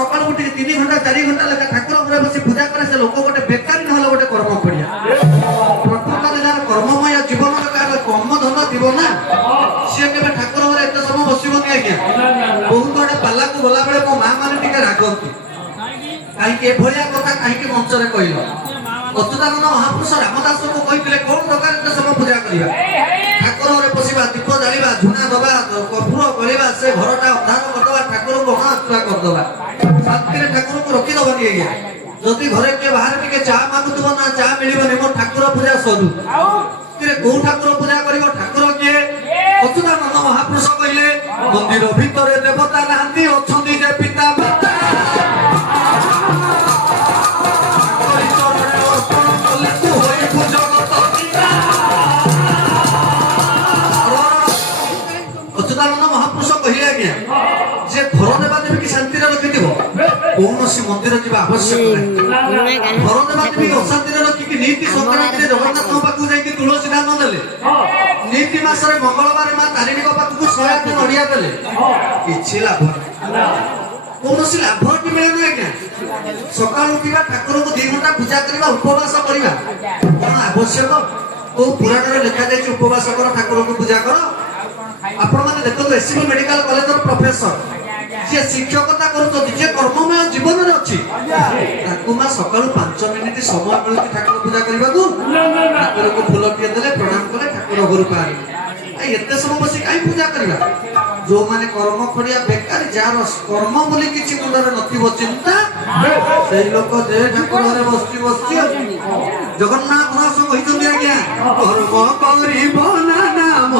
सकाल उठी 3 घंटा 4 घंटा लगा ठाकुर घरे बसी पूजा करे से लोक गोटे बेकारी न गोटे कर्म करिया प्रकृत जार कर्ममय जीवन कार कर्म धन दिव ना सी केबे ठाकुर घरे एत समय बसिबनी आज्ञा बहुत गोटे पाला को गला बेले मो मां माने टिके रागंती काई के भलिया कथा काई के मंचरे कहिलो अच्युतानंद महापुरुष रामदास को कहितले कोन प्रकार एत समय पूजा करिया ठाकुर घरे बसिबा दीप जालिबा झुना दबा कपूर गलिबा से घरटा अंधार करदबा ठाकुर को अनाथुआ करदबा शांति ठाकुर को रखी दबनी आज्ञा जदि घरे के बाहर टिके चा मागुतब ना चा मिलिबनी मो ठाकुर पूजा सरू तिरे को ठाकुर पूजा करिवो ठाकुर के अच्युतानंद महापुरुष कहिले मंदिर भितर देवता नांती अछंती जे पिता माता अच्युतानंद महापुरुष कहिले आज्ञा जे घर देवा देवी की शांति रखि दिबो कौनसी मंदिर जीवा आवश्यक नहीं घर देवा देवी अशांति रखि कि नीति संक्रांति जगन्नाथ पाखु जाई कि तुलसी दान देले नीति मासरे मंगलवार मां तारिणी पाखु 100 दिन नडिया देले किछि लाभ कौनसी लाभ कि मिले नहीं आज्ञा सकाळ उठिबा ठाकुर को 2 घंटा पूजा करबा उपवास करबा कोन आवश्यक को पुराण रे लिखा जाय उपवास कर ठाकुर को पूजा कर आपण माने देखो एससीबी मेडिकल कॉलेज रो प्रोफेसर जे शिक्षकता करू जे कर्ममय जीवन रे अछि ताकू मा सकाळ 5 मिनिट समय मिलुची ठाकुर पूजा करबा को ठाकुर को फूल टिए देले प्रणाम करे ठाकुर गुरु पारी आई एते समय बसी काई पूजा करबा जो माने कर्म खड़िया बेकार जार कर्म बोली किछि मुंडरे नथिबो चिंता सेई लोक जे ठाकुर रे बसची जगन्नाथ दास कहितोनी आज्ञा कर्म करिबो ना नाम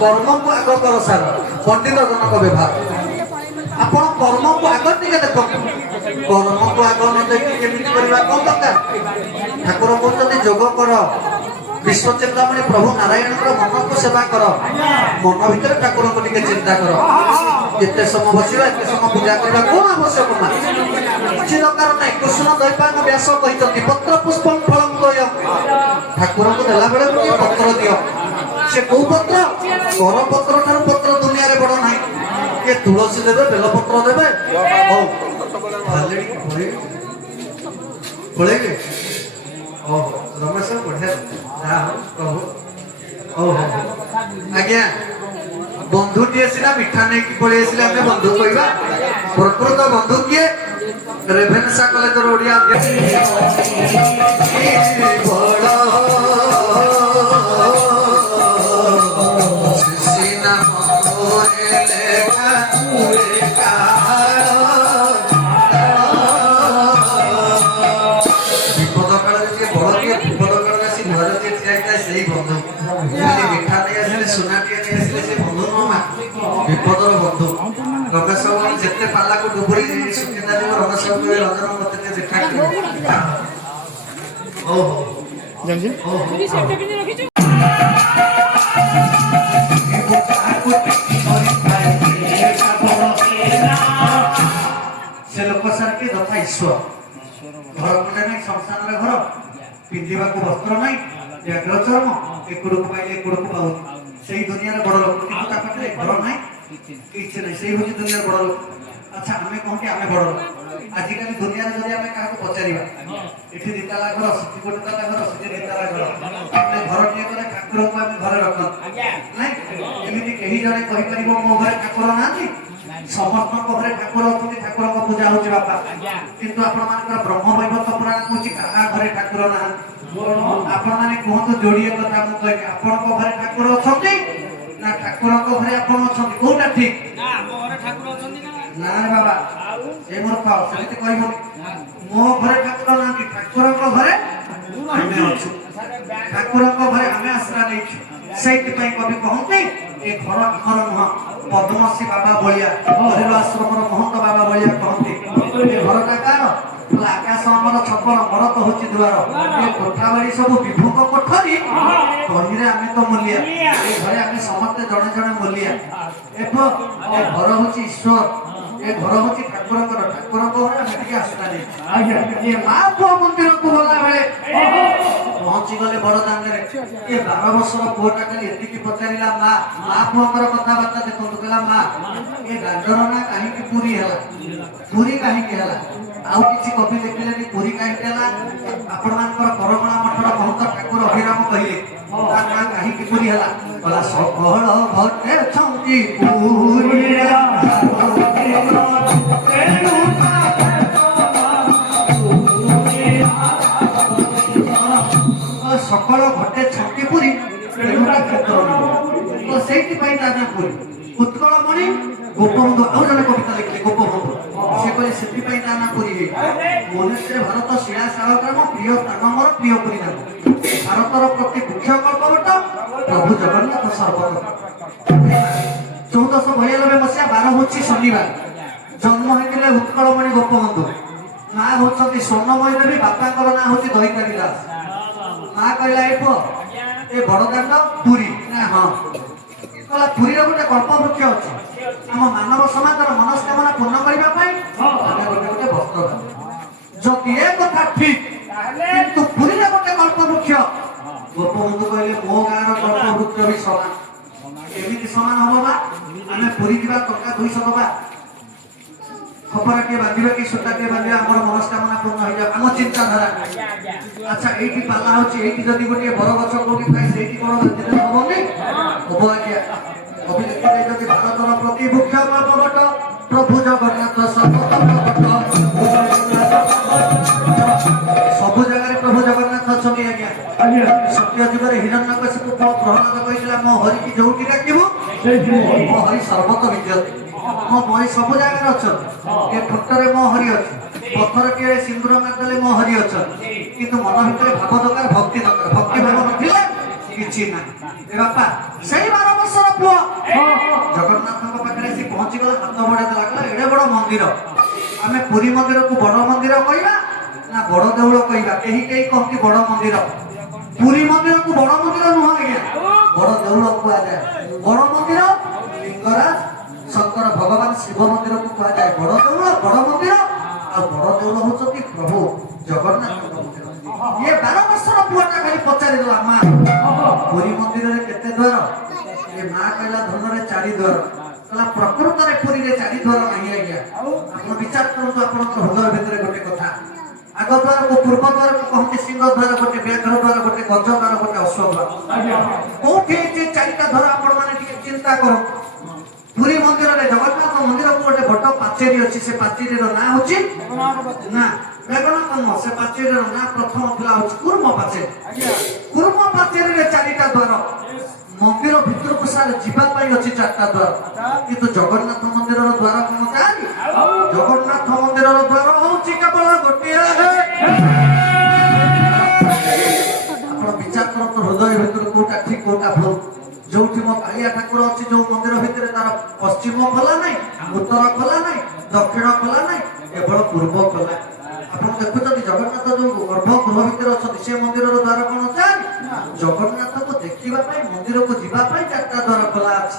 कर्म को आग कर सार पंडित जनक व्यवहार आपण कर्म को आग टिके देखो कर्म को आग न देखि केमिति करबा कोन दरकार ठाकुर कहते जोग कर विश्व चिंतामणि प्रभु नारायण मन को सेवा कर मन भीतर ठाकुर को टिके चिंता कर एते समय बसिबा एते समय पूजा करबा कोन आवश्यक मा किछि दरकार नै कृष्ण दैपायन व्यास कहितंती पत्र पुष्पम फलम तोय ठाकुर को देला बेले पत्र दियो से को पत्र घर पत्र ठार पत्र दुनिया रे बड़ नाही के तुलसी देबे बेल पत्र देबे ओ हालेडी कोळे कोळे के ओ रमेश बढ़िया आ कहू ओ आज्ञा बंधु टिए सिना मिठा नै की पळे आसिले हम बंधु कहबा प्रकृत बंधु के रेभेन्सा कॉलेज रो ओडिया बड़ा विपदर बंधु रमेश जिते पाला को डुबुरी सुखिता जीव रमेश रंजन मते देखा ओ जानजी से लोक सार के दफा ईश्वर घर कोटे नहीं संस्थान रे घर पिंदिबा को वस्त्र नहीं व्याघ्र चर्म एकुड़ को पाइले एकुड़ को पाउ सेही दुनिया रे बड़ लोक किंतु ता पाखरे घर नहीं किछि नहीं सेही होची दुनिया बड़ लोक अच्छा हमें कहूं कि हमें बड़ लोक आज काली दुनिया रे जदि हमें काहा को पचारिबा एठी दिताला घर सिटी कोटी ताला घर सिटी दिताला घर अपने घर टिए करे ठाकुर को हम घर रखन नहीं एमिति केही जने कहि परिबो मो घरे ठाकुर नाथि समस्त को घरे ठाकुर अछथि ठाकुर को पूजा होची बापा किंतु आपण मानकर ब्रह्म वैवर्त पुराण कहूची काहा घरे ठाकुर ना आपण माने कहतो जोड़िए कथा मु कहि आपण को घरे ठाकुर अछथि ना ठाकुर को घरे आपण अछथि कोटा ठीक ना मो घरे ठाकुर अछथि ना रे बाबा ए मोर पाओ सेते कहबो मो घरे ठाकुर ना कि ठाकुर को घरे हमें अछु ठाकुर को घरे हमें आश्रय नै छु सेति पई कवि कहते ଏ ଘର ଆମର ନୁହଁ ପଦ୍ମଶ୍ରୀ ବାବା ବଳିଆ ହରିଲ ଆଶ୍ରମର ମହନ୍ତ ବାବା ବଳିଆ କହନ୍ତି ଏ ଘରଟା କାହାର ଆକାଶ ଆମର ଛପର ଭରତ ହଉଛି ଦୁଆର ଏ କୋଠାବାଡି ସବୁ ବିଭୁଙ୍କ କୋଠରୀ ତହିଁରେ ଆମେ ତ ମୂଲିଆ ଏ ଘରେ ଆମେ ସମସ୍ତେ ଜଣେ ଜଣେ ମୂଲିଆ ଏ ଘର ହଉଛି ଈଶ୍ୱର ଏ ଘର ହଉଛି ଠାକୁରଙ୍କର ଠାକୁରଙ୍କ ଘରେ ଆମେ ଟିକେ ଆସୁନାହାନ୍ତି ଏ ମା ପୁଅ ମନ୍ଦିରକୁ ଗଲା ବେଳେ ପହଞ୍ଚି ଗଲେ ବଡ ଦାଣ୍ଡରେ ଏ 12 ବର୍ଷର ପୁଅଟା ଖାଲି ଏତିକି ପଚାରିଲା ମା ପୁଅଙ୍କର କଥାବାର୍ତ୍ତା ଦେଖନ୍ତୁ କହିଲା ମା ଏ ଦାଣ୍ଡର ନା କାହିଁକି ପୁରୀ ହେଲା ପୁରୀ କାହିଁକି ହେଲା ଆଉ କିଛି କବି ଲେଖିଲେନି ପୁରୀ କାହିଁକି ହେଲା ଆପଣମାନଙ୍କର କରମଳା ମଠର ମହନ୍ତ ଠାକୁର ଅଭିରାମ କହିଲେ ତା ନାଁ କାହିଁକି ପୁରୀ ହେଲା କହିଲା ସକଳ ଘଟେ ଛନ୍ତି ପୁରୀ ସକଳ ଘଟେ ଛନ୍ତି ପୁରୀ ସେଇଥିପାଇଁ ତା ନାଁ ପୁରୀ ଉତ୍କଳମଣି ଗୋପବନ୍ଧୁ ଆଉ ଜଣେ କବିତା ଲେଖିଲେ ଗୋପବନ୍ଧୁ ସେ କହିଲେ ସେଥିପାଇଁ ତା ନାଁ ପୁରୀ ମନୁଷ୍ୟ ଭାରତ ଶିଳା ଶାଳଗ୍ରାମ ପ୍ରିୟ ସ୍ଥାନ ମୋର ପ୍ରିୟ ପୁରୀ ନାମ ଭାରତର ପ୍ରତି ମୁଖ୍ୟ କଳ୍ପବଟ ପ୍ରଭୁ ଜଗନ୍ନାଥ ସର୍ବତ 1492 ମସିହା 12 ହଉଛି ଶନିବାର ଜନ୍ମ ହେଇଥିଲେ ଉତ୍କଳମଣି ଗୋପବନ୍ଧୁ ମା ହଉଛନ୍ତି ସ୍ୱର୍ଣ୍ଣମୟୀ ଦେବୀ ବାପାଙ୍କର ନାଁ ହଉଛି ଦହିକାରୀ ଦାସ ମା କହିଲା ଏ ପୁଅ ଏ ବଡଦାଣ୍ଡ ପୁରୀ ନା ହଁ କହିଲା ପୁରୀର ଗୋଟେ କଳ୍ପ ବୃକ୍ଷ ଅଛି ଆମ ମାନବ ସମାଜର ମନସ୍କାମନା ପୂର୍ଣ୍ଣ କରିବା ପାଇଁ ଆମେ ଗୋଟେ ବସ୍ତ୍ର ଯଦି ଏ କଥା ଠିକ କିନ୍ତୁ ପୁରୀରେ ଗୋଟେ କଳ୍ପ ବୃକ୍ଷ ଗୋପବନ୍ଧୁ କହିଲେ ମୋ ଗାଁର କଳ୍ପ ବୃକ୍ଷ ବି ସମାନ ଏମିତି ସମାନ ହବ ବା ଆମେ ପୁରୀ ଯିବା ଟଙ୍କା 200 ଦବା ଖପରା କେ ବାନ୍ଧିବା କି ସୂତା କେ ବାନ୍ଧିବା ଆମର ମନସ୍କାମନା ପୂର୍ଣ୍ଣ ହେଇଯାଉ ଆମ ଚିନ୍ତାଧାରା ଆଚ୍ଛା ଏଇଠି ପାଲା ହଉଛି ଏଇଠି ଯଦି ଗୋଟିଏ ବର ଗଛ କୋଉଠି ଥାଏ ସେଇଠି କଣ ବାନ୍ଧିଲେ ହବନି ହବ ଆଜ୍ଞା କବି ଲେଖିଲେ ଯଦି ଭାରତର ପ୍ରତି ମୁଖ୍ୟ କଳ୍ପବଟ ପ୍ରଭୁ ଜଗନ୍ନାଥ ସବୁ ଜାଗାରେ ପ୍ରଭୁ ଜଗନ୍ନାଥ ଅଛନ୍ତି ଆଜ୍ଞା ସତ୍ୟ ଯୁଗରେ ହିରଣ୍ୟକଶିପୁ ପ୍ରହ୍ଲାଦ କହିଥିଲା ମୋ ହରିକି ଯୋଉଠି ଡାକିବୁ ମୋ ହରି ସର୍ବତ ବିଜୟତି ମୋ ବହି ସବୁ ଜାଗାରେ ଅଛନ୍ତି ଏ ଫଟୋରେ ମୋ ହରି ଅଛି ପଥରଟିଏ ସିନ୍ଦୁର ମାରିଦେଲେ ମୋ ହରି ଅଛନ୍ତି କିନ୍ତୁ ମନ ଭିତରେ ଭାବ ଦରକାର ଭକ୍ତି ଭାବ ନଥିଲେ କିଛି ନାହିଁ ଏ ବାପା ସେଇ 12 ବର୍ଷର ପୁଅ ଜଗନ୍ନାଥଙ୍କ ପାଖରେ ସେ ପହଞ୍ଚିଗଲା ହାତ ବଢେଇ ଦେଲା କହିଲା ଏଡେ ବଡ ମନ୍ଦିର ଆମେ ପୁରୀ ମନ୍ଦିରକୁ ବଡ ମନ୍ଦିର କହିବା ନା ବଡ ଦେଉଳ କହିବା କେହି କହନ୍ତି ବଡ ମନ୍ଦିର ପୁରୀ ମନ୍ଦିରକୁ ବଡ ମନ୍ଦିର ନୁହଁ ଆଜ୍ଞା ବଡ ଦେଉଳ କୁହାଯାଏ ବଡ ମନ୍ଦିର ଲିଙ୍ଗରାଜ ଶଙ୍କର ଭଗବାନ ଶିବ ମନ୍ଦିରକୁ କୁହାଯାଏ ବଡ ଦେଉଳ ବଡ ମନ୍ଦିର ଆଉ ବଡ ଦେଉଳ ହଉଛନ୍ତି ପ୍ରଭୁ ଜଗନ୍ନାଥଙ୍କ ମନ୍ଦିର ଇଏ 12 ବର୍ଷର ପୁଅଟା ଖାଲି ପଚାରିଦେଲା ମା ପୁରୀ ମନ୍ଦିରରେ କେତେ ଦ୍ୱାର ଏ ମା କହିଲା ଧନରେ 4 ଦ୍ୱାର କହିଲା ପ୍ରକୃତରେ ପୁରୀରେ 4 ଦ୍ୱାର ନାହିଁ ଆଜ୍ଞା ଆପଣ ବିଚାର କରନ୍ତୁ ଆପଣଙ୍କର ହୃଦୟ ଭିତରେ ଗୋଟେ କଥା ଆଗ ଦ୍ୱାରକୁ ପୂର୍ବ ଦ୍ୱାରକୁ କହନ୍ତି ସିଂହ ଦ୍ୱାର ଗୋଟେ ବ୍ୟାଘ୍ର ଦ୍ୱାର ଗୋଟେ ଗଜ ଦ୍ୱାର ଗୋଟେ ଅଶ୍ଵ ଦ୍ୱାର କୋଉଠି ଯେ 4ଟା ଦ୍ୱାର ଆପଣ ମାନେ ଟିକେ ଚିନ୍ତା କରନ୍ତୁ ପୁରୀ ମନ୍ଦିରରେ ଜଗନ୍ନାଥ ମନ୍ଦିରକୁ ଗୋଟେ ବଡ ପାଚେରୀ ଅଛି ସେ ପାଚେରୀର ନାଁ ହଉଛି ନା ବେଗନାଥ ନୁହଁ ସେ ପାଚେରୀର ନାଁ ପ୍ରଥମ ଥିଲା ହଉଛି କୁର୍ମ ପାଚେରୀ କୁର୍ମ ପାଚେରୀରେ 4ଟା ଦ୍ୱାର ମନ୍ଦିର ଭିତରକୁ ସାର ଯିବା ପାଇଁ ଅଛି 4ଟା ଦ୍ୱାର କିନ୍ତୁ ଜଗନ୍ନାଥ ମନ୍ଦିରର ଦ୍ୱାର କଣ 4 ଜଗନ୍ନାଥ ମନ୍ଦିରର ଦ୍ୱାର ହଉଛି କେବଳ ଗୋଟିଏ ଆପଣ ବିଚାର କରନ୍ତୁ ହୃଦୟ ଭିତରୁ କୋଉଟା ଠିକ କୋଉଟା ଭୁଲ ଯୋଉଠି ମୋ କାଳିଆ ଠାକୁର ଅଛି ଯୋଉ ମନ୍ଦିର ଭିତରେ ତାର ପଶ୍ଚିମ ଖୋଲା ନାହିଁ ଉତ୍ତର ଖୋଲା ନାହିଁ ଦକ୍ଷିଣ ଖୋଲା ନାହିଁ କେବଳ ପୂର୍ବ ଖୋଲା ଆପଣ ଦେଖୁଛନ୍ତି ଜଗନ୍ନାଥ ଯୋଉ ଗର୍ଭଗୃହ ଭିତରେ ଅଛନ୍ତି ସେ ମନ୍ଦିରର ଦ୍ୱାର କଣ 4 ଜଗନ୍ନାଥକୁ ଦେଖିବା ପାଇଁ ମନ୍ଦିରକୁ ଯିବା ପାଇଁ 4ଟା ଦ୍ୱାର ଖୋଲା ଅଛି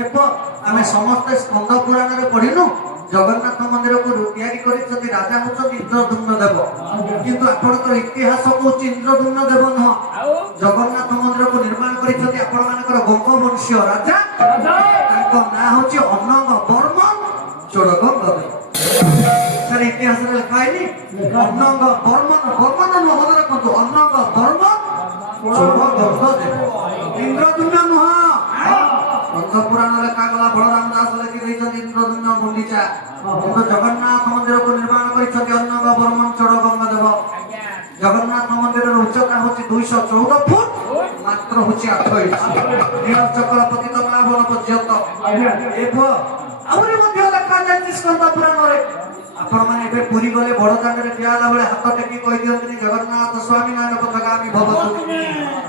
ଏବଂ ଆମେ ସମସ୍ତେ ସ୍କନ୍ଦ ପୁରାଣରେ ପଢିନୁ ଜଗନ୍ନାଥ ମନ୍ଦିରକୁ ତିଆରି କରିଛନ୍ତି ରାଜା ହଉଛନ୍ତି ଇନ୍ଦ୍ରଦ୍ୟୁମ୍ନ ଦେବ କିନ୍ତୁ ଆପଣଙ୍କର ଇତିହାସ କହୁଛି ଇନ୍ଦ୍ରଦ୍ୟୁମ୍ନ ଦେବ ନୁହଁ ଜଗନ୍ନାଥ ମନ୍ଦିରକୁ ନିର୍ମାଣ କରିଛନ୍ତି ଆପଣ ମାନଙ୍କର ଗଙ୍ଗବଂଶୀୟ ରାଜା ତାଙ୍କ ନାଁ ହଉଛି ଅନଙ୍ଗ ବର୍ମନ ଚୋଡଗଙ୍ଗ ଦେବ ସାର ଇତିହାସରେ ଲେଖା ହେଇନି ଅନଙ୍ଗ ବର୍ମନ ନୁହଁ ମନେ ରଖନ୍ତୁ ଅନଙ୍ଗ ବର୍ମନ ଚୋଡଗଙ୍ଗ ଦେବ ଇନ୍ଦ୍ରଦ୍ୟୁମ୍ନ ନୁହଁ ସ୍କନ୍ଦ ପୁରାଣ ଲେଖାଗଲା ବଳରାମ ଦାସ ଲେଖି ଦେଇଛନ୍ତି ଇନ୍ଦ୍ରଦ୍ୟୁମ୍ନ ଗୁଣ୍ଡିଚା କିନ୍ତୁ ଜଗନ୍ନାଥ ମନ୍ଦିରକୁ ନିର୍ମାଣ କରିଛନ୍ତି ଅନଙ୍ଗ ବର୍ମନ ଚୋଡଗଙ୍ଗ ଦେବ ଜଗନ୍ନାଥ ମନ୍ଦିରର ଉଚ୍ଚତା ହଉଛି 214 ଫୁଟ ମାତ୍ର ହଉଛି 8 ଇଞ୍ଚ ନୀଳଚକ୍ର ପତିତ ମହାବଳ ପର୍ଯ୍ୟନ୍ତ ଏ ପୁଅ ଆହୁରି ମଧ୍ୟ ଲେଖାଯାଇଛି ସ୍କନ୍ଦ ପୁରାଣରେ ଆପଣ ମାନେ ଏବେ ପୁରୀ ଗଲେ ବଡ ଦାଣ୍ଡରେ ଠିଆ ହେଲା ବେଳେ ହାତ ଟେକି କହିଦିଅନ୍ତି ଜଗନ୍ନାଥ ସ୍ୱାମୀ ନାରାୟଣ ପଥଗାମୀ ଭବତୁ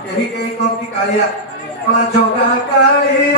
କେହି କହନ୍ତି କାଳିଆ ଜଗା କାଳିଆ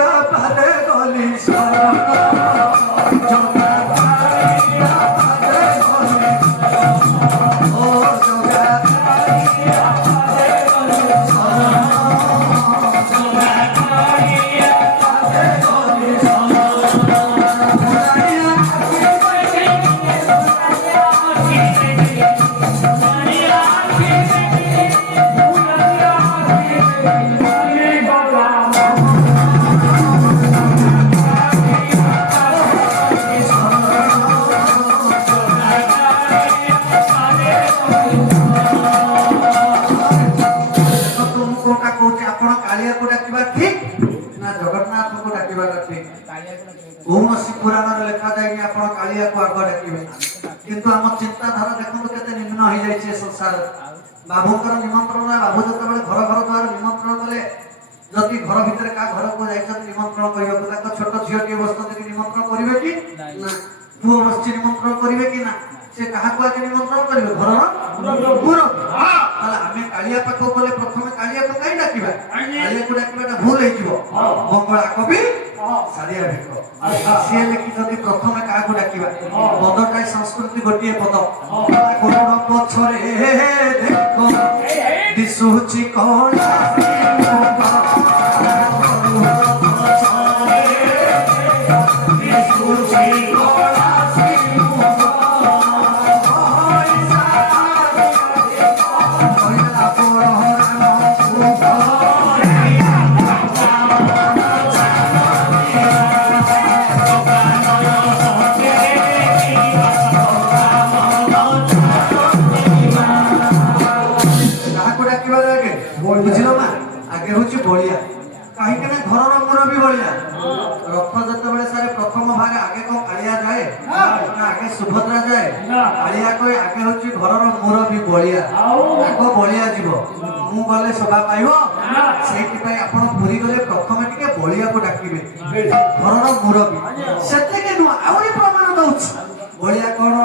जगन्नाथ को डाकिबा ठीक कौनसी पुराण लिखा जाए कि आपण कालिया को आग डाकिबे किंतु हम चिंताधारा देखो केते निम्न हो जाइए संसार बाबूकर निमंत्रण बाबू जो घर घर द्वार निमंत्रण कले जदि घर भितर का घर को जाइछन निमंत्रण करबा छोट झीटी बसते निमंत्रण करेंगे कि ना पुओ बस निमंत्रण करेंगे कि ना से कहा को आके निमंत्रण करेंगे घर पूरा आम कालिया पाख गले प्रथम कालिया को कहीं डाकिबा कालिया को डाकिबाटा भूल हो मंगला कवि सारिया भेक सी लिखिं प्रथम क्या डाकिबा पदटा संस्कृति गोटे पद गोड़ पछरे देख दिशुची कला बलिया कहीं घर मुरबी बलिया रथ जो सारे प्रथम भाग आगे कौन कालिया जाए आगे सुभद्रा जाए कालिया कह आगे हूँ घर मुरबी बलिया आग बलिया जीव मु गले शोभा पाइब से पुरी गले प्रथम टे बलिया को डाकिबे घर मुरबी से आहरी प्रमाण दौर बलिया कौन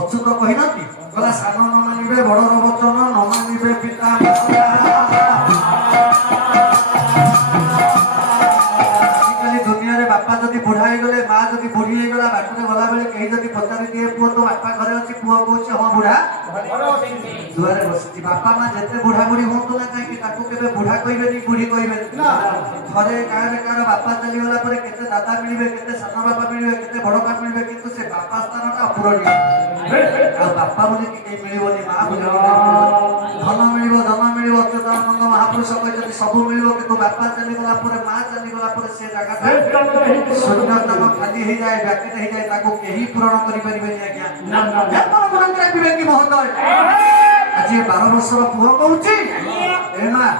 अच्युत कही ना सान न मानिबे बड़र वचन न मानिबे पिता बापा जदि बुढ़ा गले माँ जदि बुढ़ी गला बाटे गला बेले कहीं जदि पचारि दिए पुओ तो बापा घरे अच्छी पुओ कहे हाँ बुढ़ा दुआरे बसी बापा माँ जिते बुढ़ा बुढ़ी हूँ ना कहीं के बुढ़ा कहे बुढ़ी कहे थे गाँव में कार बापा चलीगला केते दादा मिले केते सान बापा मिले केते बड़ बापा मिले कि से बापा स्थान अपूरणीय बापा बोली कहीं मिलनी माँ बोली धन मिल धन मिल अच्युतानंद महापुरुष कहते सब मिल कि बापा चलीगला माँ चलीगला से जगह शून्यतम खाली हो जाए व्याकृत हो जाए ताको केही पूरण करि परिबेनी आज्ञा जन्म गुणंतरा विवेकी महोदय आज 12 वर्षर पुओ कहूची ए मां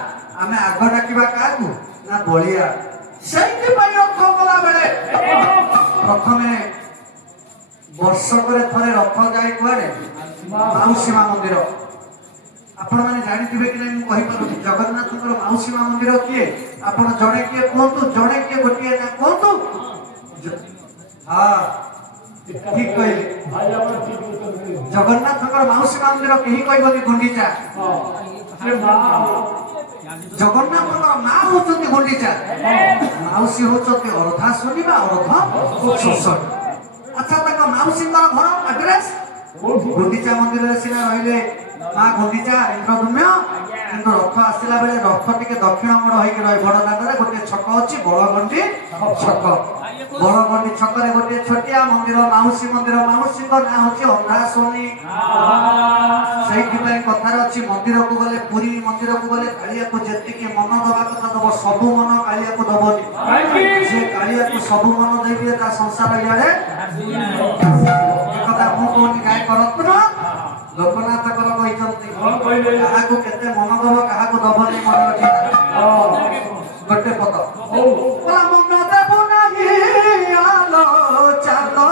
आमे आग डाकिबा काकू ना बलिया सेति पई रथ गला बेले प्रथमे वर्षकरे थरे रथ जाय कुआडे माउसी मां मंदिर आपण माने जानिथिबे कि नहीं कहि पारु जगन्नाथकर माउसी मां मंदिर किए आपण जणे किए कोंतु जणे किए गोटिए ना कोंतु हां ठीक कहले जगन्नाथकर माउसी मां मंदिर केही कहबनी गुंडीचा जगन्नाथकर मां होचंती गुंडीचा माउसी होचंती अर्धा सुनिबा अर्धा सुसन अच्छा तक माउसी का घर एड्रेस गुंडीचा मंदिर रे सिना रहिले माँ गुंडीचा इंद्रदुम्य किंतु रथ आसला बेले रथ टिके दक्षिण मोड़ होइक रही बड़ दांडे गोटे छक अछि बड़गंडी छक बड़गंडी छक रे गोटे छोटिया मंदिर माउसी को ना होछि अंधासोनी सेहि पई कथार अछि मंदिर को गले पुरी मंदिर को गले कालिया को जेति के मन दबा कथा दब सब मन कालिया को दबनी जे कालिया को सब मन देबे ता संसार यारे कथा मु कोनी गाय करत न लोकनाथ कर कहते केते मन दब क्या दबनी मन रखी गोटे पद मन देव नहीं आलो चलो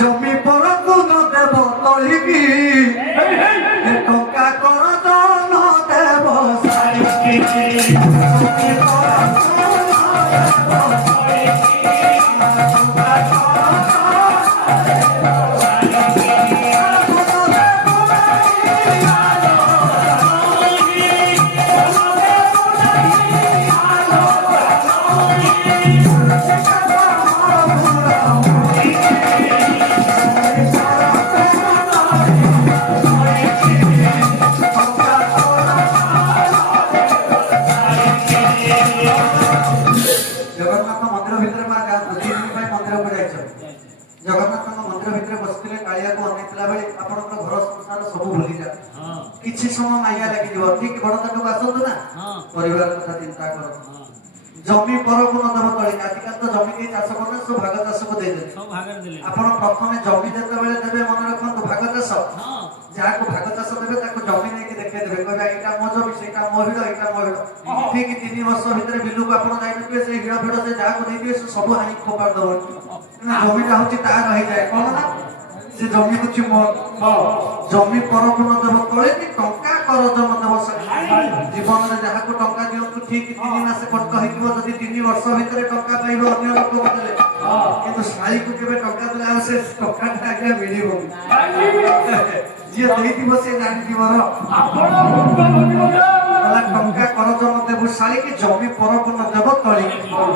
जमी पर गुण देव तलिकी टका कर जन देव समय माइया लगी ठीक बड़ दांड को आसतु ना परिवार कथा चिंता कर জমি পরগুণ দেব তଳି আজকাল তো জমি কেହି চাষ করলে ସବୁ ভাগ চাষକୁ ଦେଇଦେଲେ ଆପଣ ପ୍ରଥମେ ଜମି ଯେତେବେଳେ ଦେବେ ମନେ ରଖନ୍ତୁ ଭାଗ ଚାଷ ଯାହାକୁ ଭାଗ ଚାଷ ଦେବେ ତାକୁ ଜମି ନେଇକି ଦେଖେଇଦେବେ କହିବା ଏଇଟା ମୋ ଜମି ସେଇଟା ମୋ ହିଡ଼ ଏଇଟା ମୋ ହିଡ଼ ଠିକ 3 ବର୍ଷ ଭିତରେ ବିଲକୁ ଆପଣ ଯାଇନଥିବେ ସେଇ ହିଡ଼ ଭିଡ଼ ସେ ଯାହାକୁ ଦେଇଥିବେ ସେ ସବୁ ଆଣି ଫୋପାଡ଼ି ଦେବ ଜମିଟା ହଉଛି ତାର ହେଇଯାଏ କଣ ନା ସେ ଜମି ହଉଛି ମୋ ଜମି ପରଗୁଣ ଦେବ ତଳେ ଟଙ୍କା କରଜ ଦେବ ଜୀବନରେ ଯାହାକୁ ଟଙ୍କା ଦିଅନ୍ତୁ ଠିକ 3 ମାସ କଷ୍ଟ ହେଇଥିବ ଯଦି 3 ବର୍ଷ ଭିତରେ ଟଙ୍କା ପାଇବ ଅନ୍ୟ ଲୋକ ବଦଳେ କିନ୍ତୁ ଶାଳୀକୁ କେବେ ଟଙ୍କା ଦେଲେ ଆଉ ସେ ଟଙ୍କାଟା ଆଜ୍ଞା ମିଳିବ ଯିଏ ଦେଇଥିବ ସେ ଜାଣିଥିବ ଟଙ୍କା କରଜ ଦେବୁ ଶାଳୀକି ଜମି ପରଗୁଣ ଦେବ ତଳି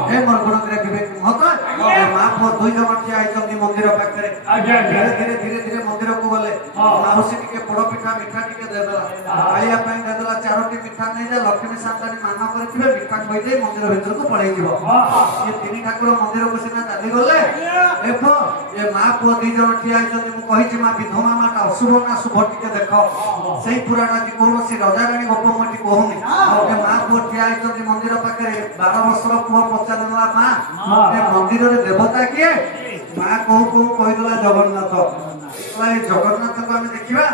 ହେ ମୋର ଗୁଣରେ ବିବେକ ମହତ ମା ପୁଅ 2 ଜଣ ଠିଆ ହେଇଛନ୍ତି ମନ୍ଦିର ପାଖରେ ଧୀରେ ଧୀରେ ମନ୍ଦିରକୁ ଗଲେ ମାଉସୀ ଟିକେ ପୋଡ ପିଠା ମିଠା ଟିକେ ଦେଇଦେଲା ଖାଇବା ପାଇଁ ଦେଇଦେଲା 4ଟି ମିଠା ନେଇଯା ଲକ୍ଷ୍ମୀ ସାନ୍ତାଣୀ ମାନ କରିଥିବେ ମିଠା କହିଦେଇ ମନ୍ଦିର ଭିତରକୁ ପଳେଇଯିବ ସେ 3 ଠାକୁର ମନ୍ଦିରକୁ ସିନା ଚାଲିଗଲେ ଏ ମା ପୁଅ 2 ଜଣ ଠିଆ ହେଇଛନ୍ତି ମୁଁ କହିଛି ମା ବିଧବା ମାଟା ଅଶୁଭ ନା ଶୁଭ ଟିକେ ଦେଖ ସେଇ ପୁରାଣ ଆଜି କୌଣସି ରଜାରାଣୀ ଗପ ମଟି କହୁନି ଏ ମା ପୁଅ ଠିଆ ହେଇଛନ୍ତି ମନ୍ଦିର ପାଖରେ 12 ବର୍ଷର ପୁଅ ପଚାରିଦେଲା ମା ଏ ମନ୍ଦିରରେ ଦେବତା କିଏ ମା କୋଉ କହିଦେଲା ଜଗନ୍ନାଥ এই জগন্নাথকে আমি দেখিবা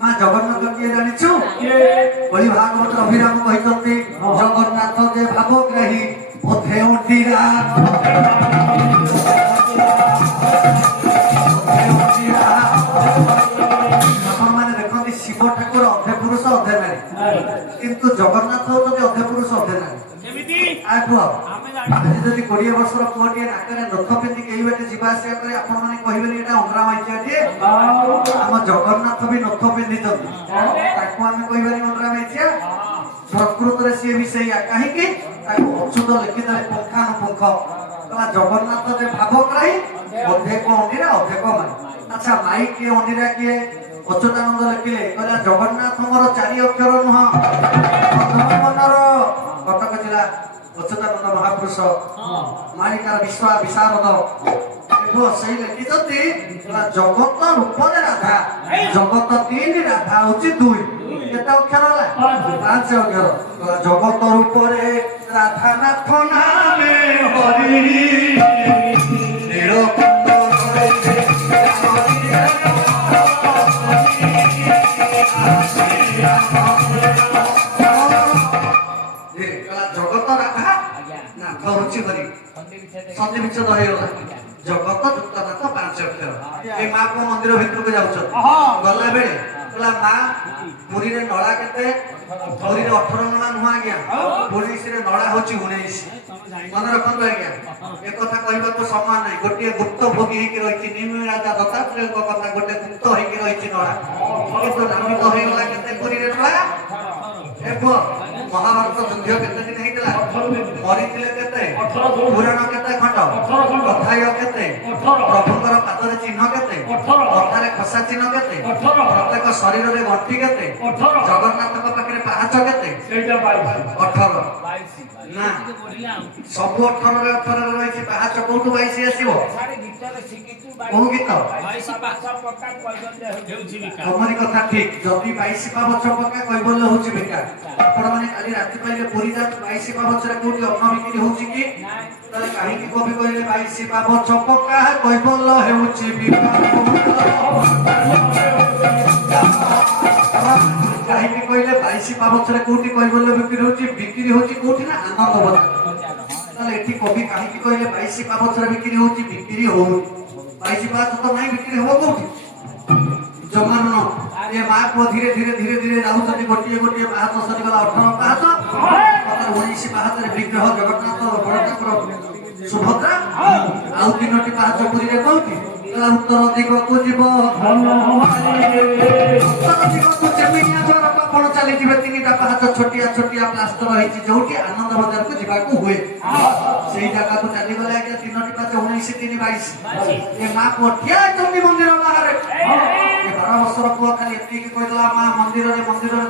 মা জগন্নাথ কিଏ জানিছু বলি ভাগবত অভিরাম কহিতন্তি জগন্নাথ যে ভাবগ্রাহী পথে উঠিরা আপন মানে দেখନ୍ତି শিব ঠাকুর অধে পুরুষ অধে নারী কিন্তু জগন্নাথ হচ্ছে অধে পুরুষ অধে নারী কেমিতি আইবো আজ যদি 20 বছর পুଅଟିଏ ନାକରେ ନଥ ପିନ୍ଧିକି ଏଇ ବାଟେ ଯିବା ଆସିବା କରି ଆପଣ ମାନେ କହିବେନି ଏଟା ଅଣ୍ଡରା ମାଇଚିଆଟିଏ ଆମ ଜଗନ୍ନାଥ ବି ନଥ ପିନ୍ଧିଛନ୍ତି ତାକୁ ଆମେ କହିବାନି ଅଣ୍ଡରା ମାଇଚିଆ ପ୍ରକୃତରେ ସିଏ ବି ସେଇଆ କାହିଁକି ତାକୁ ଅଚ୍ୟୁତ ଲେଖିଦେଲେ ପୁଙ୍ଖାନୁପୁଙ୍ଖ କହିଲା ଜଗନ୍ନାଥ ଯେ ଭାବଗ୍ରାହୀ ଅଧେକ ଅଣ୍ଡିରା ଅଧେକ ମାଇ ଆଚ୍ଛା ମାଇ କିଏ ଅଣ୍ଡିରା କିଏ ଅଚ୍ୟୁତାନନ୍ଦ ଲେଖିଲେ କହିଲା ଜଗନ୍ନାଥ ମୋର 4 ଅକ୍ଷର ନୁହଁ ମନର କଟକ ଜିଲ୍ଲା ଅଚ୍ୟୁତାନନ୍ଦ ମହାପୁରୁଷ ମାଳିକାର ବିଶ୍ଵ ବିଶାରଦ ସେଇ ଲେଖିଛନ୍ତି ଜଗତ ରୂପରେ ରାଧା ଜଗତ 3 ରାଧା ହଉଛି 2 କେତେ ଅକ୍ଷର ହେଲା 5 ଅକ୍ଷର ଜଗତ ରୂପରେ ରାଧା ନାଥ ନାମେ ହରି ନୀଳକଣ୍ଠ জগত রাধা নাথ হচ্ছে হরি সন্ধি বিচ্ছেদ হয়ে গলা জগত যুক্তনাথ 5 অক্ষর এই মা পুଅ মন্দির ভিতরକୁ যাଉଛନ୍ତି গলা বেলে কলা মা পুরীরে নড়া কেতে পুরীরে 18 নড়া নুহ আজ্ঞା পুরীরে নড়া হচ্ছে 19 মনে রখন্তু আজ্ঞা এ কথা কইବାକୁ সমান নাই গোটিয়ে গুপ্ত ভোগী ହେଇକି ରହିଛି নিম্ন রাজা দত্তাত্রেয়ଙ୍କ কথা গোটে গুপ্ত ହେଇକି ରହିଛି নড়া কিন্তু নামিত হয়ে গলা কেতে পুরীরে নড়া এরপর মহাভারত যুদ্ধ কেতে দিন ହେଇଥିଲା মরিଥିଲେ কেতে পুরাণ কেতে খণ্ড কথায় কেতে প্রভুଙ୍କର ପାଦରେ ଚିହ୍ନ କେତେ କଥାରେ ଖସା ଚିହ୍ନ କେତେ ପ୍ରତ୍ୟେକ ଶରୀରରେ ଗଣ୍ଠି କେତେ ଜଗନ୍ନାଥଙ୍କ ପାଖରେ ପାହାଚ କେତେ 18 ନା ସବୁ 18 ରେ 18 ରେ ରହିଛି ପାହାଚ କୋଉଠୁ 22 ଆସିବ କୋଉ ଗୀତ ତମରି କଥା ଠିକ ଯଦି 22 ପାବଛ ପକା କୈବଲ୍ୟ ହଉଛି ଭିକା ଆପଣ ମାନେ କାଲି ରାତି ପାଇଲେ ପୁରୀ ଯାଆନ୍ତୁ 22 ପାବଛରେ କୋଉଠି ଅନ୍ନ ବିକ୍ରି ହଉଛି କି ତାହେଲେ କାହିଁକି କବି କହିଲେ 22 ପାବଛ ପକା କୈବଲ୍ୟ ହେଉଛି ଭିକା କାହିଁକି କହିଲେ 22 ପାବଛରେ କୋଉଠି କୈବଲ୍ୟ ବିକ୍ରି ହଉଛି କୋଉଠି ନା ଆନନ୍ଦ ବଜାର ତାହେଲେ ଏଠି କବି କାହିଁକି କହିଲେ 22 ପାବଛରେ ବିକ୍ରି ହଉଛି ବିକ୍ରି ହଉନି 22 ପାବଛ ତ ନାହିଁ ବିକ୍ରି ହବ କୋଉଠି ଜମାନ ये मां को धीरे धीरे राहुचंदी गोटिए पाहाच सरीगला 18 पाहाच 19 पाहाचरे विग्रह जगन्नाथ बड़ ठाकुर सुभद्रा आउ 3टी पाहाच पुरी रे कहूची उत्तर दिग को जीव उत्तर दिग को जमिनिया द्वार आपण चली जिवे 3टा पाहाच छोटिया प्लास्टर होईची जोटी आनंद बाजार को जीवा को हुए सेही जगह को चली गला के 3टी पाहाच 19 3 22 ये मां को ठिया चंडी मंदिर बाहर 12 ବର୍ଷର ପୁଅ ଖାଲି ଏତିକି କହିଦେଲା ମା ମନ୍ଦିରରେ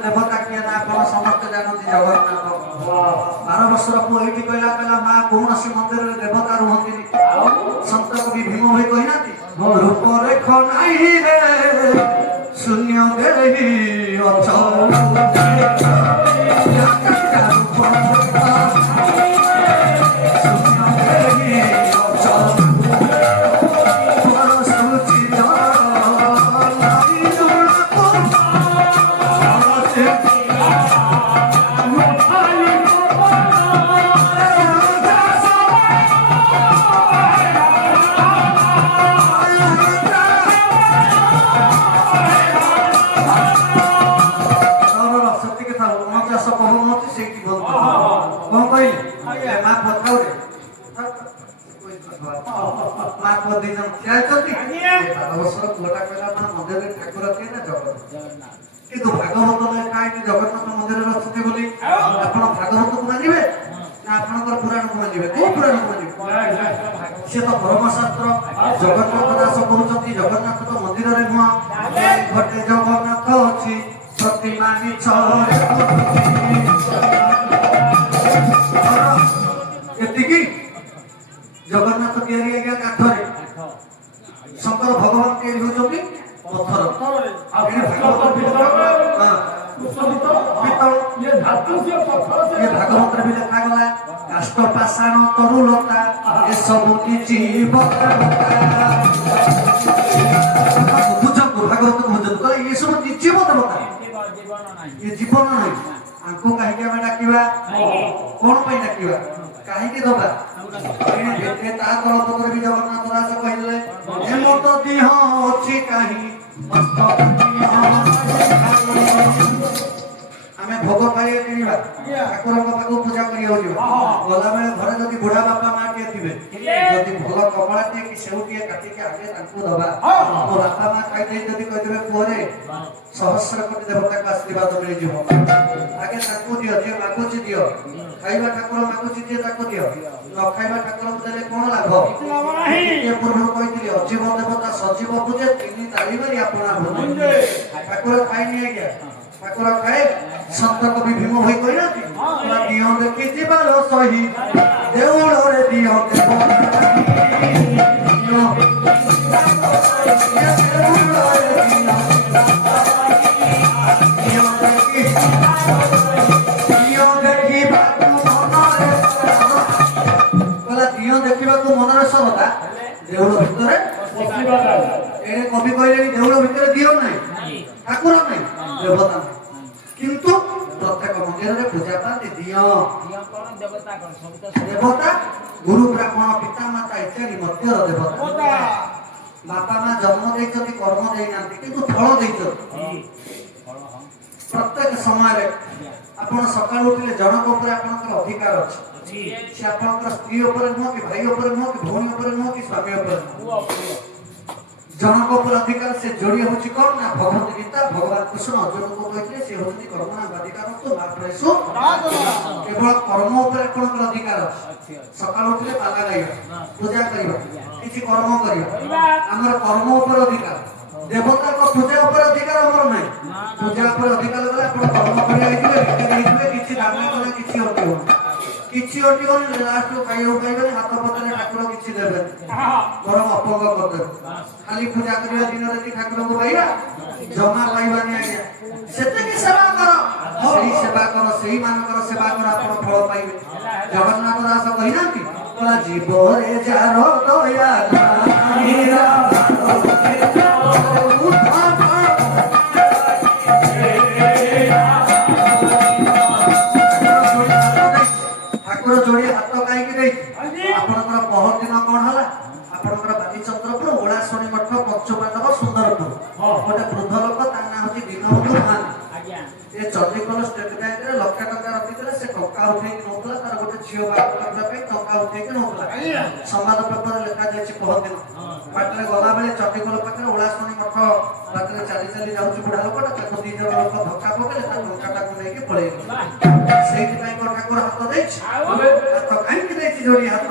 ଦେବତା କିଏ ନା ଆପଣ ସମସ୍ତେ ଜାଣନ୍ତି ଜଗନ୍ନାଥ 12 ବର୍ଷର ପୁଅ ଏଇଠି କହିଲା ମା କୌଣସି ମନ୍ଦିରରେ ଦେବତା ରୁହନ୍ତିନି ସନ୍ତ କବି ଭୀମ ଭାଇ କହିନାହାନ୍ତି ରୂପରେଖ ନାହିଁ ରେ ଶୂନ୍ୟ ଦେହି ଅଛ ପୁଅଟା କହିଲା ମା ମନ୍ଦିରରେ ଠାକୁର କିଏ ନା ଜଗନ୍ନାଥ। କିନ୍ତୁ ଭାଗବତରେ କାହିଁକି ଜଗନ୍ନାଥ ମନ୍ଦିରରେ ଅଛନ୍ତି ବୋଲି ଆପଣ ଭାଗବତକୁ ମାନିବେ ନା ଆପଣଙ୍କର ପୁରାଣକୁ ମାନିବେ? କୋଉ ପୁରାଣକୁ ମାନିବେ? ସେ ତ ପରମଶାସ୍ତ୍ର। ଜଗନ୍ନାଥ ଦାସ କହୁଛନ୍ତି ଜଗନ୍ନାଥ ତ ମନ୍ଦିରରେ ନୁହଁ, ଗୋଟେ ଜଗନ୍ନାଥ ଅଛି ପ୍ରତିମା ମିଛରେ ଏତିକି। ଜଗନ୍ନାଥ ତିଆରି ଆଜ୍ଞା କାଠରେ, ଶଙ୍କର ଭଗବାନ ତିଆରି ହଉଛନ୍ତି ପଥର। ଭାଗବତରେ ବି ଲେଖାଗଲା କାଷ୍ଠ ପାଷାଣ ତରୁଲତା ଏସବୁ କିଛି ବୁଝନ୍ତୁ। ଭାଗବତ ବୁଝନ୍ତୁ ଏସବୁ ଜୀବ ଦେବତା, ଏ ଜୀବନ ନାହିଁ। ଆଙ୍କୁ କାହିଁକି ଆମେ ଡାକିବା? କଣ ପାଇଁ ଡାକିବା? କାହିଁକି ଦବା? ତା ତଳପଦରେ ବି ଜଗନ୍ନାଥ ଦାସ କହିଲେ ଏମତ ଦିହ ଅଛି କାହିଁ ଆମେ ଭୋଗ ଖାଇବା କିଣିବା, ଠାକୁରଙ୍କ ପାଖକୁ ପୂଜା କରିବାକୁ ଯିବା। ଗଲାବେଳେ ଘରେ ଯଦି ବୁଢା ବାପା ମା କିଏ ଥିବେ, ଯଦି ଭଲ କମଳାଟିଏ କି ସେଉଟିଏ କାଟିକି ଆଗେ ତାଙ୍କୁ ଦବା। ମୋ ବାପା ମା ଖାଇଦେଇ ଯଦି କହିଦେବେ ପୁଅରେ ସହସ୍ର କୋଟି ଦେବତାକୁ ଆଶୀର୍ବାଦ ମିଳିଯିବ, ଆଗେ ତାଙ୍କୁ ଦିଅ। ଯିଏ ମାଗୁଛି ଦିଅ, ଖାଇବା ଠାକୁର ମାଗୁଛି ଯିଏ ତାକୁ ଦିଅ। ନ ଖାଇବା ଠାକୁରଙ୍କୁ ଦେଲେ କଣ ଲାଭ? ପୂର୍ବରୁ କହିଥିଲି ଅଜୀବ ଦେବତା ସଜୀବ ପୂଜେ ତିନି ତାଳି କରି ଆପଣା ଭୁଜେ। ଠାକୁର ଖାଇନି ଆଜ୍ଞା, ଠାକୁର ଖାଏ। ସନ୍ତ କବି ଭୀମ ଭାଇ କହିନାହାନ୍ତି ଦିଅ ଦେଖି ଯିବାର ସହି ଦେଉଳରେ ଦିଅ ଦେଖିବାକୁ ମନରେ ସରତା ଦେଉଳ ଭିତରେ। କବି କହିଲେ ଦେଉଳ ଭିତରେ ଦିଅ ନାହିଁ, ଠାକୁର ନାହିଁ, ଦେବତା ନାହିଁ। କିନ୍ତୁ ପ୍ରତ୍ୟେକ ମନ୍ଦିରରେ ପୂଜା ପାଆନ୍ତି ଦିଅ। ଦେବତା ଗୁରୁ ବ୍ରାହ୍ମଣ ପିତା ମାତା ଇତ୍ୟାଦି ମଧ୍ୟର ଦେବତା। ବାପା ମା ଜନ୍ମ ଦେଇଛନ୍ତି, କର୍ମ ଦେଇନାହାନ୍ତି, କିନ୍ତୁ ଫଳ ଦେଇଛନ୍ତି। ପ୍ରତ୍ୟେକ ସମୟରେ ଆପଣ ସକାଳୁ ଉଠିଲେ ଜଣଙ୍କ ଉପରେ ଆପଣଙ୍କର ଅଧିକାର ଅଛି। ସେ ଆପଣଙ୍କର ସ୍ତ୍ରୀ ଉପରେ ନୁହଁ କି ଭାଇ ଉପରେ ନୁହଁ କି ଭଉଣୀ ଉପରେ ନୁହଁ କି ସ୍ୱାମୀ ଉପରେ ନୁହଁ। ଜଣଙ୍କ ଉପରେ ଅଧିକାର ସେ ଯୋଡି ହଉଛି କଣ ନା ଭଗବତ ଗୀତା। ଭଗବାନ କୃଷ୍ଣ ଅର୍ଜୁନଙ୍କୁ କହିଥିଲେ ସେ ହଉଛନ୍ତି କର୍ମଣା ବାଧିକାରନ୍ତୁ ମାତ୍ରେଷୁ। କେବଳ କର୍ମ ଉପରେ ଆପଣଙ୍କର ଅଧିକାର ଅଛି। ସକାଳୁ ଉଠିଲେ ପାଲା ଗାଇବା, ପୂଜା କରିବା, କିଛି କର୍ମ କରିବା, ଆମର କର୍ମ ଉପରେ ଅଧିକାର। ଦେବତାଙ୍କ ପୂଜା ଉପରେ ଅଧିକାର ଆମର ନାହିଁ। ପୂଜା ଉପରେ ଅଧିକାର ଗଲେ ଆପଣ କର୍ମ କରିବା ହେଇଯିବେ, କିଛି ଦାନ କଲେ କିଛି ଅଟିବନି, କିଛି ଅଟିବନି। ଲାଷ୍ଟକୁ ଖାଇବାକୁ ପାଇବେନି, ହାତ ପତାରେ ଠାକୁର କିଛି ଦେବେନି, ବରଂ ଅପଙ୍ଗ କରିଦେବେ। ଖାଲି ପୂଜା କରିବା ଦିନରେ ଯଦି ଠାକୁରଙ୍କୁ ପାଇବା ଜମା ପାଇବାନି ଆଜ୍ଞା। ସେତିକି ସେବା କର, ସେଇ ସେବା କର, ସେଇ ମାନଙ୍କର ସେବା କର, ଆପଣ ଫଳ ପାଇବେ। ଜଗନ୍ନାଥ ଦାସ କହିନାହାନ୍ତି ଜୀବରେ ଯାର ଦୟା ଠାକୁର ଯୋଡିଏ ହାତ କାହିଁକି ଦେଇଛି? ଆପଣଙ୍କର ପହରଦିନ କଣ ହେଲା? ଆପଣଙ୍କର ବାଲିଚନ୍ଦ୍ରପୁର ଓଳାଶୁଣୀ ମଠ ପଞ୍ଚପାଣ୍ଡବ ସୁନ୍ଦରପୁର ଗୋଟେ ବୃଦ୍ଧ ଲୋକ, ତା ନାଁ ହଉଛି ଦୀନବନ୍ଧୁ ମହାନ୍ତି। ଏ ଚଣ୍ଡିଖୋଲ ଷ୍ଟେଟ ବ୍ୟାଙ୍କରେ ଲକ୍ଷ ଟଙ୍କା ରଖିଥିଲେ। ସେ ଟଙ୍କା ଉଠେଇକି ନଉଥିଲା, ତାର ଗୋଟେ ଝିଅ ବାହାର କରିବା ପାଇଁ ଟଙ୍କା ଉଠେଇକି ନଉଥିଲା। ସମ୍ବାଦ ପେପରରେ ଲେଖା ଯାଇଛି ପହରଦିନ। ବାଟରେ ଗଲାବେଳେ ଚଣ୍ଡିଖୋଲ ପାଖରେ ଓଳାଶୁଣୀ ମଠ ବାଟରେ ଚାଲି ଚାଲି ଯାଉଛି ବୁଢା ଲୋକଟା, ତାକୁ 2 ଜଣ ଲୋକ ଧକ୍କା ପକେଇଲେ, ତା ଟଙ୍କାଟାକୁ ନେଇକି ପଳେଇଲେ। ସେଇଥିପାଇଁ କଣ ଠାକୁର ହାତ ଦେଇଛି? ହାତ କାହିଁକି ଦେଇଛି ଯୋଡି ହାତ?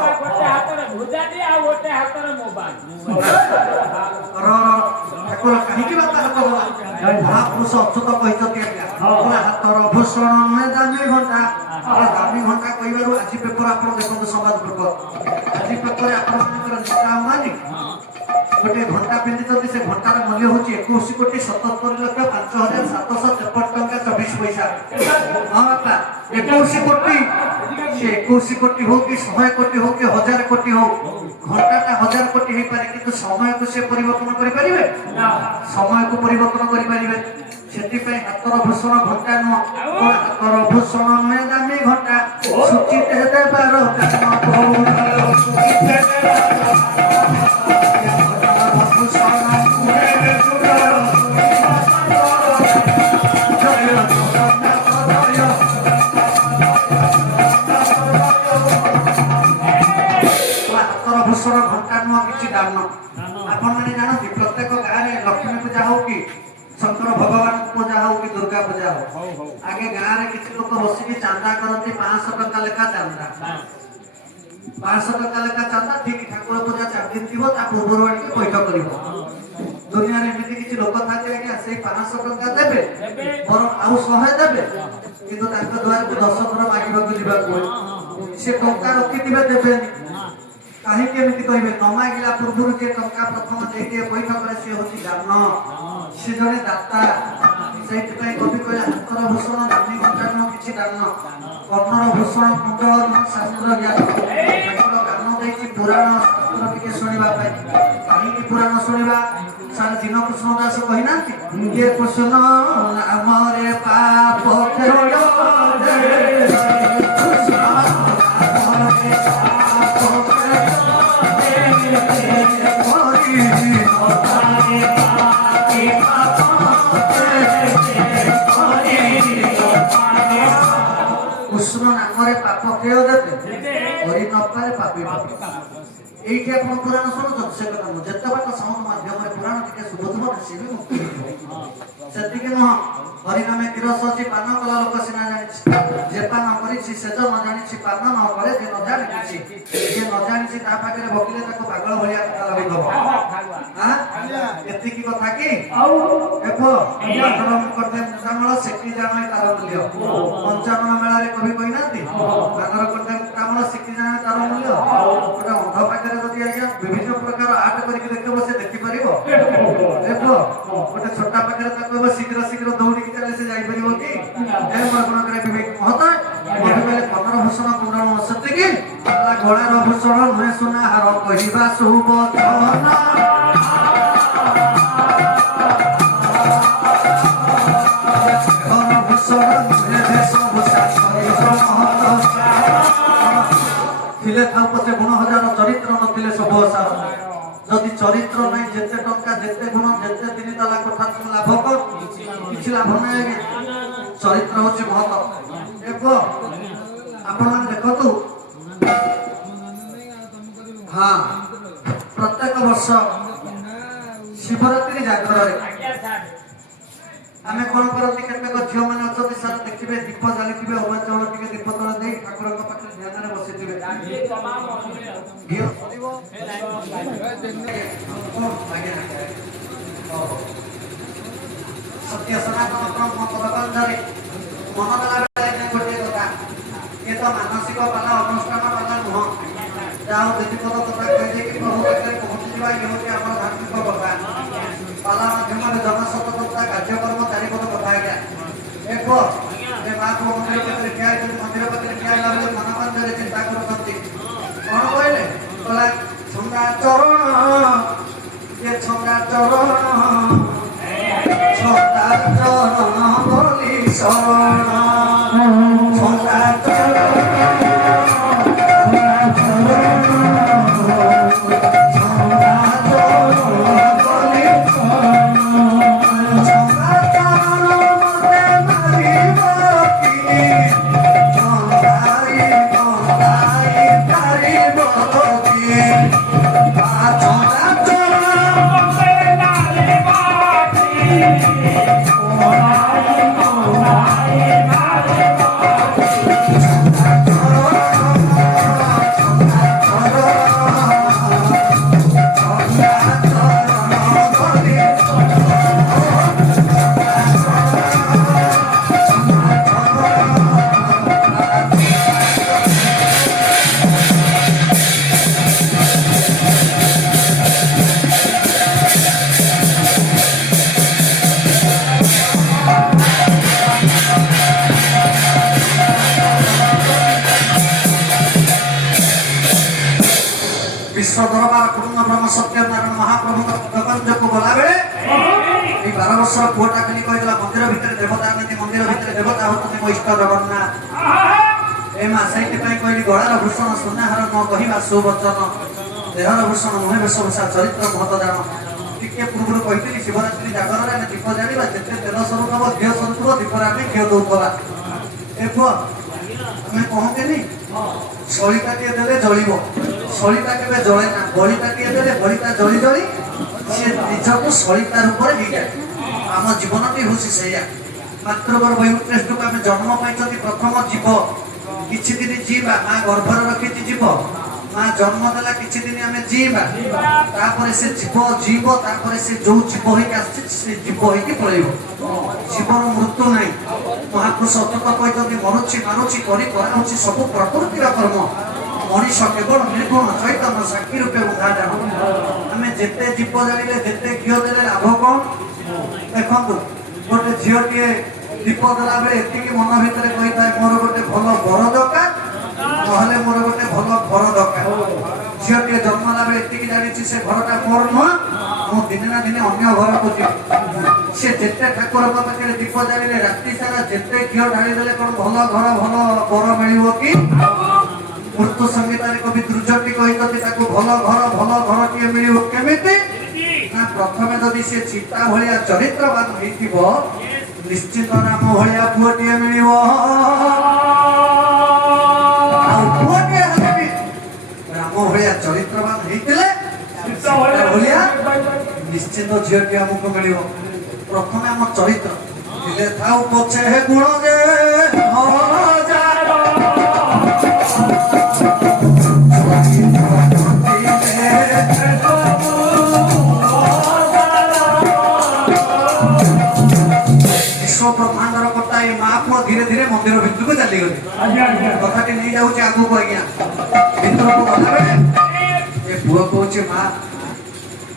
ଠାକୁର କାହିଁକି ବାପା ହାତ ଗଲା? ମହାପୁରୁଷ ଅଚ୍ୟୁତ କହିଛନ୍ତି ହାତର ଭୂଷଣ ନୁହେଁ ଦାମୀ ଘଣ୍ଟା। ଦାମୀ ଘଣ୍ଟା କହିବାରୁ ଆଜି ପେପର ଆପଣ ଦେଖନ୍ତୁ, ସମ୍ବାଦ ପେପର ଆଜି ପେପରରେ ଆପଣଙ୍କର ନେତା ଅମ୍ବାନୀ ଗୋଟେ ଘଣ୍ଟା ପିନ୍ଧିଛନ୍ତି। ସେ ଘଣ୍ଟାର ମୂଲ୍ୟ ହଉଛି 21,77,5,753 ଟଙ୍କା 24 ପଇସା। ହଁ ବାପା 21 କୋଟି। ସେ 21 କୋଟି ହଉ କି 100 କୋଟି ହଉ କି 1000 କୋଟି ହଉ, ଘଣ୍ଟାଟା 1000 କୋଟି ହେଇପାରେ, କିନ୍ତୁ ସମୟକୁ ସେ ପରିବର୍ତ୍ତନ କରିପାରିବେ? ସମୟକୁ ପରିବର୍ତ୍ତନ କରିପାରିବେ। ସେଥିପାଇଁ ହାତର ଭୂଷଣ ଘଣ୍ଟା ନୁହଁ, ହାତର ଭୂଷଣ ନୁହେଁ ଦାମୀ ଘଣ୍ଟା। ସୁଚିତ ଦେବାର ଭୂଷଣ ଘଣ୍ଟା ନୁହଁ, କିଛି ଦାନ। ଆପଣ ମାନେ ଜାଣନ୍ତି ପ୍ରତ୍ୟେକ ଗାଁରେ शंकर भगवान पूजा हो कि दुर्गा पूजा हो आगे गाँव में किसी लोग बसिक चांदा करती 500 टका लेखा चांदा 500 टका लेखा चांदा ठीक ठाकुर पूजा 4 दिन थी पूर्व आड़े पैठ कर दुनिया एमती किसी लोक था से 500 टका देवे बर आउ 100 देवे किंतु द्वार को 10 थर मांगवाक जावाक से टंका रखिथे देवे कहीं केमिति कहिबे न मांगिला पूर्व जे टंका प्रथम देके पैठ करे से होची दान से जने दाता सेठ पे कवि कहला हातर भूषण दानी गंजान किछि दान कर्णर भूषण कुंडल शास्त्र ज्ञान ज्ञान देछि पुराण शास्त्र के सुनिबा पाई कहीं की पुराण सुनिबा सारा दिन कृष्ण दास कहिनांती ये कृष्ण हमरे पाप खेलो दे कृष्ण नामरे पाप खेल देते हरि नपारे पापी এইটি আপন পুরাণ শুনুছেন সে কথা নয় যেতে বাট সাউন্ড মাধ্যমে পুরাণ থেকে সুবোধব সে भी মুক্তি সেদিকে নহ হরি নামে তিরসজি পান কলা লোক সিনা জানিছি যে পান করিছি সে তো ন জানিছি পান ন করে যে ন জানিছি যে ন জানিছি তা পাখে বকিলে তাকে পাগল ভলিয়া কথা লগাই দব হ্যাঁ এতিকি কথা কি দেখো পঞ্চানন করতে মুকামল সেটি জানাই তার মূল্য পঞ্চানন মেলারে কবি কইনাতি তার করতে মুকামল সেটি জানাই তার মূল্য ওটা অন্ধ পাখে যদি আজ্ঞা বিভিন্ন প্রকার আর্ট করিকে দেখব সে দেখি পারিব দেখো ওটা ছোটা পাখে তাকে শীঘ্র শীঘ্র দৌড়ি চলে সে যাই পারিব কি এ মরণ করে বিবেক মহতা মহিমালে কমর ভূষণ কুণ্ডল সত্যি কি আল্লাহ ঘোড়ার ভূষণ নহে সোনা হার কহিবা সুবচন ଥିଲେ ଥାଉ ପଛେ ଗୁଣ ହଜାର ଚରିତ୍ର ନଥିଲେ ସବୁ ଅସାର ଯଦି ଚରିତ୍ର ନାହିଁ ଯେତେ ଟଙ୍କା ଯେତେ ଗୁଣ ଯେତେ ତିନି ତାଲା କଥା তুমি ଲାଭ କର କିଛି ଲାଭ ନାହିଁ ଆଜ୍ଞା ଚରିତ୍ର ହଉଛି ମହତ ଦେଖ ଆପଣମାନେ ଦେଖନ୍ତୁ ହଁ ପ୍ରତ୍ୟେକ ବର୍ଷ ଶିବରାତ୍ରି ଜାଗରରେ ଆମେ କଣ କରନ୍ତି କେତେକ ଝିଅ ମାନେ ଅଛନ୍ତି ସାର୍ ଦେଖିବେ ଦୀପ ଜାଳିଥିବେ ଅବା ଚାଉଳ ଟିକେ ଦୀପ ତଳ ଦେଇ ଠାକୁରଙ୍କ ପାଖରେ ଧ୍ୟାନରେ ବସିଥିବେ ଘିଅ ସତ୍ୟ ସନାତନ ପ୍ରବନ୍ଧରେ ମନ ଦେଲା ଗୋଟିଏ କଥା ଏ ତ ମାନସିକ ପାଲା ଅନୁଷ୍ଠାନ ପାଲା ନୁହଁ ଯାହା ଦେବୀପଦ କଥା କହିଦେଇକି ପ୍ରଭୁ ପାଖରେ ପହଞ୍ଚିଯିବା ଇଏ ହେଉଛି ଆମର ଧାର୍ମିକ କଥା ପାଲା ମାଧ୍ୟମରେ ଜନସଚେତନତା କାର୍ଯ୍ୟକ୍ରମ ଚାରିପଦ କଥା ଆଜ୍ଞା ଏକ ଏ ମହାପ୍ରଭୁ ମନ୍ଦିର ପାଖରେ ଠିଆ ହେଇଛନ୍ତି ମନ୍ଦିର ପାଖରେ ଠିଆ ହେଲା ବେଳେ ମନ ମଧ୍ୟରେ ଚିନ୍ତା କରୁଛନ୍ତି କଣ କହିଲେ କହିଲା ଛନ୍ଦା ଚରଣ ଏ ଛନ୍ଦା ଚରଣ ଛନ୍ଦା ଚରଣ ବୋଲି ଶରଣ ଛନ୍ଦା ଚରଣ विश्व दरबार पूर्ण ब्रह्म सत्यनारायण महाप्रभु प्रपंच को गला बेले 12 वर्ष पुआटा खाली कहला मंदिर भितर देवता नहीं मंदिर भितर देवता होतने मो इष्ट जगन्नाथ ए मा साइते पई कहली गळार भूषण सुनाहार न कहिबा सुवचन देहर भूषण मोहे वेशभूषा चरित्र महत जान टिके पूर्व कहली शिवरात्रि जागरण में दीप जानिबा जेते तेल स्वरूप हो घियो स्वरूप दीपरा में घियो दउतला ए पुआ हमें कहतेनी सलिता के देले जळिबो सलिता केबे जळे ना बळिता के देले बळिता जळि जळि से निज को सलिता रूप रे ही जाय आम जीवनटी हूँ से मातृगर बहिष्ठ को आम जन्म पाई प्रथम जीव किछि दिन जीवा माँ गर्भर रखी जीव माँ जन्म देला किछि दिन आम जीवा तापर से जीव जीव तापर से जो जीव होइक आसे से जीव होइक पळेइबो जीवन मृत्यु नहीं महापुरुष अतत कहते मरुची मारुची करी कराउची सब प्रकृतिर कर्म मनीष केवल निर्गुण चैतन्य साक्षी रूपे उठा जान आम जिते जीव जानिले जिते घी देले लाभ कौन देखु गोटे झीटे दीप देला बेले एतिकी मन भितर कही था मोर गोटे भल बर दरकार नहले मोर गोटे भल घर दरकार झीटे जन्म ला बेले एतिकी जानी से घरटा मोर नुह मु दिने ना दिने अन्य घर को जी से जिते ठाकुर पाखे दीप जानिले राति सारा जिते घी ढाली देले कौन भल घर भल बर मिल कि मृत्यु संगीतार कवि दुर्जटी कही भल घर टे मिल केमिति ना प्रथमे जदि से चिता भलिया चरित्रवान होइथिबो निश्चित राम भलिया पुअटिए मिलिबो आ पुअटिए हबि राम भलिया चरित्रवान होइतिले चिता भलिया निश्चित झियटी हमको मिलिबो प्रथमे हम चरित्र दिले थाउ पछे हे गुण जे हो जा ब्रह्मांडर कथा ये माँ पुओ धीरे धीरे मंदिर भितर को चली गली कथा नहीं जाऊँ आगू को आज्ञा भितर को गला बेले ये पुओ कहे माँ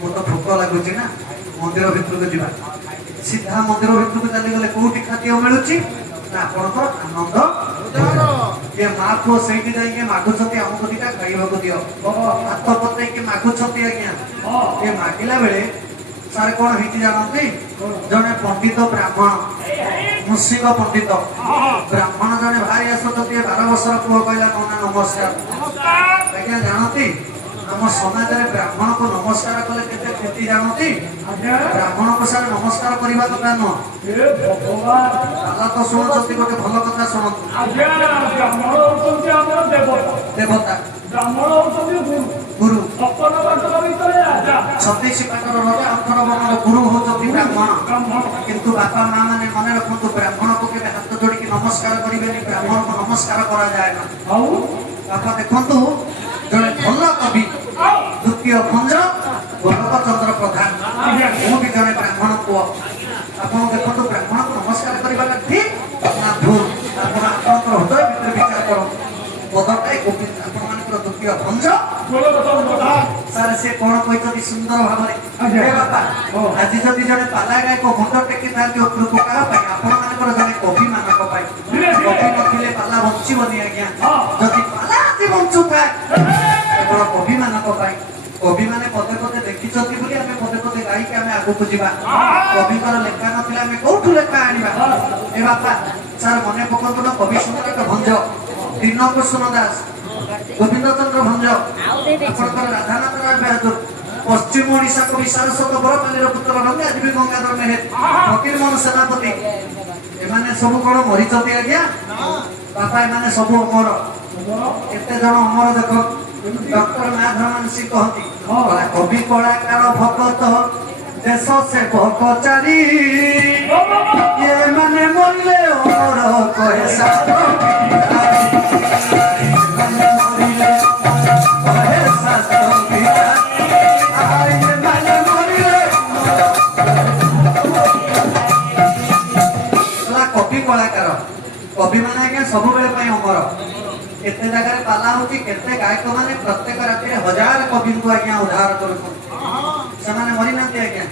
मो तो भोक लगुच ना मंदिर भितर को जीवा सीधा मंदिर भितर को चली गले कौटी खाद्य मिलूँ ना आपंकर आनंद ये माँ पुओ से मागुंट आमको दीटा खाइबा दियो हाथ पतई मागुंट आज्ञा ये मागिला बेले सारे कौन होती जानते जने पंडित ब्राह्मण मुसिक पंडित ब्राह्मण जने भारी आसुचती 12 वर्षर पुओ कहला नना नमस्कार आज्ञा जानती आम समाज में ब्राह्मण को नमस्कार कले केते क्षति जानती ब्राह्मण को सारे नमस्कार करबा कथा न ताला तो शुणुचती गोटे भल कथा शुणु ब्राह्मण होचंती हमर देवता ब्राह्मण होचंती गुरु सपन बाटर भितरे राजा 36 पाटर राजा 18 वर्णर गुरु होचंती ब्राह्मण किंतु बापा माँ माने मन रखु ब्राह्मण को के हाथ जोड़ी की नमस्कार करेंगे ब्राह्मण को नमस्कार करा जाए ना बापा देखु जड़े भल कवि द्वितीय भंज गोलक चंद्र प्रधान मु भी जड़े ब्राह्मण पुओ आप देखो ब्राह्मण को नमस्कार करवा ठीक ना भूल आप हृदय भितर विचार करो पदटाई गोविंद आप द्वितीय भंज सारे से कौन कहते सुंदर भाव बापा आज जदि जड़े पाला गाय को मुंड टेकी था उपरको क्या जड़े कवि मानक कवि नथिले पाला बंचबनी आज्ञा जदि पाला आज बंचु था कवि मानक कवि माने पदे पदे देखी आम पदे पदे गायिक आम आगू जा कविकर लेखा ना आम कौटू लेखा आना ए बापा सार मन पकड़ कवि सुंदर भंज दीनकृष्ण दास गोविंद चंद्र भंज राधानाथ राय बहादुर पश्चिम ओडिशा को विशारद बरपाली पुत्र रंगे आज भी गंगाधर मेहेर फकीर मोहन सेनापति एमाने सब कौन मरीचती आज्ञा बापा एमाने सब अमर केते जन अमर देख डॉक्टर माधवांशी कहती कवि कलाकार भगत देश से भकचारी ये माने मरले अमर कहे कवि कलाकार कवि माने सब बेले अमर केते जगह पाला होची केते गायक माने प्रत्येक राति 1000 कवि को आज्ञा उद्धार करूछन से माने मरि नाते आज्ञा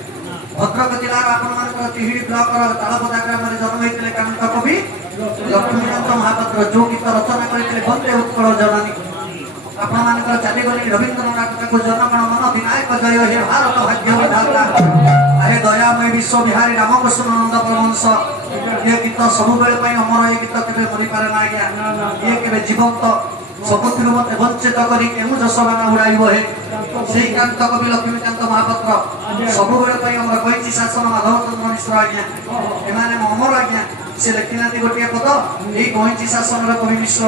भद्रक जिलार आपण मान तिहिडी ब्लॉक तालपदा ग्राम रे जन्म होइतले कांत कवि लक्ष्मीकांत महापात्र जो गीत रचना करथिले बंदे उत्कल जननी आपण मान चली गली रविंद्रनाथ ठाकुर जनगण मन विनायक जय हे भारत भाग्य विधाता अरे दयामय विश्व बिहारी रामकृष्ण नंद परमहंस ये गीत सब बेले अमर ये गीत केबे मरि पारे ना आज्ञा ये केबे जीवंत सबुथिर मते वंचित करी केमु जसबाना उड़ाइबो हे सेई कांत कवि लक्ष्मीकांत महापात्र सब बेले अमर कहिछि शासन माधव चंद्र मिश्र आज्ञा एमाने अमर आज्ञा से लिखिनाती गोटे पद ये कहिछि शासन कवि मिश्र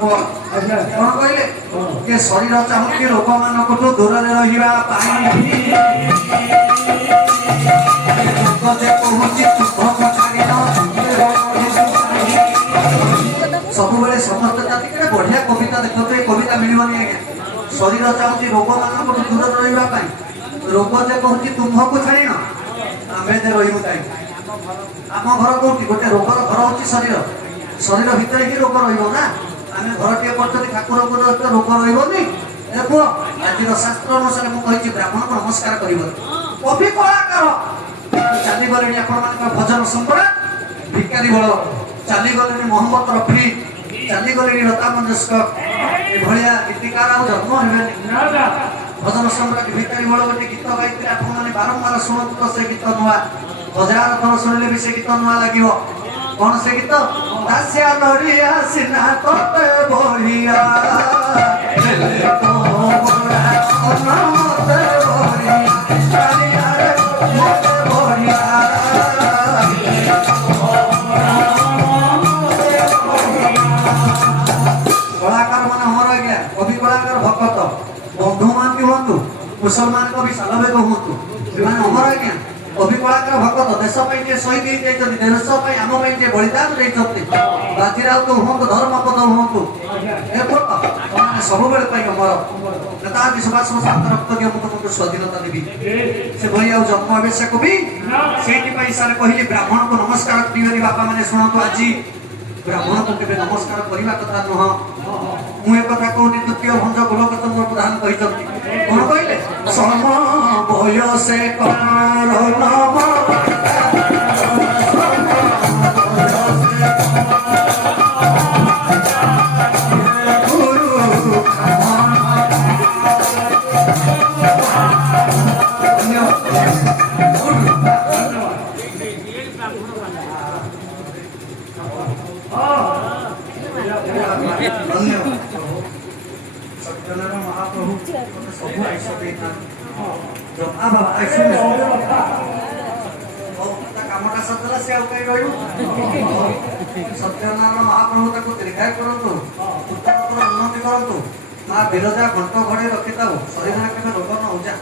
पुओ कौन कहले ये शरीर चाहूँ लोक मान दूर रहा যে কହୁଛି ତୁମ୍ଭକୁ ଛାଡ଼ିଲ ସବୁବେଳେ ସମସ୍ତ ଜାତିରେ ବଢିଆ କବିତା ଦେଖନ୍ତୁ ଏ କବିତା ମିଳିବନି ଆଜ୍ଞା ଶରୀର ଚାହୁଁଛି ରୋଗ ମାନଙ୍କଠୁ ଦୂରରେ ରହିବା ପାଇଁ ରୋଗ ଯେ କହୁଛି ତୁମ୍ଭକୁ ଛାଡ଼ିନ ଆମେ ଯେ ରହିବୁ କାହିଁକି ଆମ ଘର କୋଉଠି ଗୋଟେ ରୋଗର ଘର ହଉଛି ଶରୀର ଶରୀର ଭିତରେ ହିଁ ରୋଗ ରହିବ ନା ଆମେ ଘରଟିଏ କରୁଛନ୍ତି ଠାକୁରଙ୍କୁ ରୋଗ ରହିବନି ଏ ପୁଅ ଆଜିର ଶାସ୍ତ୍ର ଅନୁସାରେ ମୁଁ କହିଛି ବ୍ରାହ୍ମଣକୁ ନମସ୍କାର କରିବନି କବି କଳାକାର ଚାଲିଗଲେଣି ଆପଣମାନଙ୍କର ଭଜନ ସମ୍ପର୍କ ଭିକାରୀ ବଳ ଚାଲିଗଲେଣି ମହମ୍ମଦ ରଫି ଚାଲିଗଲେଣି ଲତା ମଙ୍ଗେଶକର ଏଭଳିଆ ଗୀତିକାର ଆଉ ଜନ୍ମ ହେବେନି ଭଜନ ସମ୍ରାଟ ଭିକାରୀ ବଳ ଗୋଟେ ଗୀତ ଗାଇଥିଲେ ଆପଣମାନେ ବାରମ୍ବାର ଶୁଣନ୍ତୁ ତ ସେ ଗୀତ ନୂଆ ହଜାର ଥର ଶୁଣିଲେ ବି ସେ ଗୀତ ନୂଆ ଲାଗିବ କଣ ସେ ଗୀତ ଦାସିଆ ନଡ଼ିଆ ସିନା ତତେ ବଢିଆ କଳାକାର ମାନେ ଆମର ଆଜ୍ଞା କବି କଳାକାର ଭକତ ବନ୍ଧୁ ମାନନ୍ତି ହୁଅନ୍ତୁ ମୁସଲମାନ କବି ସାଲବେଗ ହୁଅନ୍ତୁ ସେମାନେ ଅମର ଆଜ୍ଞା କବି କଳାକାର ଭକତ ଦେଶ ପାଇଁ ଯିଏ ଶହୀଦ ହେଇଯାଇଛନ୍ତି ଦେଶ ପାଇଁ ଆମ ପାଇଁ ଯିଏ ବଳିଦାନ ଦେଇଛନ୍ତି ବାଜିରାଉତ ହୁଅନ୍ତୁ ଧର୍ମପଦ ହୁଅନ୍ତୁ ଏ ପୁଅ ସେମାନେ ସବୁବେଳେ ପାଇଁ ଅମର ନେତାଜୀ ସୁଭାଷ ବୋଷଙ୍କ ରକ୍ତ ଦିଅ ମୁଁ ତମକୁ ସ୍ୱାଧୀନତା ଦେବି ସେଭଳି ଆଉ ଜନ୍ମ ହେବେ ସେ କବି ସେଇଥିପାଇଁ ସାର୍ କହିଲି ବ୍ରାହ୍ମଣକୁ ନମସ୍କାର ପ୍ରିୟ ବାପା ମାନେ ଶୁଣନ୍ତୁ ଆଜି ବ୍ରାହ୍ମଣକୁ କେବେ ନମସ୍କାର କରିବା କଥା ନୁହଁ ମୁଁ ଏ କଥା କହୁନି ଦ୍ୱିତୀୟ ଭଞ୍ଜ ଗୋଲକଚନ୍ଦ୍ର ପ୍ରଧାନ କହିଛନ୍ତି କଣ କହିଲେ ସମ ବୟସେ କର ନମ କାମଟା ସରିଲା ସେ ଆଉ କାହିଁ ରହିବ ସତ୍ୟନାରାୟଣ ମହାପ୍ରଭୁ ତାକୁ ଦୀର୍ଘାୟୁ କରନ୍ତୁ ଉତ୍ତର ଉନ୍ନତି କରନ୍ତୁ ମା ବିରଜା ଘଣ୍ଟ ଘୋଡେଇ ରଖିଥାଉ ଶରୀରରେ କେବେ ରୋଗ ନ ହଉ ଯାହା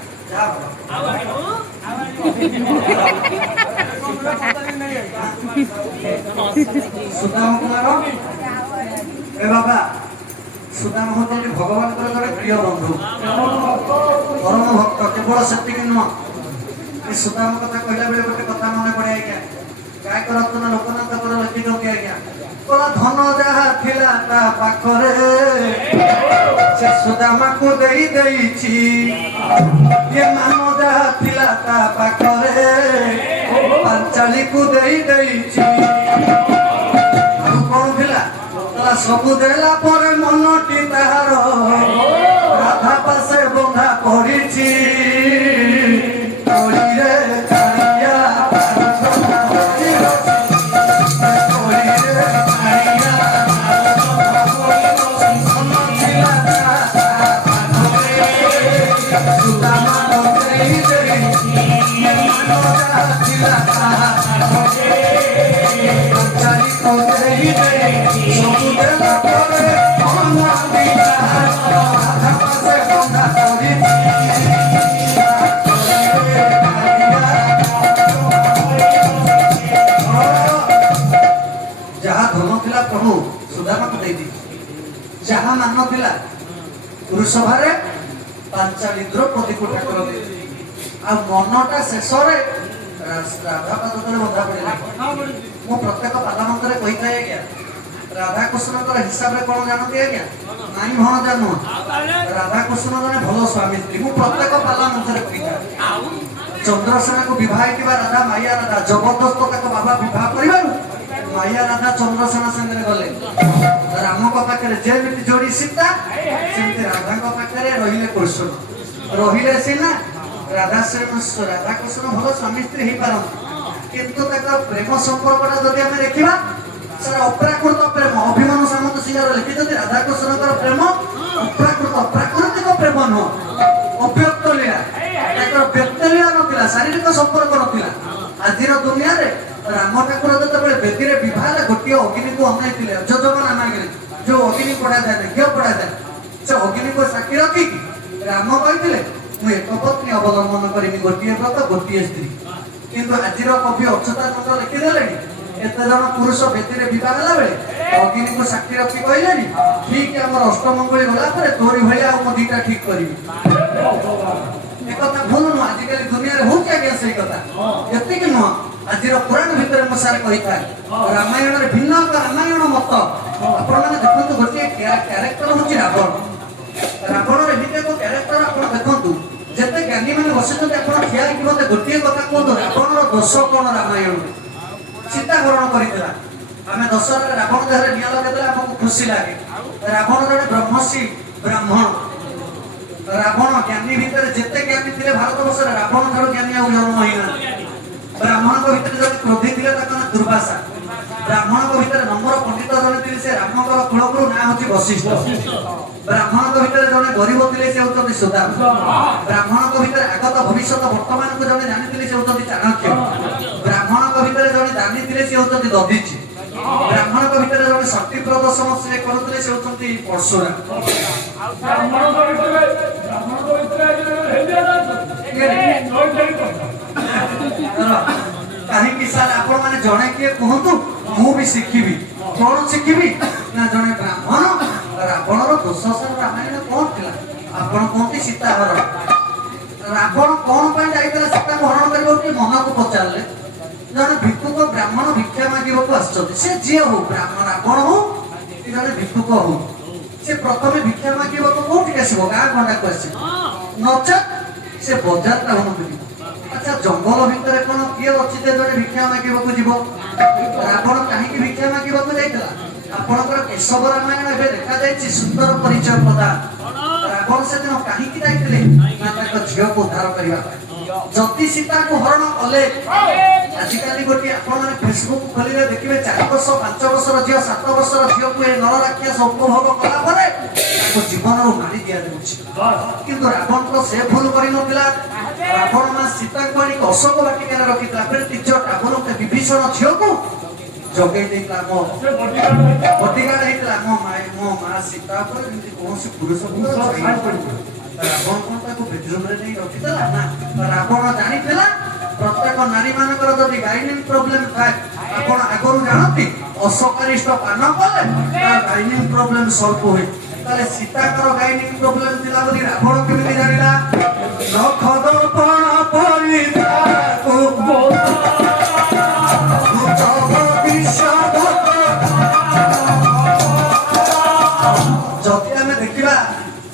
ସୁଦାମ କୁମାର ଏ ବାବା ସୁଦାମ ହଉଛନ୍ତି ଭଗବାନଙ୍କର ଜଣେ ପ୍ରିୟ ବନ୍ଧୁ ପରମ ଭକ୍ତ କେବଳ ସେତିକି ନୁହଁ ଏ ସୁଦାମ କଥା କହିଲା ବେଳେ ଗୋଟେ କଥା ମନେ ପଡେ ଆଜ୍ଞା ଗାୟକ ରତ୍ନ ଲୋକନାଥଙ୍କର ଲେଖିଛନ୍ତି ଆଜ୍ଞା କଳା ଧନ ଯାହା ଥିଲା ତା ପାଖରେ ସେ ସୁଦାମକୁ ଦେଇ ଦେଇଛି ଏ ମାନ ଯାହା ଥିଲା ତା ପାଖରେ ପାଞ୍ଚାଳିକୁ ଦେଇ ଦେଇଛି ଆଉ କଣ ଥିଲା ସବୁ ଦେଲା ପରେ ମନଟି ତାହାର ରାଧା ପାଶେ ବନ୍ଧା ପଡିଛି ଯାହା ମାନ ଥିଲା ବୃଷଭାରେ ପାଞ୍ଚାଳି ଦ୍ରୌପଦୀକୁ ଠାକୁର ଦେଇଥିଲେ ଆଉ ମନଟା ଶେଷରେ ରାଧା ପାଦ ତଳେ ବନ୍ଧା ପଡିଲା ମୁଁ ପ୍ରତ୍ୟେକ ପାଲାମନ୍ତରେ କହିଥାଏ ଆଜ୍ଞା ରାଧାକୃଷ୍ଣଙ୍କର ହିସାବରେ କଣ ଜାଣନ୍ତି ଆଜ୍ଞା ନାଇଁ ଭଣଜା ନୁହଁ ରାଧାକୃଷ୍ଣ ଜଣେ ଭଲ ସ୍ୱାମୀ ସ୍ତ୍ରୀ ମୁଁ ପ୍ରତ୍ୟେକ ପାଲାମନ୍ତରେ କହିଥାଏ ଚନ୍ଦ୍ରସେନାକୁ ବିବାହ ହେଇଥିବା ରାଧା ମାୟା ରାଧା ଜବରଦସ୍ତ ତାଙ୍କ ବାବା ବିବାହ କରିବାରୁ ମାୟା ରାଧା ଚନ୍ଦ୍ରସେନା ସାଙ୍ଗରେ ଗଲେ ରାମଙ୍କ ପାଖରେ ଯେମିତି ଯୋଡି ସୀତା ସେମିତି ରାଧାଙ୍କ ପାଖରେ ରହିଲେ କୃଷ୍ଣ ରହିଲେ ସିନା ରାଧାକୃଷ୍ଣ ଭଲ ସ୍ୱାମୀ ସ୍ତ୍ରୀ ହେଇପାରନ୍ତି କିନ୍ତୁ ତାଙ୍କର ପ୍ରେମ ସମ୍ପର୍କଟା ଯଦି ଆମେ ଦେଖିବା ସେଟା ଅପ୍ରାକୃତ ପ୍ରେମ ଅଭିମନ୍ୟୁ ସାମନ୍ତ ସିଂହର ଲେଖିଛନ୍ତି ରାଧାକୃଷ୍ଣଙ୍କର ପ୍ରେମ ଅପ୍ରାକୃତ ପ୍ରାକୃତିକ ପ୍ରେମ ନୁହଁ ଅବ୍ୟକ୍ତ ଲୀଳା ତାଙ୍କର ବ୍ୟକ୍ତ ଲୀଳା ନଥିଲା ଶାରୀରିକ ସମ୍ପର୍କ ନଥିଲା ଆଜିର ଦୁନିଆରେ ରାମ ଠାକୁର ଯେତେବେଳେ ବେଦୀରେ ବିବାହ ହେଲେ ଗୋଟିଏ ଅଗ୍ନିକୁ ଅନେଇଥିଲେ ଯୋଜମାନ ନାଗରେ ଯୋଉ ଅଗ୍ନି ପଢାଯାଏ ଘିଅ ପଢାଯାଏ ସେ ଅଗ୍ନିକୁ ସାକ୍ଷୀ ରଖିକି ରାମ କହିଥିଲେ ମୁଁ ଏକ ପତ୍ନୀ ଅବଲମ୍ବନ କରିବି ଗୋଟିଏ ବ୍ରତ ଗୋଟିଏ ସ୍ତ୍ରୀ କିନ୍ତୁ ଆଜିର କବି ଅଚ୍ୟୁତାନନ୍ଦ ଲେଖିଦେଲେଣି ଏତେ ଜଣ ପୁରୁଷ ବେଦୀରେ ବିବାହ ହେଲା ବେଳେ ଅଗ୍ନିକୁ ସାକ୍ଷୀ ରଖି କହିଲେଣି ଠିକ ଆମର ଅଷ୍ଟମଙ୍ଗୁଳି ଗଲା ପରେ ତୋରି ଭଳିଆ ଆଉ ମୁଁ ଦିଟା ଠିକ କରିବି। ଏକଥା ଭୁଲ ନୁହଁ, ଆଜିକାଲି ଦୁନିଆରେ ହଉଛି ଆଜ୍ଞା ସେଇ କଥା। ଏତିକି ନୁହଁ, ଆଜିର ପୁରାଣ ଭିତରେ ମୁଁ ସାର୍ କହିଥାଏ ରାମାୟଣରେ ଭିନ୍ନ ଏକ ରାମାୟଣ ମତ। ଆପଣମାନେ ଦେଖନ୍ତୁ ଗୋଟିଏ କ୍ୟାରେକ୍ଟର ହଉଛି ରାବଣ। ରାବଣର ଏମିତି ଏକ କ୍ୟାରେକ୍ଟର ଆପଣ ଦେଖନ୍ତୁ, ଯେତେ ଜ୍ଞାନୀ ମାନେ ବସିଛନ୍ତି ଆପଣ ଠିଆ ହେଇକି ମତେ ଗୋଟିଏ କଥା କୁହନ୍ତୁ, ରାବଣର ଦୋଷ କଣ ରାମାୟଣରେ? ସୀତା ହରଣ କରିଥିଲା, ଆମେ ଦଶହରାରେ ରାବଣ ଦେହରେ ନିଆଁ ଲଗେଇଦେଲେ ଆମକୁ ଖୁସି ଲାଗେ। ରାବଣ ଜଣେ ବ୍ରହ୍ମର୍ଷି ବ୍ରାହ୍ମଣ। ରାବଣ ଜ୍ଞାନୀ ଭିତରେ ଯେତେ ଜ୍ଞାନୀ ଥିଲେ ଭାରତବର୍ଷରେ ରାବଣ ଠାରୁ ଜ୍ଞାନୀ ଆଉ ଜନ୍ମ ହେଇନାହାନ୍ତି। ବ୍ରାହ୍ମଣଙ୍କ ଭିତରେ ଜଣେ କ୍ରୋଧୀ ଥିଲେ ତାଙ୍କ ନାଁ ଦୁର୍ବାସା। ବ୍ରାହ୍ମଣଙ୍କ ଭିତରେ ନମ୍ବର ପଣ୍ଡିତ ଜଣେ ଥିଲେ, ସେ ରାମଙ୍କର କୁଳଗୁରୁ ନାଁ ହଉଛି ବଶିଷ୍ଠ। ବ୍ରାହ୍ମଣଙ୍କ ଭିତରେ ଜଣେ ଗରିବ ଥିଲେ, ସେ ହଉଛନ୍ତି ସୁଦାମ। ବ୍ରାହ୍ମଣଙ୍କ ଭିତରେ ଆଗତ ଭବିଷ୍ୟତ ବର୍ତ୍ତମାନକୁ ଜଣେ ଜାଣିଥିଲେ, ସେ ହଉଛନ୍ତି ଚାଣକ୍ୟ। ବ୍ରାହ୍ମଣଙ୍କ ଭିତରେ ଜଣେ ଦାନୀ ଥିଲେ, ସେ ହଉଛନ୍ତି ଦଧିଚି। ବ୍ରାହ୍ମଣଙ୍କ ଭିତରେ ଜଣେ ଶକ୍ତି ପ୍ରଦର୍ଶନ ସେ କରୁଥିଲେ, ସେ ହଉଛନ୍ତି ପରଶୁରାମ। କାହିଁକି ସାର୍ ଆପଣ ମାନେ ଜଣେ କିଏ କୁହନ୍ତୁ, ମୁଁ ବି ଶିଖିବି। କଣ ଶିଖିବି ନା ଜଣେ ବ୍ରାହ୍ମଣ ରାବଣର ଦୋଷ ସାର୍ ରାମାୟଣ କଣ ଥିଲା? ଆପଣ କୁହନ୍ତି ସୀତା ହରଣ। ରାବଣ କଣ ପାଇଁ ଯାଇଥିଲା ସୀତାକୁ ହରଣ କରିବାକୁ? କି ମନକୁ ପଚାରିଲେ ଜଣେ ଭିକ୍ଷୁକ ବ୍ରାହ୍ମଣ ଭିକ୍ଷା ମାଗିବାକୁ ଆସିଛନ୍ତି, ସେ ଯିଏ ହଉ, ରାବଣ ହଉ କି ଜଣେ ଭିକ୍ଷୁକ ହଉ, ସେ ପ୍ରଥମେ ଭିକ୍ଷା ମାଗିବାକୁ କୋଉଠିକି ଆସିବ? ଗାଁ ଗଣ୍ଡାକୁ ଆସିବ, ନଚେତ୍ ସେ ବଜାରଟା ହଉନଥିବ। ଆଚ୍ଛା, ଜଙ୍ଗଲ ଭିତରେ କଣ କିଏ ଅଛି ଯେ ଜଣେ ଭିକ୍ଷା ମାଗିବାକୁ ଯିବ? ରାବଣ କାହିଁକି ଭିକ୍ଷା ମାଗିବାକୁ ଯାଇଥିଲା? ଆପଣଙ୍କର କେଶବ ରାମାୟଣ ଏବେ ଦେଖାଯାଇଛି ସୁନ୍ଦର ପରିଚୟ ପ୍ରଦାନ। ରାବଣ ସେଦିନ କାହିଁକି ଯାଇଥିଲେ ନା ତାଙ୍କ ଝିଅକୁ ଉଦ୍ଧାର କରିବା ପାଇଁ। ଯଦି ସୀତାକୁ ହରଣ କଲେ, ଆଜିକାଲି ଗୋଟିଏ ଆପଣମାନେ ଫେସବୁକ୍ ଖୋଲିଲେ ଦେଖିବେ 4 ବର୍ଷ 5 ବର୍ଷର ଝିଅ 7 ବର୍ଷର ଝିଅକୁ ଏ ନରରାକ୍ଷସ ଉପଭୋଗ କଲା ପରେ ତାକୁ ଜୀବନରୁ ମାରି ଦିଆଯାଉଛି। କିନ୍ତୁ ରାବଣ ତ ସେ ଭୁଲ କରିନଥିଲା। ରାବଣ ମା ସୀତାଙ୍କୁ ଆଣିକି ଅଶୋକ ବାଟିକାରେ ରଖିଥିଲା, ଫେର ତିର୍ଯ୍ୟଟା ବୋଲୁତେ ବିଭୀଷଣ ଝିଅକୁ ଜଗେଇ ଦେଇଥିଲା। ମୋ ବଡିଗାର୍ଡ ହେଇଥିଲା ମୋ ମା ସୀତା ଉପରେ ଯେମିତି କୌଣସି ପୁରୁଷକୁ ରାବଣ କଣ ତାକୁ ବେଡରୁମରେ ନେଇ ରଖିଥିଲା ନା? ରାବଣ ଜାଣିଥିଲା ପ୍ରତ୍ୟେକ ନାରୀ ମାନଙ୍କର ଯଦି ଗାଇନିଂ ପ୍ରୋବ୍ଲେମ ଥାଏ, ଆପଣ ଆଗରୁ ଜାଣନ୍ତି ଅଶୋକାରିଷ୍ଟ ପାନ କଲେ ତାର ଗାଇନିଂ ପ୍ରୋବ୍ଲେମ ସଲ୍ଭ ହୁଏ। ତାହେଲେ ସୀତାଙ୍କର ଗାଇନିଂ ପ୍ରୋବ୍ଲେମ ଥିଲା ବୋଲି ରାବଣ କେମିତି ଜାଣିଲା? ଯଦି ଆମେ ଦେଖିବା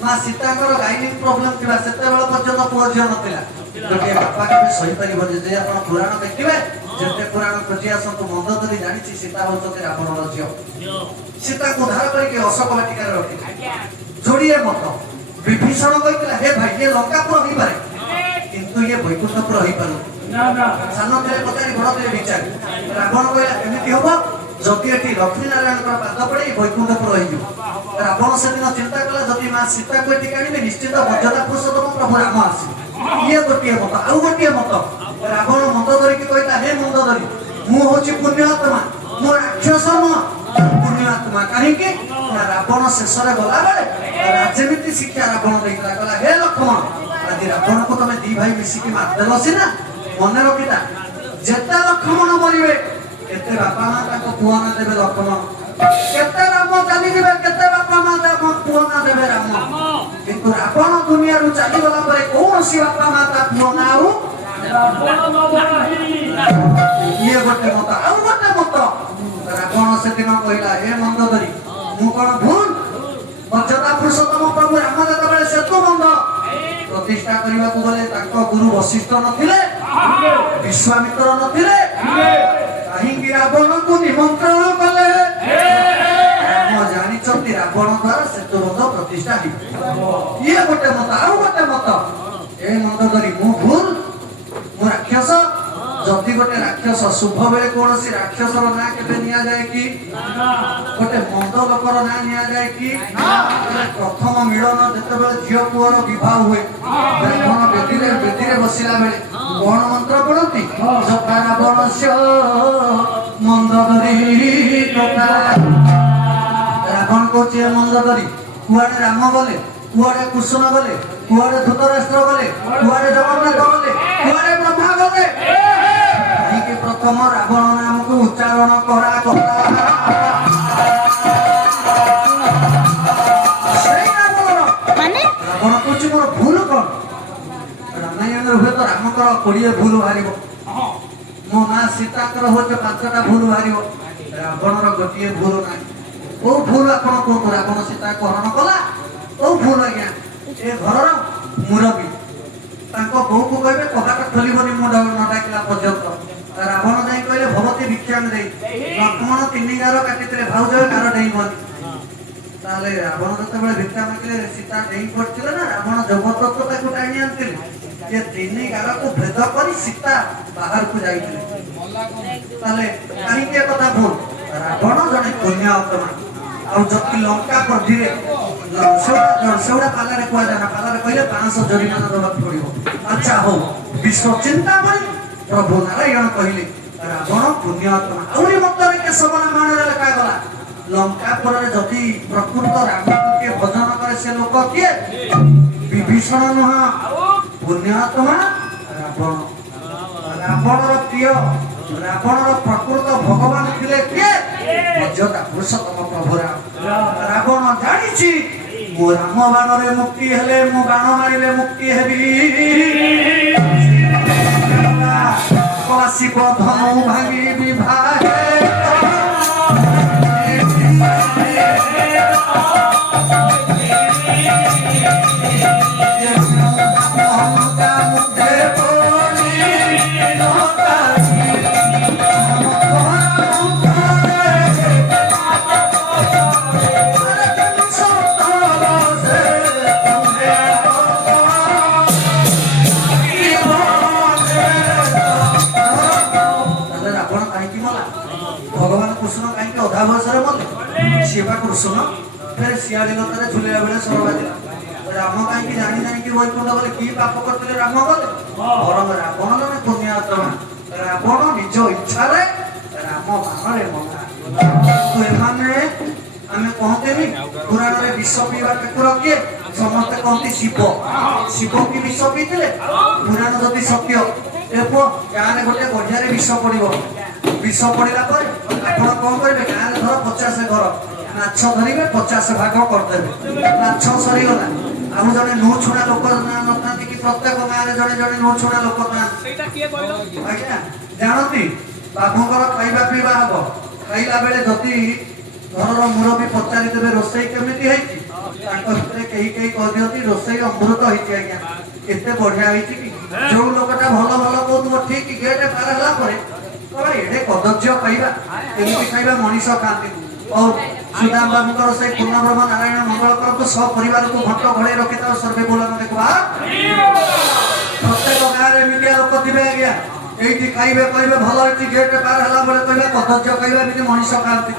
ମା ସୀତାଙ୍କର ଗାଇନିଂ ପ୍ରୋବ୍ଲେମ ଥିଲା, ସେତେବେଳେ ପର୍ଯ୍ୟନ୍ତ ପୁଅ ଝିଅ ନଥିଲା। ଗୋଟିଏ ବାପା କେବେ ସହିପାରିବ ଯେ ଆପଣ ପୁରାଣ ଦେଖିବେ, ଯେତେ ପୁରାଣ ଖୋଜି ଆସନ୍ତୁ, ମନ୍ଦ ଯଦି ଜାଣିଛି ସୀତା ହଉଛନ୍ତି ରାବଣର ଝିଅ। ସୀତାକୁ ଉଦ୍ଧାର କରିକି ଅଶୋକ ବାଟିକାରେ ରଖିଲେ। ଯୋଡ଼ିଏ ମତ। ବିଭୀଷଣ କହିଥିଲା ହେ ଭାଇ, ଇଏ ଲଙ୍କାପୁର ହେଇପାରେ କିନ୍ତୁ ଇଏ ବୈକୁଣ୍ଠପୁର ହେଇପାରୁ। ସାନ ଥିଲେ ପଚାରି, ବଡ ଥିଲେ ବିଚାରି। ରାବଣ କହିଲା କେମିତି ହବ? ଯଦି ଏଠି ଲକ୍ଷ୍ମୀ ନାରାୟଣଙ୍କର ପାଦ ପଡି ବୈକୁଣ୍ଠପୁର ହେଇଯିବ। ରାବଣ ସେଦିନ ଚିନ୍ତା କଲା, ଯଦି ମା ସୀତାକୁ ଏଠିକି ଆଣିବେ ନିଶ୍ଚିତ ମର୍ଯ୍ୟାଦା ପୁରୁଷୋତ୍ତମ ପ୍ରଭୁ ରାମ ଆସିବେ। ଇଏ ଗୋଟିଏ ମତ। ଆଉ ଗୋଟିଏ ମତ, ରାବଣ ମନ୍ଦ ଧରିକି କହିଲା ହେ ମନ୍ଦ ଧରି, ମୁଁ ହଉଛି ପୁଣ୍ୟ ଆତ୍ମା, ମୁଁ ରାକ୍ଷସ ନୁହଁ, ପୁଣ୍ୟ ଆତ୍ମା। କାହିଁକି ନା ରାବଣ ଶେଷରେ ଗଲାବେଳେ ରାଜନୀତି ଶିକ୍ଷା ରାବଣ ଦେଇଥିଲା। କହିଲା ହେ ଲକ୍ଷ୍ମଣ, ଆଜି ରାବଣକୁ ତମେ ଦି ଭାଇ ମିଶିକି ମାରିଦେଲ ସିନା, ମନେ ରଖିଥା ଯେତେ ଲକ୍ଷ୍ମଣ ମରିବେ କେତେ ବାପା ମା ତାଙ୍କ ପୁଅ ନା ଦେବେ ଲକ୍ଷ୍ମଣ, କେତେ ରାମ ଚାଲିଯିବେ କେତେ ବାପା ମା ତାଙ୍କ ପୁଅ ନା ଦେବେ ରାମ। କିନ୍ତୁ ରାବଣ ଦୁନିଆରୁ ଚାଲିଗଲା ପରେ କୌଣସି ବାପା ମା ତା ପୁଅ ନା ଆଉ ଇଏ ଗୋଟେ ମତ। ଆଉ ଗୋଟେ ମତ, ରାବଣ ସେଦିନ କହିଲା ହେ ମନ୍ଦ ଧରି, ମୁଁ କଣ ଭୁଲ? ମର୍ଯ୍ୟାଦା ପୁରୁଷୋତ୍ତମ ପ୍ରଭୁ ରାମ ଯେତେବେଳେ ସେତୁ ବନ୍ଧ ପ୍ରତିଷ୍ଠା କରିବାକୁ ଗଲେ, ତାଙ୍କ ଗୁରୁ ବଶିଷ୍ଠ ନଥିଲେ, ବିଶ୍ୱାମିତ୍ର ନଥିଲେ, କାହିଁକି ରାବଣକୁ ନିମନ୍ତ୍ରଣ କଲେ? ରାମ ଜାଣିଛନ୍ତି ରାବଣ ଦ୍ୱାରା ସେତୁ ବନ୍ଧ ପ୍ରତିଷ୍ଠା ହେଇପାରିବ। ଇଏ ଗୋଟେ ମତ। ଆଉ ଗୋଟେ ମତ, ଏ ମନ୍ଦ ଧରି ମୁଁ ଭୁଲ, ମୁଁ ରାକ୍ଷସ। ଯଦି ଗୋଟେ ରାକ୍ଷସ ଶୁଭ ବେଳେ କୌଣସି ରାକ୍ଷସର ନାଁ କେବେ ନିଆଯାଏ କି? ଗୋଟେ ମନ୍ଦ ଲୋକର ନାଁ ନିଆଯାଏ କି? ପ୍ରଥମ ମିଳନ ଯେତେବେଳେ ଝିଅ ପୁଅର ବିବାହ ହୁଏ, ବ୍ରାହ୍ମଣ ବେଦୀରେ ବସିଲା ବେଳେ କଣ ମନ୍ତ୍ର ପଢନ୍ତି? ଯଥା ରାବଣସ୍ୟ ମନ୍ଦ ଧରି କଥା। ରାବଣ କହୁଛି ଏ ମନ୍ଦ ଧରି, କୁଆଡେ ରାମ ଗଲେ, କୁଆଡେ କୁସୁମ ଗଲେ, କୁଆଡେ ଧୃତରାଷ୍ଟ୍ର ଗଲେ, କୁଆଡେ ଜଗନ୍ନାଥ ଗଲେ, କୁଆଡେ ବ୍ରହ୍ମା ଗଲେ, କମ ରାବଣ ନାମକୁ ଉଚ୍ଚାରଣ କରା କଲା ସେଇ ରାବଣର ରାବଣ କହୁଛି ମୋର ଭୁଲ କଣ? ରାମାୟଣରେ ହୁଏତ ରାମଙ୍କର 20 ଭୁଲ ବାହାରିବ, ମୋ ମା ସୀତାଙ୍କର ହଉଛି 5ଟା ଭୁଲ ବାହାରିବ, ରାବଣର ଗୋଟିଏ ଭୁଲ ନାହିଁ। କୋଉ ଭୁଲ ଆପଣ କୁହନ୍ତୁ? ରାବଣ ସୀତାକୁ ହରଣ କଲା, କୋଉ ଭୁଲ ଆଜ୍ଞା? ଏ ଘରର ମୁରବୀ ତାଙ୍କ ବୋଉକୁ କହିବେ କବାଟ ଖୋଲିବନି ମୁଁ ନ ଡାକିଲା ପର୍ଯ୍ୟନ୍ତ। ରାବଣ ଯାଇ କହିଲେ ଭଗବତୀ ଭିକ୍ଷାନ ଦେଇ, ଲକ୍ଷ୍ମଣ 3 ଗାର କାଟିଥିଲେ, ଭାଉଜ ଗାର ଡେଇଁବନି। ତାହେଲେ ରାବଣ ଯେତେବେଳେ ଭିକ୍ଷା ମାଗିଲେ ସୀତା ଡେଇଁ ପଡିଥିଲେ ନା, ରାବଣ ଜବରଦସ୍ତ ତାକୁ ଟାଣି ଆଣିଥିଲେ। ଏ 3 ଗାରକୁ ଭେଦ କରି ସୀତା ବାହାରକୁ ଯାଇଥିଲେ। ତାହେଲେ କାହିଁକି ଏ କଥା ଭୁଲ? ରାବଣ ଜଣେ ପୁଣ୍ୟ ଆତ୍ମା। ଆଉ ଯଦି ଲଙ୍କା ପଢିରେ ସେଗୁଡା ପାଲାରେ କୁହାଯାଏ ନା, ପାଲାରେ କହିଲେ 500 ଜରିମାନା ଦେବାକୁ ପଡିବ। ଆଚ୍ଛା ହଉ, ବିଶ୍ୱ ଚିନ୍ତାମଣି ପ୍ରଭୁ ନାରାୟଣ କହିଲେ ରାବଣ ପୁଣ୍ୟ ଆତ୍ମା। ଆହୁରି ମତରେ କେଶବ ରାମାୟଣରେ ଲେଖାଗଲା, ଲଙ୍କାପୁରରେ ଯଦି ପ୍ରକୃତ ରାମକୁ କିଏ ଭଜନ କରେ ସେ ଲୋକ କିଏ? ବିଭୀଷଣ ନୁହଁ, ପୁଣ୍ୟ ଆତ୍ମା ରାବଣ। ରାବଣର ପ୍ରିୟ, ରାବଣର ପ୍ରକୃତ ଭଗବାନ ଥିଲେ କିଏ? ମର୍ଯ୍ୟାଦା ପୁରୁଷୋତ୍ତମ ପ୍ରଭୁ ରାମ। ରାବଣ ଜାଣିଛି ମୁଁ ରାମ ବାଣରେ ମୁକ୍ତି ହେଲେ, ମୁଁ ବାଣ ମାରିଲେ ମୁକ୍ତି ହେବି। ଆସିବ ଧନୁ ଭାଙ୍ଗିବି ଭାଇ भगवान कृष्ण कहीं अधा बयसर मले शिवा कृष्ण फिर सियाड़ी लतारे झुलिया बेले सर बाजिला राम कहीं जानी जानी कि वैकुंठ गले कि पाप करथिले राम गले बरम रावण जने पुण्यात्मा रावण निज इच्छा रे राम बाणरे मरा तो एमाने आमे कहतेनी पुराण रे विष पीवा ठाकुर किए समस्त कहती शिव शिव की विष पीथिले पुराण जदि सत्य एपो गाँ रे गोटे गढ़िया रे विष पड़िबो विष पड़ा पर आप कौन करेंगे गाँव धर 50 घर माछ धरवे 50 भाग करदे माछ सरीगला आउ जड़े नौ छुणा लोक ना कि प्रत्येक गाँव में जड़े जड़े नौ छुणा लोक ना जानती बाबूर खाଇବା पीवा हम खाइला बेले जदि घर मुरबी पचारि देवे रोसई केमिति हेछि कही कहते रोसई अमृत होती आज्ञा केते बढ़िया होती जो लोकटा भल भल कहूँ ठीक गेट पार है एडे कदर्य खाइबा एमती खाइबा मनीष खाती और सुदाम बाबूर से पूर्णब्रह्म नारायण मंगल करतु सब परिवार को घंट घड़े रखी था सर्वे बोलन देखा प्रत्येक गाँव में मीडिया लोक थे आज्ञा ये खाइबे कहे भल होती गेट पार है बेले कहे कदर्य खाइबा एमती मनीष खाती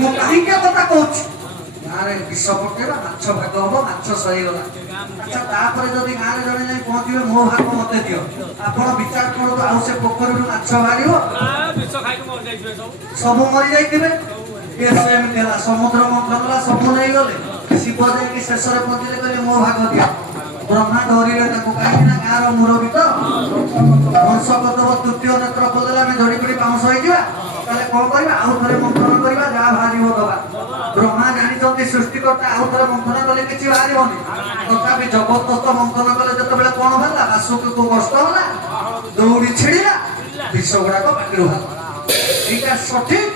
मुझे कहीं कथा कहूँ गाँव में विष पकेबा माछ भाग हम माछ सहीगला अच्छा तापर जदि गाँव में जड़े जाए पहुँचे मो भाग मत दियो आपण विचार करूँ आउ से पोखरी माछ बाहर सब मरी जाइए समुद्र मंथन सब नहीं गले शिव जाकि शेष पहुँचले कहले मो भाग दियो ब्रह्मा डरिले कहीं गाँव मुरबी तो वंशगत तृतीय नेत्र खोलदेले आम झड़ी पड़ी पाउंस हो कौन करवा आउ थे मंथन करवा जहाँ बाहर दवा ब्रह्मा जानी सृष्टिकर्ता आउ थे मंथन कले कि बाहर तथापि जबरदस्त मंथन कले जो कौन बाहर बासुकी को कष्ट है दौड़ी छिड़ा विष गुड़ाक पाखि बाहर सठिक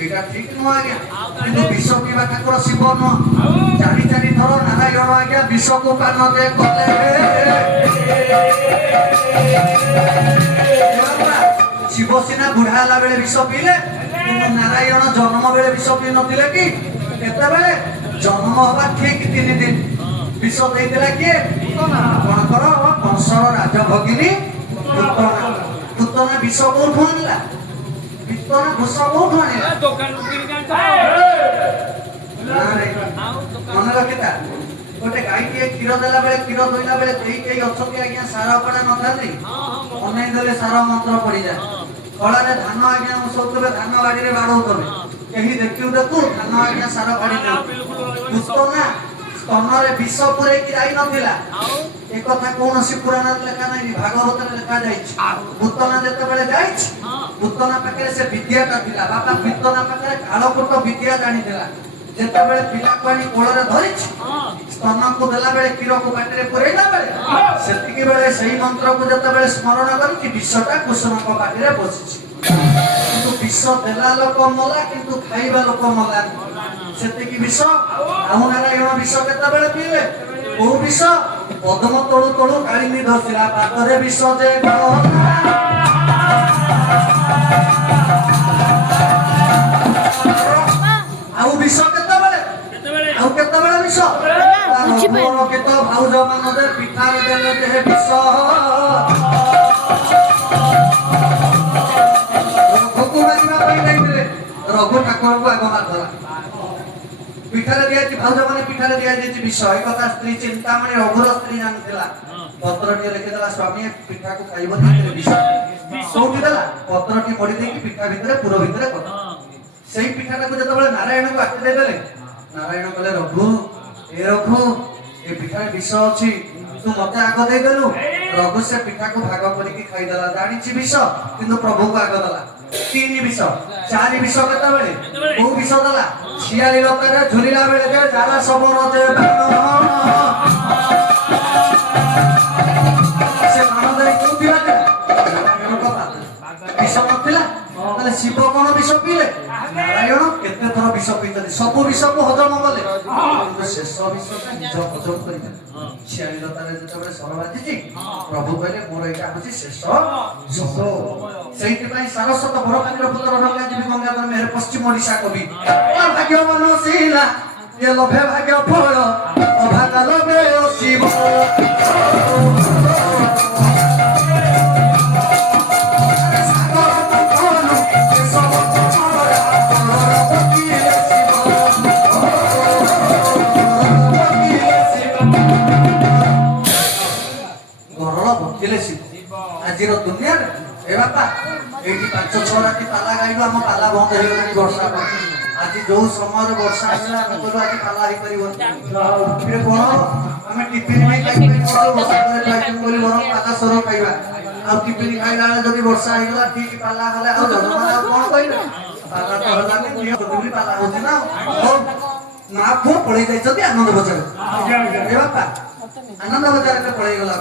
यहाँ ठीक नुह आज्ञा कि विष पीवा ठाकुर शिव नुह चारि चारि थर नारायण आज्ञा विष को पान दे कले शिव सीना बुढ़ा बेले विष पीले नारायण जन्म बेले विष पी नथिले कि केतेबेले जन्म हवा ठीक 3 दिन विष देइदेला किए आपणकर कंसर राजभगिनी पुतना विष कोठु आनिला पुतना घुष कोठु आनिला मन रखिता गोटे गाई टे क्षीर देला बेले क्षीर दोइला बेले कई अछती आज्ञा सार पड़ा न थांती अनै देले सार मंत्र पड़ी जाए फल धान आज्ञा सब धान बाड़ी में बाड़ौते कहीं देखू देखू धान आज्ञा सार फाड़ी पुतना स्तन विष पुरे जाई नथिला एक कौन पुराण लेखा नहीं भागवत लेखा जाइछि पुतना जेतेबेले जाइछि ପୁତନା ପାଖରେ ସେ ବିଦ୍ୟାଟା ଥିଲା ବାପା ପିତନା ପାଖରେ କାଳକୂଟ ବିଦ୍ୟା ଜାଣିଥିଲା ଯେତେବେଳେ ପିଲାକୁ ଆଣି କୋଳରେ ଧରିଛି ସ୍ତନକୁ ଦେଲା ବେଳେ କ୍ଷୀରକୁ ପାଟିରେ ପୁରେଇଲା ବେଳେ ସେତିକି ବେଳେ ସେଇ ମନ୍ତ୍ରକୁ ଯେତେବେଳେ ସ୍ମରଣ କରିଛି ବିଷଟା କୁସୁମଙ୍କ ପାଟିରେ ବସିଛି କିନ୍ତୁ ବିଷ ଦେଲା ଲୋକ ମଲା କିନ୍ତୁ ଖାଇବା ଲୋକ ମଲାନି ସେତିକି ବିଷ ଆଉ ନାରାୟଣ ବିଷ କେତେବେଳେ ପିଇଲେ କୋଉ ବିଷ ପଦ୍ମ ତଳୁ ତଳୁ କାଳିନୀ ଧରିଥିଲା ପାଦରେ ବିଷ ଯେ ଆଉ ବିଷ କେତେବେଳେ ଆଉ କେତେବେଳେ ବିଷ କେତେ ଭାଉଜ ମାନବେ ପିଠାରେ ଦେଲେ ଦେହେ ବିଷ ରଘୁକୁ ମାରିବା ପାଇଁ ଯାଇଥିଲେ ରଘୁ ଠାକୁରଙ୍କୁ ଆଗ ମାରିଦେଲା ପିଠାରେ ଦିଆଯାଇଛି ଭାଉଜ ମାନେ ପିଠାରେ ଦିଆଯାଇଛି ବିଷ ଏ କଥା ସ୍ତ୍ରୀ ଚିନ୍ତାମଣି ରଘୁର ସ୍ତ୍ରୀ ଜାଣିଥିଲା ପତ୍ରଟିଏ ଲେଖିଦେଲା ସ୍ୱାମୀ ପିଠାକୁ ଖାଇବନି ବିଷ କୋଉଠି ଦେଲା ପତ୍ରଟି ମଡି ଦେଇକି ପିଠା ଭିତରେ ପୁର ଭିତରେ କଲା ସେଇ ପିଠାଟାକୁ ଯେତେବେଳେ ନାରାୟଣକୁ ଆଖି ଦେଇଦେଲେ ନାରାୟଣ କହିଲେ ରଘୁ ଏ ପିଠାରେ ବିଷ ଅଛି ତୁ ମତେ ଆଗ ଦେଇଦେଲୁ ରଘୁ ସେ ପିଠାକୁ ଭାଗ କରିକି ଖାଇଦେଲା ଜାଣିଛି ବିଷ କିନ୍ତୁ ପ୍ରଭୁକୁ ଆଗ ଦେଲା 3 ବିଷ 4 ବିଷ କେତେବେଳେ କୋଉ ବିଷ ଦେଲା ଶିଆଳି ଲତାରେ ଝୁଲିଲା ବେଳେ ଯେ ଜାଲା ସବର ଯେ ସେ ମାନଦରେ କୋଉଠି ବାଜେ ବିଷ ନଥିଲା ତାହେଲେ ଶିବ କଣ ବିଷ ପିଇଲେ ନାରାୟଣ କେତେ ଥର ବିଷ ପିଇଛନ୍ତି ସବୁ ବିଷକୁ ହଜମ କଲେ କିନ୍ତୁ ଶେଷ ବିଷଟା ନିଜ ହଜମ କରିଦେଲେ ଶିଆଳି ଲତାରେ ଯେତେବେଳେ ସର ବାଜିଛି ପ୍ରଭୁ କହିଲେ ମୋର ଏଇଟା ହଉଛି ଶେଷ ବିଷ ସେଇଥିପାଇଁ ସାରସ୍ୱତ ବରପାଣିର ପୁତ୍ର ରଙ୍ଗାଜୀବୀ ଗଙ୍ଗାଧର ମେହେର ପଶ୍ଚିମ ଓଡ଼ିଶା କବି ଭାଗ୍ୟବାନ ଶିଲା ଏ ଲୋଭେ ଭାଗ୍ୟ ଫଳ ଅଭାଗା ଲୋଭେ ଶିବ ଆଜିର ଦୁନିଆରେ ଏ ବାପା ଏଇଠି 5-6 ରାତି ପାଲା ଗାଇଲୁ ଆମ ପାଲା ବନ୍ଦ ହେଇଗଲାଣି ବର୍ଷା ଆଜି ଯୋଉ ସମୟରେ ବର୍ଷା ଆସିଲା ଆମେ କହିଲୁ ଆଜି ପାଲା ହେଇପାରିବନି କଣ ଆମେ ଟିଫିନ ପାଇଁ ବୋଲି ବରଂ ପାଲା ସର ଖାଇବା ଆଉ ଟିଫିନ ଖାଇଲା ବେଳେ ଯଦି ବର୍ଷା ହେଇଗଲା ଠିକ ପାଲା ହେଲେ ଆଉ ଜନମାନେ ଆଉ କଣ କହିବେ ପାଲା ତ ହେଲାନି ପାଲା ହଉଛି ନା ମା ପୁଅ ପଳେଇ ଯାଇଛନ୍ତି ଆନନ୍ଦ ବଜାର ଏ ବାପା ଆନନ୍ଦ ବଜାରରେ ପଳେଇ ଗଲା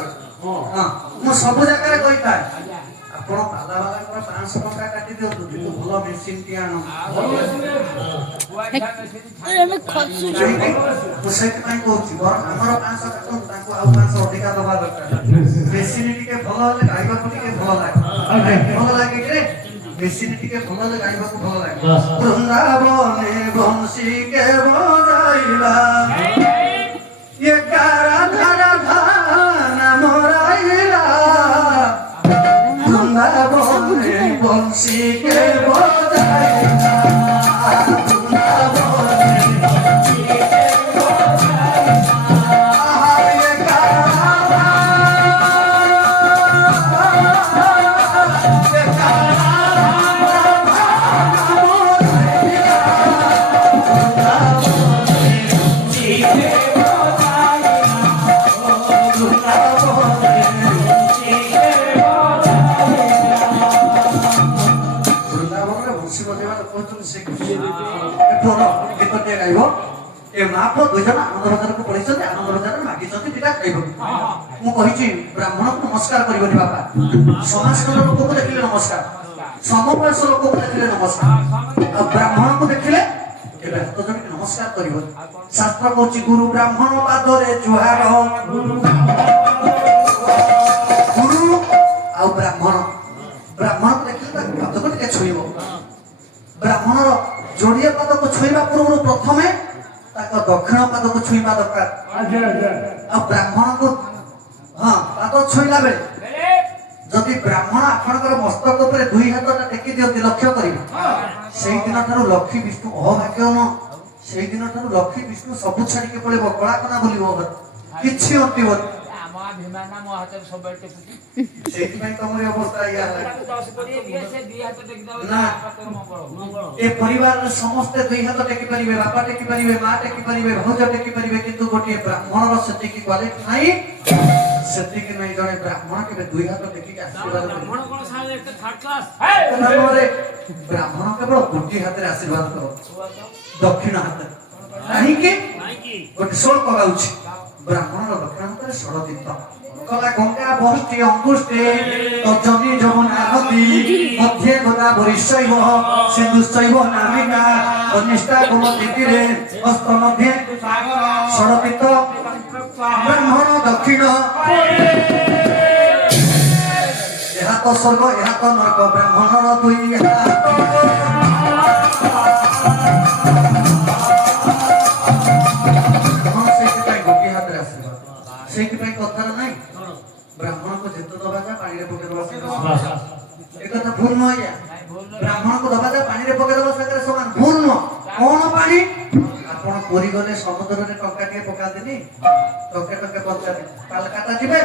ମୁଁ ସବୁ ଜାଗାରେ କହିଥାଏ ଆପଣ ପାଲା ବାଲାଙ୍କର 500 ଟଙ୍କା କାଟି ଦିଅନ୍ତୁ କିନ୍ତୁ ଭଲ ମେସିନ୍ ଟି ଆଣ ମୁଁ ସେଥିପାଇଁ କହୁଛି ବରଂ ଆମର 500 କାଟନ୍ତୁ ତାଙ୍କୁ ଆଉ 500 ଅଧିକା ଦବା ଦରକାର ମେସିନ୍ ଟିକେ ଭଲ ହେଲେ ଗାଇବାକୁ ଟିକେ ଭଲ ଲାଗେ ଭଲ ଲାଗେ ଯେ ମେସିନ୍ ଟିକେ ଭଲ ହେଲେ ଗାଇବାକୁ ଭଲ ଲାଗେ ବୃନ୍ଦାବନେ ବଂଶୀ କେ ବଜାଇଲା ये कारा धारा धाना मोराइला वृंदावने बंशी के बजाइला वृंदावने बंशी के बजाइला ये कारा ये कारा ମୁଁ କହିଛି ବ୍ରାହ୍ମଣକୁ ନମସ୍କାର କରିବନି ବାପା ସମାଜର ଲୋକକୁ ଦେଖିଲେ ନମସ୍କାର ସମବୟସ ଲୋକକୁ ଦେଖିଲେ ନମସ୍କାର ଆଉ ବ୍ରାହ୍ମଣକୁ ଦେଖିଲେ କେବେ ହାତ ଯୋଡ଼ିକି ନମସ୍କାର କରିବନି ଶାସ୍ତ୍ର କହୁଛି ଗୁରୁ ବ୍ରାହ୍ମଣ ପାଦରେ ଜୁହାର ଗୁରୁ ଆଉ ବ୍ରାହ୍ମଣକୁ ଦେଖିଲେ ତାକୁ ପାଦକୁ ଟିକେ ଛୁଇଁବ ବ୍ରାହ୍ମଣର ଯୋଡ଼ିଏ ପାଦକୁ ଛୁଇଁବା ପୂର୍ବରୁ ପ୍ରଥମେ ତାଙ୍କ ଦକ୍ଷିଣ ପାଦକୁ ଛୁଇଁବା ଦରକାର ଆଉ ବ୍ରାହ୍ମଣକୁ ପାଦ ଛୁଇଁଲା ବେଳେ ଯଦି ବ୍ରାହ୍ମଣ ଆପଣଙ୍କର ମସ୍ତକ ଉପରେ 2 ହାତଟା ଟେକି ଦିଅନ୍ତି ଲକ୍ଷ୍ୟ କରିବେ ସେଇଦିନ ଠାରୁ ଲକ୍ଷ୍ମୀ ବିଷ୍ଣୁ ଅଭାଗ୍ୟନ ସେଇଦିନ ଠାରୁ ଲକ୍ଷ୍ମୀ ବିଷ୍ଣୁ ସବୁ ଛାଡ଼ିକି ପଳେଇବ କଳା କନା ବୁଲିବ କିଛି ଅଣ୍ଟିବନି ସେଇଥିପାଇଁ ତମର ଅବସ୍ଥା ଏ ପରିବାରରେ ସମସ୍ତେ 2 ହାତ ଟେକି ପାରିବେ ବାପା ଟେକି ପାରିବେ ମା ଟେକି ପାରିବେ ଭାଉଜ ଟେକି ପାରିବେ କିନ୍ତୁ ଗୋଟିଏ ବ୍ରାହ୍ମଣର ସେତିକି କ୍ୱାଲିଟି ନାହିଁ ସେତିକି ନାହିଁ ଜଣେ ବ୍ରାହ୍ମଣ କେବେ ଦୁଇ ହାତ ଟେକିକି ଆଶୀର୍ବାଦ କରିବ ବ୍ରାହ୍ମଣ କଣ ସାଳେ একটা থার্ড ক্লাস ତାପରେ ବ୍ରାହ୍ମଣ କେବଳ ଗୋଟିଏ ହାତରେ ଆଶୀର୍ବାଦ କର ଦକ୍ଷିଣ ହାତରେ କାହିଁକି নাই কি ଗୋଟେ ଶ୍ଳୋକ ଗାଉଛି ବ୍ରାହ୍ମଣର ଦକ୍ଷିଣ ହାତରେ ଷଡ଼ଦିତ କଲା ଗଙ୍ଗା ବହୃଷ୍ଟି ଅଙ୍ଗୁଷ୍ଠେ ତର୍ଜନୀ ଯମୁନା ନଦୀ ମଧ୍ୟେ ଗୋଦାବରୀ ଶୈବ ସିନ୍ଧୁ ଶୈବ ନାମିକା କନିଷ୍ଠା ଗୋମତୀ ତୀରେ ହସ୍ତ ମଧ୍ୟେ ଷଡ଼ଦିତ ବ୍ରାହ୍ମଣ ଦକ୍ଷିଣ ଏହା ତ ସ୍ୱର୍ଗ ଏହା ତ ନର୍କ ବ୍ରାହ୍ମଣର ଦୁଇ ହାତ ସେଇଥିପାଇଁ ଗୋଟିଏ ହାତରେ ଆସିବା ସେଇଥିପାଇଁ କଥାର ନାହିଁ ବ୍ରାହ୍ମଣକୁ ଯେତେ ଦବା ଯା ପାଣିରେ ପକେଇଦବା ଏ କଥା ଭୁଲ ନୁହଁ ଆଜ୍ଞା ବ୍ରାହ୍ମଣକୁ ଦବା ଯା ପାଣିରେ ପକେଇଦବା ସାଙ୍ଗରେ ସମାନ ଭୁଲ ନୁହଁ କଣ ପାଣି ଆପଣ ପୁରୀ ଗଲେ ସମୁଦ୍ରରେ ଟଙ୍କା ଟିକେ ପକାନ୍ତିନି ଟଙ୍କେ ଟଙ୍କେ ପକାନ୍ତି କାଲକାଟା ଯିବେ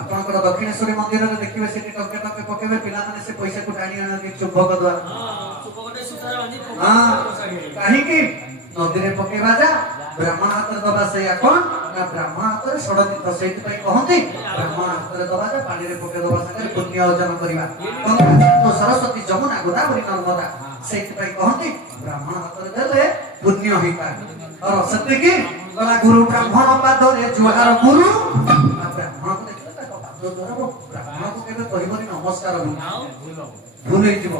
ଆପଣଙ୍କର ଦକ୍ଷିଣେଶ୍ୱରୀ ମନ୍ଦିରରେ ଦେଖିବେ ସେଠି ଟଙ୍କେ ଟଙ୍କେ ପକେଇବେ ପିଲାମାନେ ସେ ପଇସାକୁ ଟାଣି ଆଣନ୍ତି ଚୁମ୍ବକ ଦ୍ୱାରା କାହିଁକି ନଦୀରେ ପକେଇବା ଯା ବ୍ରାହ୍ମଣ ହାତରେ ଦବା ସେଇଆ କଣ ନା ବ୍ରାହ୍ମଣ ହାତରେ ଷଡ଼ଦିତ ସେଇଥିପାଇଁ କହନ୍ତି ବ୍ରାହ୍ମଣ ହାତରେ ଦବା ଯା ପାଣିରେ ପକେଇଦବା ସାଙ୍ଗରେ ପୁଣ୍ୟ ଅର୍ଜନ କରିବା ସରସ୍ୱତୀ ଯମୁନା ଗୋଦାବରୀ ନର୍ମଦା ସେଇଥିପାଇଁ କହନ୍ତି ବ୍ରାହ୍ମଣ ହାତରେ ଦେଲେ ପୁଣ୍ୟ ହେଇପାରେ ସେତିକି ଗଲା ଗୁରୁ ବ୍ରାହ୍ମଣ ପାଦରେ ଜୁହାର ଗୁରୁ ବ୍ରାହ୍ମଣକୁ ଦେଖିଲେ ତାଙ୍କ ପାଦ ଧରବ ବ୍ରାହ୍ମଣକୁ କେବେ କହିବନି ନମସ୍କାର ଭୁଲ ହେଇଯିବ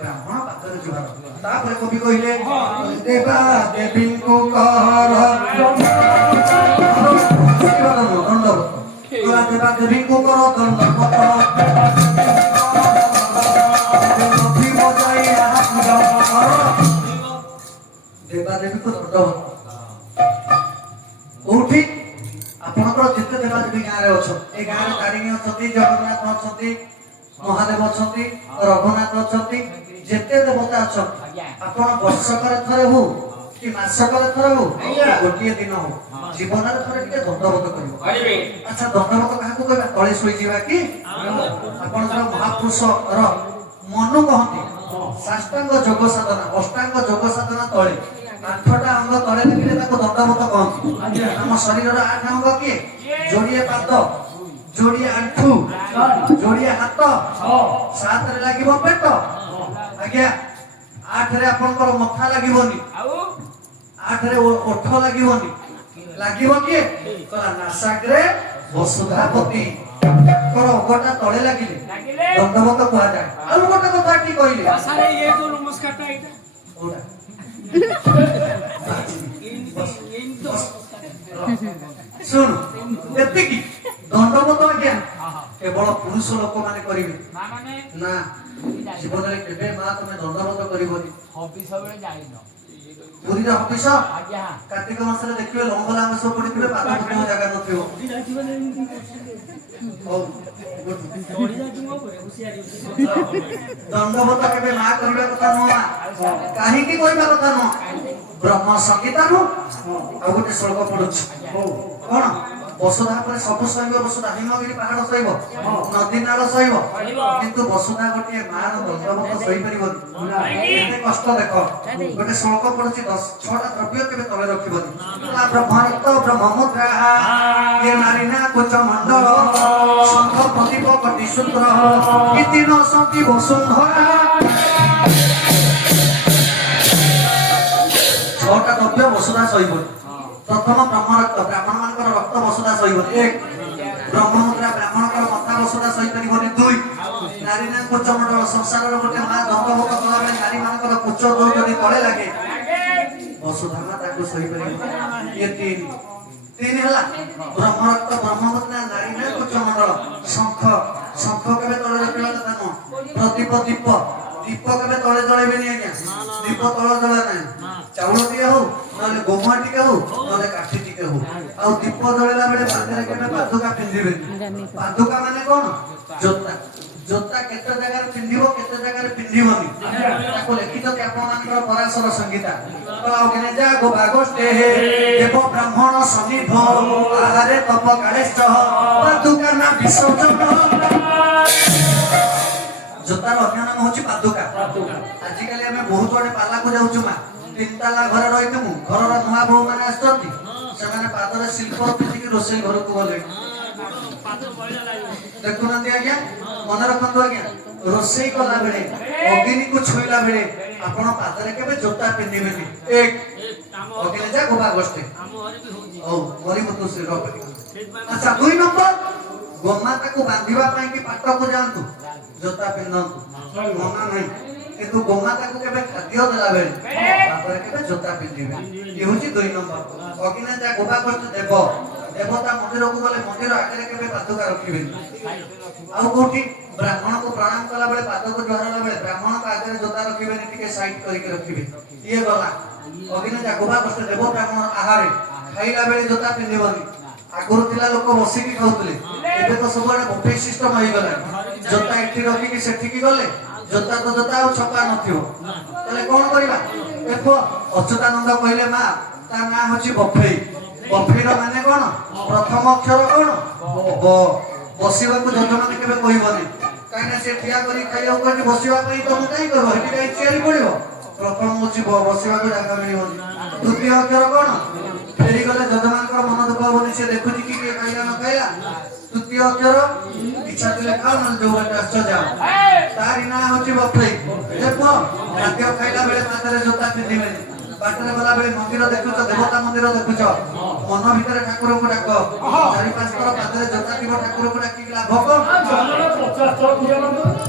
ବ୍ରାହ୍ମଣ ପାଦରେ ଜୁହାର ତାପରେ କବି କହିଲେ ଦେବା ଦେବୀଙ୍କୁ କର ଦଣ୍ଡବତ ଦେବା ଦେବୀଙ୍କୁ କର ଦଣ୍ଡବତ ଦେବାଦେବୀକୁ ଦଣ୍ଡବତ କୋଉଠି ଆପଣଙ୍କର ଯେତେ ଦେବାଦେବୀ ଗାଁରେ ଅଛନ୍ତି ଏ ଗାଁରେ ତାରିଣୀ ଅଛନ୍ତି ଜଗନ୍ନାଥ ଅଛନ୍ତି ମହାଦେବ ଅଛନ୍ତି ରଘୁନାଥ ଅଛନ୍ତି ଯେତେ ଦେବତା ଅଛନ୍ତି ଆପଣ ବର୍ଷକରେ ଥରେ ହଉ କି ମାସକରେ ଥରେ ହଉ ଗୋଟିଏ ଦିନ ହଉ ଜୀବନରେ ଥରେ ଟିକେ ଦଣ୍ଡବତ କରିବ ଆଚ୍ଛା ଦଣ୍ଡବତ କାହାକୁ କହିବା ତଳେ ଶୋଇଯିବା କି ଆପଣଙ୍କର ମହାପୁରୁଷର ମନୁ କହନ୍ତି ଷଷ୍ଟାଙ୍ଗ ଯୋଗ ସାଧନା ଅଷ୍ଟାଙ୍ଗ ଯୋଗ ସାଧନା ତଳେ ଆଠଟା ଅଙ୍ଗ ତଳେ ଦେଖିଲେ ତାକୁ ଦଣ୍ଡବତ କହନ୍ତି ଆମ ଶରୀରର 8 ଅଙ୍ଗ କିଏ ଯୋଡ଼ିଏ ପାଦ ଯୋଡ଼ିଏ ଆଣ୍ଠୁ ଯୋଡ଼ିଏ ହାତ 7ରେ ଲାଗିବ ପେଟ ଆଜ୍ଞା 8ରେ ଆପଣଙ୍କର ମଥା ଲାଗିବନି 8ରେ ଓଠ ଲାଗିବନି ଲାଗିବ କିଏ କହିଲା ନାସାଗ୍ରେ ବସୁଧାପତି କର ଅଙ୍ଗଟା ତଳେ ଲାଗିଲେ ଦଣ୍ଡବତ କୁହାଯାଏ ଆଉ ଗୋଟେ କଥା କି କହିଲେ সালে এই তো নমস্কারটা এটা କୋଉଟା ଶୁଣ ଏତିକି ଦଣ୍ଡବତ ଆଜ୍ଞା କେବଳ ପୁରୁଷ ଲୋକମାନେ କରିବେ না মানে ନା ଜୀବନରେ କେବେ ମା ତମେ ଦଣ୍ଡବତ କରିବନି হবি সবে যাইন ପୁରୀର ହବିଷ আজ্ঞা କାର୍ତ୍ତିକ ମାସରେ ଦେଖିବେ ଲଙ୍ଗଳା ମାସ ପଡିଥିବେ ପାଦ ପକେଇବା ଜାଗା ନଥିବ ହଉ ଦଣ୍ଡବତ କେବେ ମା କରିବା କଥା ନୁହଁ କାହିଁକି କରିବା କଥା ନୁହଁ ବ୍ରହ୍ମ ସଂହିତାରୁ ଆଉ ଗୋଟେ ଶ୍ଲୋକ ପଡୁଛି କଣ ବସୁଧା ପରେ ସବୁ ସହିବ ବସୁଧା ହିମଗିରି ପାହାଡ ସହିବ ନଦୀ ନାଳ ସହିବ କିନ୍ତୁ ବସୁଧା ଗୋଟିଏ ମାର ଦଣ୍ଡବତ ସହିପାରିବନି ଏତେ କଷ୍ଟ ଦେଖ ଗୋଟେ ଶ୍ଲୋକ ପଡୁଛି 6ଟା ଦ୍ରବ୍ୟ କେବେ ତଳେ ରଖିବନି ବ୍ରହ୍ମରକ୍ତ ବ୍ରହ୍ମମୁଦ୍ରା ଇଏ ନାରୀ ନା କୋଚ ମଣ୍ଡଳ ଶଙ୍ଖ ପ୍ରଦୀପ କଟି ସୂତ୍ର ଇତି ନ ସନ୍ତି ବସୁନ୍ଧରା 6ଟା ଦ୍ରବ୍ୟ ବସୁଧା ସହିବନି ପ୍ରଥମ ବ୍ରହ୍ମରକ୍ତ ବ୍ରାହ୍ମଣ ମାନଙ୍କର ରକ୍ତ ବସୁଧା ସହିବନି 1 ବ୍ରହ୍ମମୁଦ୍ରା ବ୍ରାହ୍ମଣଙ୍କର ମଥା ବସୁଧା ସହିପାରିବନି 2 ନାରୀ ନା କୋଚ ମଣ୍ଡଳ ସଂସାରର ଗୋଟେ ମା ଦଣ୍ଡବତ କଲାବେଳେ ନାରୀ ମାନଙ୍କର କୋଚ ଯଦି ତଳେ ଲାଗେ ବସୁଧା ମା ତାକୁ ସହିପାରିବ ଇଏ 3 ହେଲା ବ୍ରହ୍ମରକ୍ତ ବ୍ରହ୍ମମୁଦ୍ରା ନାରୀ ନା କୋଚ ମଣ୍ଡଳ ଶଙ୍ଖ ଶଙ୍ଖ କେବେ ତଳେ ରଖିବା କଥା ନୁହଁ ପ୍ରଦୀପ ଦୀପ ଦୀପ କେବେ ତଳେ ଜଳେଇବେନି ଆଜ୍ଞା ଦୀପ ତଳେ ଜଳା ନାହିଁ ଚାଉଳ ଟିକେ ହଉ ନହେଲେ ଗୋମା ଟିକେ ହଉ ନହେଲେ କାଠି ଟିକେ ହଉ ଆଉ ଦୀପ ଜଳେଇଲା ବେଳେ ପାଦରେ କେବେ ପାଦୁକା ପିନ୍ଧିବେନି ପାଦୁକା ମାନେ କଣ ଜୋତା ଜୋତା କେତେ ଜାଗାରେ ପିନ୍ଧିବ କେତେ ଜାଗାରେ ପିନ୍ଧିବନି ତାକୁ ଲେଖିଛନ୍ତି ଆପଣମାନଙ୍କର ପରାଶର ସଂହିତା ଯାଗୋ ଭାଗୋଷ୍ଠେ ଦେବ ବ୍ରାହ୍ମଣ ସନ୍ନିଧ ଆହାରେ ତପ କାଳେଶ୍ଚ ପାଦୁକା ନା ବିସର୍ଜନ ଜୋତାର ଅନ୍ୟ ନାମ ହଉଛି ପାଦୁକା ଆଜିକାଲି ଆମେ ବହୁତ ଆଡେ ପାଲାକୁ ଯାଉଛୁ ମା 3 ତାଲା ଘରେ ରହିଥିବୁ ଘରର ନୂଆ ବୋହୂ ମାନେ ଆସିଛନ୍ତି ସେମାନେ ପାଦରେ ଶିଳ୍ପ ପିନ୍ଧିକି ରୋଷେଇ ଘରକୁ ଗଲେ ପାଦ ମଇଳା ଲାଗିବ। ଦେଖୁନାହାନ୍ତି ଆଜ୍ଞା, ମନେ ରଖନ୍ତୁ ଆଜ୍ଞା, ରୋଷେଇ କଲା ବେଳେ ଅଗ୍ନିକୁ ଛୁଇଁଲା ବେଳେ ଆପଣ ପାଦରେ କେବେ ଜୋତା ପିନ୍ଧିବେନି। ଏକ ଅଗ୍ନି ଯା ଗୋବା ଗୋଷ୍ଠୀ ଆମ ଘରେ ବି ହଉଛି। ହଉ ମରିବ ତୁ ଶ୍ରୀ ରବି। ସେଇଥିପାଇଁ ଆଚ୍ଛା, 2 ନମ୍ବର, ଗୋମାତାକୁ ବାନ୍ଧିବା ପାଇଁ କି ପାଟକୁ ଯାଆନ୍ତୁ, ଜୋତା ପିନ୍ଧନ୍ତୁ, ମନା ନାହିଁ। କିନ୍ତୁ ଗୋମାତାକୁ କେବେ ଖାଦ୍ୟ ଦେଲା ବେଳେ ପାଦରେ କେବେ ଜୋତା ପିନ୍ଧିବେ। ଇଏ ହଉଛି 2 ନମ୍ବର। ଅଗ୍ନି ଯା ଗୋବା ଗୋଷ୍ଠୀ ଦେବ, ଦେବତା ମନ୍ଦିରକୁ ଗଲେ ମନ୍ଦିର ଆଗରେ କେବେ ପାଦୁକା ରଖିବେନି। ଆଉ କୋଉଠି ବ୍ରାହ୍ମଣକୁ ପ୍ରଣାମ କଲା ବେଳେ ପାଦକୁ ଜୁହାରଲା ବେଳେ ବ୍ରାହ୍ମଣଙ୍କ ଆଗରେ ଜୋତା ରଖିବେନି, ଟିକେ ସାଇଡ କରିକି ରଖିବେ। ଇଏ ଗଲା ଅଗ୍ନି ଯା ଗୋବା ଗୋଷ୍ଠୀ ଦେବ। ବ୍ରାହ୍ମଣ ଆହାରେ ଖାଇଲା ବେଳେ ଜୋତା ପିନ୍ଧିବନି। ଆଗରୁ ଥିଲା ଲୋକ ବସିକି ଖାଉଥିଲେ, ଏବେ ତ ସବୁଆଡେ ବୁଫେ ସିଷ୍ଟମ ହେଇଗଲାଣି। ଜୋତା ଏଠି ରଖିକି ସେଠିକି ଗଲେ ଜୋତା ତ ଜୋତା ଆଉ ଛପା ନଥିବ। ତାହେଲେ କଣ କରିବା? ଦେଖ, ଅଚ୍ୟୁତାନନ୍ଦ କହିଲେ ମା ତା ନାଁ ହଉଛି ବଫେଇ। ବଫେଇର ମାନେ କଣ? ପ୍ରଥମ ଅକ୍ଷର କଣ? ବ। ବସିବାକୁ ଯଜମାନ କେବେ କହିବନି, କାହିଁକିନା ସେ ଠିଆ କରି ଖାଇବାକୁ କହିଛି ବସିବା ପାଇଁ, ତ ମୁଁ କାହିଁ କହିବ, ସେଠି କାହିଁ ଚେୟାର ପଡିବ। ପ୍ରଥମ ହଉଛି ବ, ବସିବାକୁ ଜାଗା ମିଳିବନି। ଦ୍ୱିତୀୟ ଅକ୍ଷର କଣ? ଫେରିଗଲେ ଯଜମାନଙ୍କର ମନ ଦୁଃଖ ହବନି, ସେ ଦେଖୁଛି କି କିଏ ଖାଇଲା ନ ଖାଇଲା। ତୃତୀୟ ଅକ୍ଷର ଇଚ୍ଛା ଥିଲେ ଖାଅ, ନହେଲେ ଯୋଉ ବାଟେ ଆସ ଯାଅ। ତାରି ନାଁ ହଉଛି ବଫେଇ। ଦେଖ, ଖାଦ୍ୟ ଖାଇଲା ବେଳେ ପାଦରେ ଜୋତା ପିନ୍ଧିବେନି। ବାଟରେ ଗଲା ବେଳେ ମନ୍ଦିର ଦେଖୁଛ, ଦେବତା ମନ୍ଦିର ଦେଖୁଛ, ମନ ଭିତରେ ଠାକୁରଙ୍କୁ ଡାକ। 4-5 ଥର ପାଦରେ ଜୋତା ଥିବ, ଠାକୁରଙ୍କୁ ଡାକିକି ଲାଭ କଣ?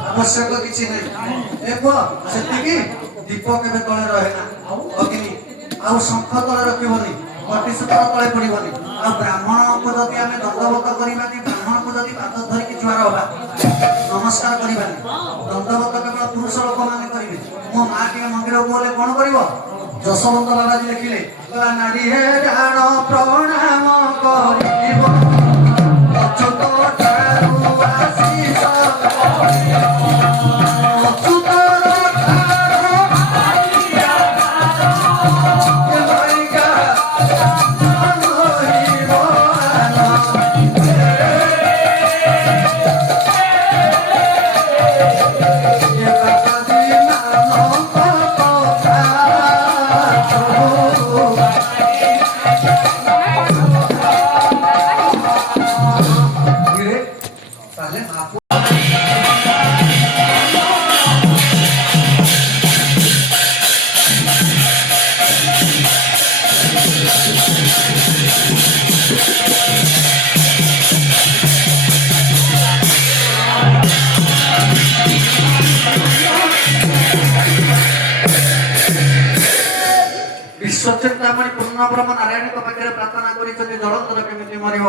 ଆବଶ୍ୟକ କିଛି ନାହିଁ। ଦେଖ, ସେତିକି ଦୀପ କେବେ ତଳେ ରହେ ନା ଅଗ୍ନି। ଆଉ ଶଙ୍ଖ ତଳେ ରଖିବନି, କଟିସୂତ୍ର ତଳେ ପଡିବନି। ଆଉ ବ୍ରାହ୍ମଣଙ୍କୁ ଯଦି ଆମେ ଦଣ୍ଡବତ କରିବାନି, ବ୍ରାହ୍ମଣଙ୍କୁ ଯଦି ପାଦ ଧରିକି ଜୁହାର ହବା, ନମସ୍କାର କରିବାନି, ଦଣ୍ଡବତ କେବଳ ପୁରୁଷ ଲୋକମାନେ କରିବେ। ମୋ ମା ଟିକେ ମନ୍ଦିରକୁ ଗଲେ କଣ କରିବ? ଯଶୋବନ୍ତ ବାବାଜୀ ଲେଖିଲେ, ନାରୀ ହେ ଜାଣ ପ୍ରଣାମ କରିବ, ଅଚ୍ୟୁତ ଠାରୁ ଆଶୀଷ, ଅଚ୍ୟୁତର ଠାରୁ ଲଇକା ରହିବ ତାହେଲେ ମାପ ବିଶ୍ୱଚିନ୍ତାମଣି ପୂର୍ଣ୍ଣବ୍ରହ୍ମ ନାରାୟଣଙ୍କ ପାଖରେ ପ୍ରାର୍ଥନା କରିଛନ୍ତି ଜଳଧର କେମିତି ମରିବ।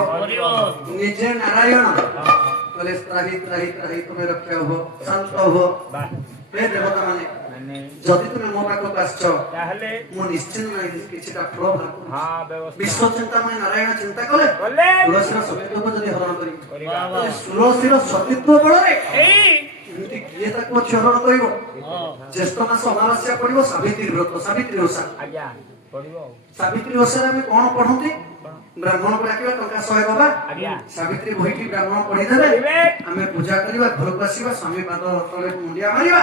ନିଜେ ନାରାୟଣ କହିଲେ ତ୍ରାହି ତ୍ରାହି ତ୍ରାହି, ତୁମେ ରକ୍ଷା ହୁଅ, ଶାନ୍ତ ହୁଅ। ହେ ଦେବତା ମାନେ, ଯଦି ତୁମେ ମୋ ପାଖକୁ ଆସିଛ, ମୁଁ ନିଶ୍ଚିନ୍ତ କିଛିଟା ଫଳ ବାହାର କରୁଛି। ବିଶ୍ୱଚିନ୍ତାମଣି ନାରାୟଣ ଚିନ୍ତା କଲେ ତୁଳସୀର ସତୀତ୍ୱକୁ ଯଦି ହରଣ କରିବି, ତୁଳସୀର ସତୀତ୍ୱ ବଳରେ ଏମିତି କିଏ ତାକୁ ଅଛି ହରଣ କରିବ? ଜ୍ୟେଷ୍ଠ ମାସ ଅମାବାସ୍ୟା ପଡିବ, ସାବିତ୍ରୀ ବ୍ରତ, ସାବିତ୍ରୀ ଓଷା। ସାବିତ୍ରୀ ଓଷାରେ ଆମେ କଣ ପଢନ୍ତି? ବ୍ରାହ୍ମଣକୁ ଡାକିବା, ଟଙ୍କା 100 ଦବା, ସାବିତ୍ରୀ ବହିଟି ବ୍ରାହ୍ମଣ ପଢିଦେବେ, ଆମେ ପୂଜା କରିବା, ଘରକୁ ଆସିବା, ସ୍ୱାମୀ ପାଦ ତଳେ ମୁଣ୍ଡିଆ ମାରିବା।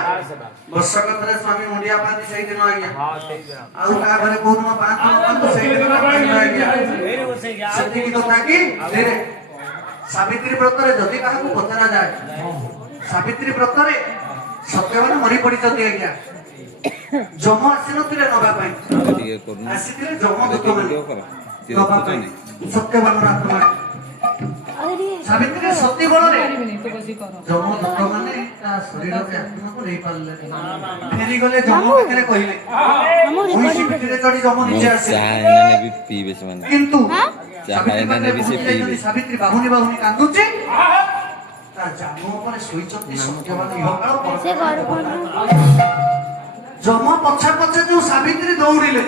ବର୍ଷକ ଥରେ ସ୍ୱାମୀ ମୁଣ୍ଡିଆ ପାଆନ୍ତି ସେଇଦିନ ଆଜ୍ଞା। ଆଉ କାହା ଘରେ କୋଉଦିନ ପାଆନ୍ତି ନ ପାଆନ୍ତୁ, ସେଇଦିନ ଆଜ୍ଞା। ସେତିକି କଥା କି ସାବିତ୍ରୀ ବ୍ରତରେ ଯଦି କାହାକୁ ପଚରା ଯାଏ, ସାବିତ୍ରୀ ବ୍ରତରେ ସତ୍ୟବାନ ମରି ପଡିଛନ୍ତି ଆଜ୍ଞା। ଯମ ଆସିନଥିଲେ ନବା ପାଇଁ, ଆସିଥିଲେ ଯମଦୂତ ମାନେ ନବା ପାଇଁ ସତ୍ୟବାନର ଆତ୍ମା। ସାବିତ୍ରୀ ସତୀ ବଳରେ ଯମଦୂତ ମାନେ ତା ଶରୀରକୁ ଆତ୍ମାକୁ ନେଇ ପାରିଲେ, ଫେରିଗଲେ ଯମ ପାଖରେ କହିଲେ, ମହିଷୀ ପିଠିରେ ଚଢି ଯମ ନିଜେ ଆସିଲେ। କିନ୍ତୁ ସାବିତ୍ରୀ ବାହୁନି ବାହୁନି କାନ୍ଦୁଛି, ତା ଜାମ ଉପରେ ଶୋଇଛନ୍ତି ସତ୍ୟବାନ ଇହକାଳ। ଯମ ପଛେ ପଛେ ଯୋଉ ସାବିତ୍ରୀ ଦୌଡ଼ିଲେ,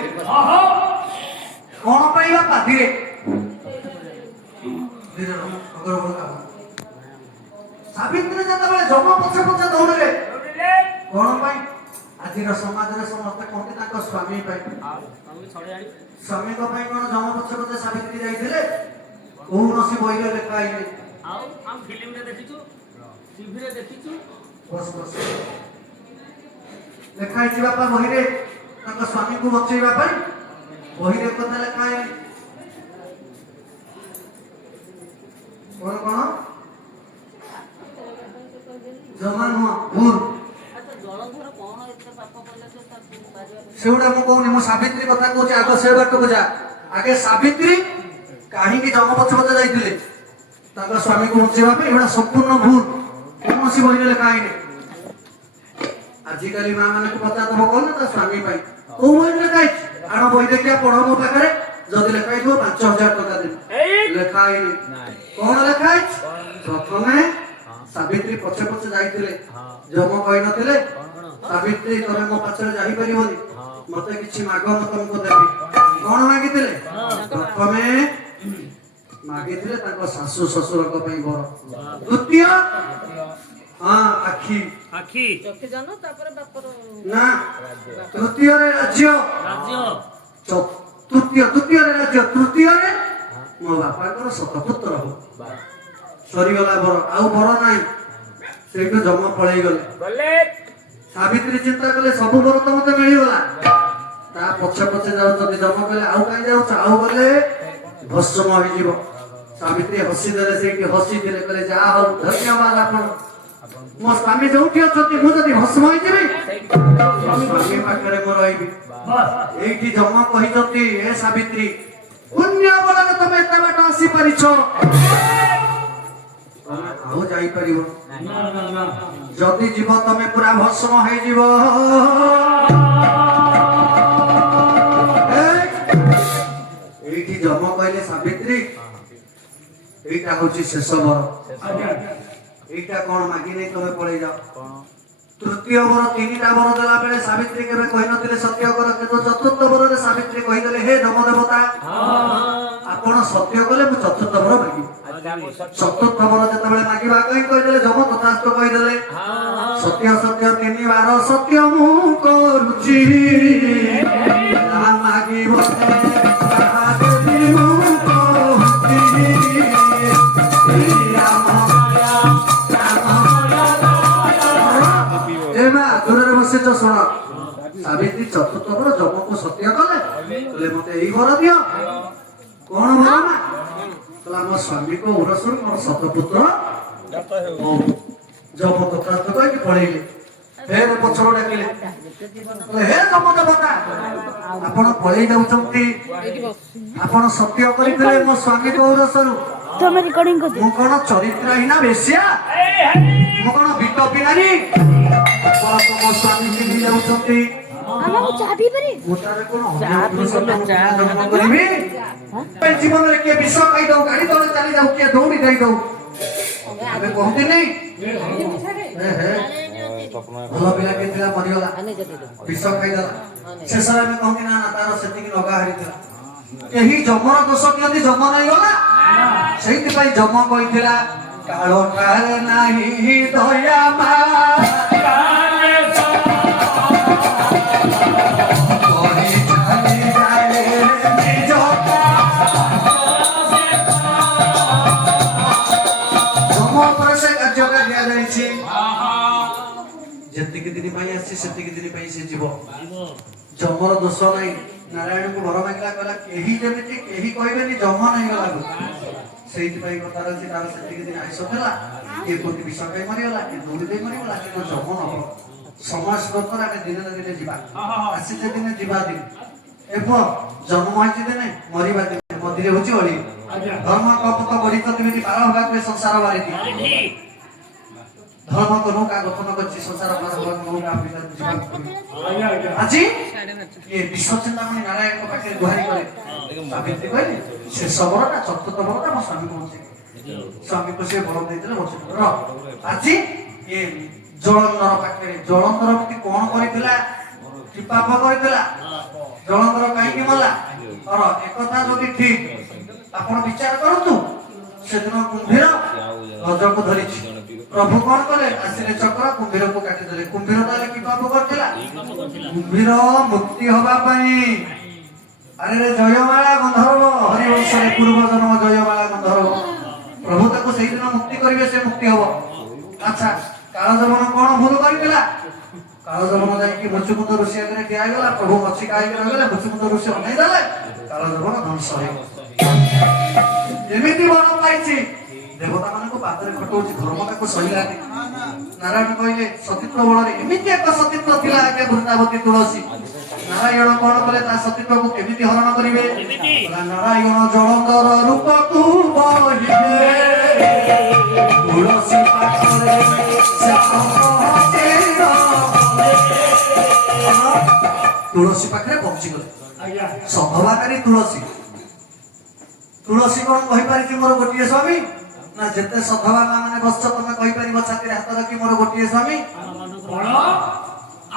କଣ ପାଇଁ? ପାଧିରେ ସାବିତ୍ରୀ ଯେତେବେଳେ ଯମ ପଛେ ପଛେ ଦୌଡ଼ିଲେ, କଣ ପାଇଁ? ଆଜିର ସମାଜରେ ସମସ୍ତେ କହନ୍ତି ତାଙ୍କ ସ୍ୱାମୀ ପାଇଁ। ସ୍ୱାମୀଙ୍କ ପାଇଁ କଣ ଯମ ପଛେ ପଛେ ସାବିତ୍ରୀ ଯାଇଥିଲେ? କୌଣସି ବହିରେ ଲେଖା ହେଇନି। ଫିଲ୍ମରେ ଦେଖିଛୁ, ଟିଭିରେ ଦେଖିଛୁ। ଲେଖା ହେଇଛି ବାପା ବହିରେ, ତାଙ୍କ ସ୍ୱାମୀକୁ ବଞ୍ଚେଇବା ପାଇଁ ବହିରେ କଥା ଲେଖା ହେଇନି। କଣ କଣ ଜମା ନୁହଁ ଭୁଲ। ଆଚ୍ଛା ଜଳଧର କଣ ଏତେ ପାପ କଲେ ଯେ ତାକୁ ମାରିବା ପାଇଁ? ସେଗୁଡା ମୁଁ କହୁନି, ମୁଁ ସାବିତ୍ରୀ କଥା କହୁଛି। ଆଗ ସେ ବାଟକୁ ଯା। ଆଗେ ସାବିତ୍ରୀ କାହିଁକି ଯମ ପଛ ପଛ ଯାଇଥିଲେ ତାଙ୍କ ସ୍ୱାମୀକୁ ବଞ୍ଚେଇବା ପାଇଁ? ଏଗୁଡା ସମ୍ପୂର୍ଣ୍ଣ ଭୁଲ, କୌଣସି ବହିରେ ଲେଖା ହେଇନି। ଆଜିକାଲି ମା ମାନଙ୍କୁ ପଚାରିଦବ କଣ ତା ସ୍ୱାମୀ ପାଇଁ କୋଉ ବହିରେ ଲେଖା ହେଇଛି? ଆଣ ବହି ଦେଖିବା, ପଢ ମୋ ପାଖରେ। ଯଦି ଲେଖା ହେଇଥିବ 5,000 ଟଙ୍କା ଦେବି। ଲେଖା ହେଇନି। କଣ ଲେଖା ହେଇଛି? ପ୍ରଥମେ ସାବିତ୍ରୀ ପଛେ ପଛେ ଯାଇଥିଲେ, ଯମ କହିନଥିଲେ ସାବିତ୍ରୀ ତମେ ମୋ ପଛରେ ଯାଇପାରିବନି, ମତେ କିଛି ମାଗ, ମୁଁ ତମକୁ ଦେବି। କଣ ମାଗିଥିଲେ? ପ୍ରଥମେ ମାଗିଥିଲେ ତାଙ୍କ ଶାଶୁ ଶ୍ୱଶୁରଙ୍କ ପାଇଁ ବର। ଦ୍ୱିତୀୟ ଆଖି ଆଖି ନା, ତୃତୀୟରେ ରାଜ୍ୟ, ତୃତୀୟରେ ରାଜ୍ୟ, ତୃତୀୟରେ ମୋ ବାପାଙ୍କର ଶତପୁତ୍ର ହବ। ସରିଗଲା ବର, ଆଉ ବର ନାହିଁ। ସେଇଠୁ ଯମ ପଳେଇ ଗଲେ। ସାବିତ୍ରୀ ଚିନ୍ତା କଲେ ସବୁ ବର ତ ମତେ ମିଳିଗଲା, ତା ପଛେ ପଛେ ଯାଉଛନ୍ତି। ଯମ କହିଲେ ଆଉ କାହିଁ ଯାଉଛ? ଆଉ ଗଲେ ଭସ୍ମ ହେଇଯିବ। ସାବିତ୍ରୀ ହସିଦେଲେ, ସେଇଠି ହସିଥିଲେ, କହିଲେ ଯାହା ହଉ ଧନ୍ୟବାଦ ଆପଣ। ମୋ ସ୍ୱାମୀ ଯୋଉଠି ଅଛନ୍ତି, ମୁଁ ଯଦି ଭସ୍ମ ହେଇଯିବି ମୋ ସ୍ୱାମୀ ପାଖରେ ମୁଁ ରହିବି। ଏଇଠି ଯମ କହିଛନ୍ତି, ହେ ସାବିତ୍ରୀ ପୁଣ୍ୟ ବଳରେ ତମେ ଏତେ ବାଟ ଆସିପାରିଛ, ତମେ ଆଉ ଯାଇପାରିବ। ଯଦି ଯିବ ତମେ ପୁରା ଭସ୍ମ ହେଇଯିବ। ଏଇଠି ଯମ କହିଲେ ସାବିତ୍ରୀ ଏଇଟା ହଉଛି ଶେଷ ବର, ଏଇଟା କଣ ମାଗି ନେଇ ତମେ ପଳେଇ ଯାଅ। ତୃତୀୟ ବର, 3ଟା ବର ଦେଲା ବେଳେ ସାବିତ୍ରୀ କେବେ କହିନଥିଲେ ସତ୍ୟ କର, କିନ୍ତୁ ଚତୁର୍ଥ ବରରେ ସାବିତ୍ରୀ କହିଦେଲେ ହେ ଯମ ଦେବତା ଆପଣ ସତ୍ୟ କଲେ ମୁଁ ଚତୁର୍ଥ ବର ମାଗିବି। ଚତୁର୍ଥ ବର ଯେତେବେଳେ ମାଗିବା ପାଇଁ କହିଦେଲେ, ଯମ ତଥାସ୍ତ କହିଦେଲେ। ସତ୍ୟ ସତ୍ୟ 3 ବାର ସତ୍ୟ ମୁଁ କରୁଛି, ଯାହା ମାଗିବ ତାହା ଦେବି ମୁଁ କହୁଛି। ଦୂରରେ ବସିଛ ଶୁଣ। ସାବିତ୍ରୀ ଚତୁର୍ଥ ବର ଯମକୁ ସତ୍ୟ କଲେ, କହିଲେ ମତେ ଏଇ ବର ଦିଅ। କଣ ବର? ନା କହିଲା ମୋ ସ୍ୱାମୀଙ୍କ ଉରସରୁ ମୋର ଶତପୁତ୍ର ହଉ। ଯମ ତଥାସ୍ତ କହିକି ପଳେଇଲେ। ଫେର ପଛରୁ ଡାକିଲେ, ହେ ଯମ ଦେବତା ଆପଣ ପଳେଇ ଯାଉଛନ୍ତି, ଆପଣ ସତ୍ୟ କରିଥିଲେ ମୋ ସ୍ୱାମୀଙ୍କ ଉରସରୁ। ମୁଁ କଣ ଚରିତ୍ରହୀନା ବେଶ୍ୟା? ମୁଁ କଣ ବିଟପି ନାରୀ? ଆପଣ ତ ମୋ ସ୍ୱାମୀ ଚିହ୍ନି ଯାଉଛନ୍ତି, ମୁଁ ତାର କଣ ଜନ୍ମ କରିବି? ଜୀବନରେ କିଏ ବିଷ ଖାଇଦଉ, ଗାଡି ତଳେ ଚାଲି ଯାଉ, କିଏ ଦୌଡ଼ି ଯାଇଦଉ, ଆମେ କହୁଥିନି ଭଲ ପିଲା କିଏ ଥିଲା ମରିଗଲା, ବିଷ ଖାଇଦେଲା। ଶେଷରେ ଆମେ କହନ୍ତି ନା ତାର ସେତିକି ଲଗା ହେଇଥିଲା। କେହି ଯମର ଦୋଷ ଦିଅନ୍ତି, ଯମ ନେଇଗଲା। ସେଇଥିପାଇଁ ଯମ କହିଥିଲା କାଳ କାଳେ ନାହିଁ ଦୟା ମା, ଯେତିକି ଦିନ ପାଇଁ ଆସିଛି ସେତିକି ଦିନ ପାଇଁ ସେ ଯିବ। ଯମର ଦୋଷ ନାହିଁ। ନାରାୟଣଙ୍କୁ ବର ମାଗିଲା, କହିଲା କେହି ଯେମିତି କେହି କହିବେନି ଯମ ନେଇଗଲା। ସେଇଥିପାଇଁ କଥା ଅଛି, ତାର ସେତିକି ଦିନ ଆୟୁଷ ଥିଲା। କିଏ କୋଉଠି ବିଷ ଖାଇ ମରିଗଲା, କିଏ ଦୌଡ଼ି ଦେଇ ମରିଗଲା, କିନ୍ତୁ ଯମ ନବ। ସମାଜ ସ୍ରୋତରେ ଆମେ ଦିନେ ନା ଦିନେ ଯିବା। ଆସିଛେ ଦିନେ ଯିବା ଦିନେ। ଏ ପୁଅ ଜନ୍ମ ହେଇଛି ଦିନେ ମରିବା ଦିନେ, ମଝିରେ ହଉଛି ଅଳି। ଧର୍ମ କପଟ ଗଢିତ ତିମିତି ବାର ହବା କୁଏ ସଂସାର ବାରିତି। ଧର୍ମ ତ ନୌକା ଗଠନ କରିଛି, ସଂସାର ନୌକା ଆଜି ଇଏ ବିଶ୍ୱ ଚିନ୍ତାମଣି ନାରାୟଣଙ୍କ ପାଖରେ ଗୁହାରି କଲେ। ସାବିତ୍ରୀ କହିଲେ ଶେଷ ବରଟା, ଚତୁର୍ଥ ବରଟା ମୋ ସ୍ୱାମୀକୁ ବଞ୍ଚେଇ, ସ୍ୱାମୀକୁ ସେ ବର ଦେଇଥିଲେ ବଞ୍ଚେଇ। ଆଜି ଇଏ ଜଳନ୍ଧର ପାଖରେ, ଜଳନ୍ଧର କଣ କରିଥିଲା? କି ପାପ କରିଥିଲା? ଜଳନ୍ଧର କାହିଁକି ମଲା? ଏକଥା ଯଦି ଠିକ ଆପଣ ବିଚାର କରନ୍ତୁ। ସେଦିନ କୁମ୍ଭୀର ଗଜକୁ ଧରିଛି, ପ୍ରଭୁ କଣ କଲେ? ଆସିଲେ ଚକ୍ର, କୁମ୍ଭୀରକୁ କାଟିଦେଲେ। କୁମ୍ଭୀର ତାହେଲେ କି ପାପ କରିଥିଲା? କୁମ୍ଭୀର ମୁକ୍ତି ହବା ପାଇଁ, ଆରେ ଜୟମାଳା ଗନ୍ଧର୍ବ ହରିବଂଶରେ ପୂର୍ବ ଜନ୍ମ ଜୟମାଳା ଗନ୍ଧର୍ବ, ପ୍ରଭୁ ତାକୁ ସେଇଦିନ ମୁକ୍ତି କରିବେ, ସେ ମୁକ୍ତି ହବ। ଆଚ୍ଛା କାଳଯବନ କଣ ଭୁଲ କରିଥିଲା? କାଳଯବନ ଯାଇକି ମୁଚୁକୁନ୍ଦ ଋଷି ଆଗରେ ଠିଆ ହେଇଗଲା। ପ୍ରଭୁ ମଛି ଖାଇକି ରହିଗଲେ, ମୁଚୁକୁନ୍ଦ ଋଷି ଅନେଇ ଦେଲେ, କାଳଯବନ ଧ୍ୱଂସ ହେଇଗଲା। ଏମିତି ବର ପାଇଛି, ଦେବତା ମାନଙ୍କୁ ପାଦରେ ଖଟଉଛି, ଧର୍ମ ତାକୁ ସହିଲାନି। ନାରାୟଣ କହିଲେ ସତୀତ୍ୱ ବଳରେ ଏମିତି ଏକ ସତୀତ୍ୱ ଥିଲା ଆଜ୍ଞା ବୃନ୍ଦାବତୀ ତୁଳସୀ। ନାରାୟଣ କଣ କଲେ ତା ସତୀତ୍ୱକୁ କେମିତି ହରଣ କରିବେ? ନାରାୟଣ ଜଳଧର ରୂପକୁ ବହିବେ ତୁଳସୀ ପାଖରେ ସେ ତୁଳସୀ ପାଖରେ ପହଞ୍ଚିଗଲେ। ସଧବାକାରୀ ତୁଳସୀ। ତୁଳସୀ କଣ କହିପାରିଛି ମୋର ଗୋଟିଏ ସ୍ୱାମୀ? ନା ଯେତେ ସଧବା ମା ମାନେ ବସିଛ ତମେ କହିପାରିବ ଛାତିରେ ହାତ ରଖି ମୋର ଗୋଟିଏ ସ୍ୱାମୀ?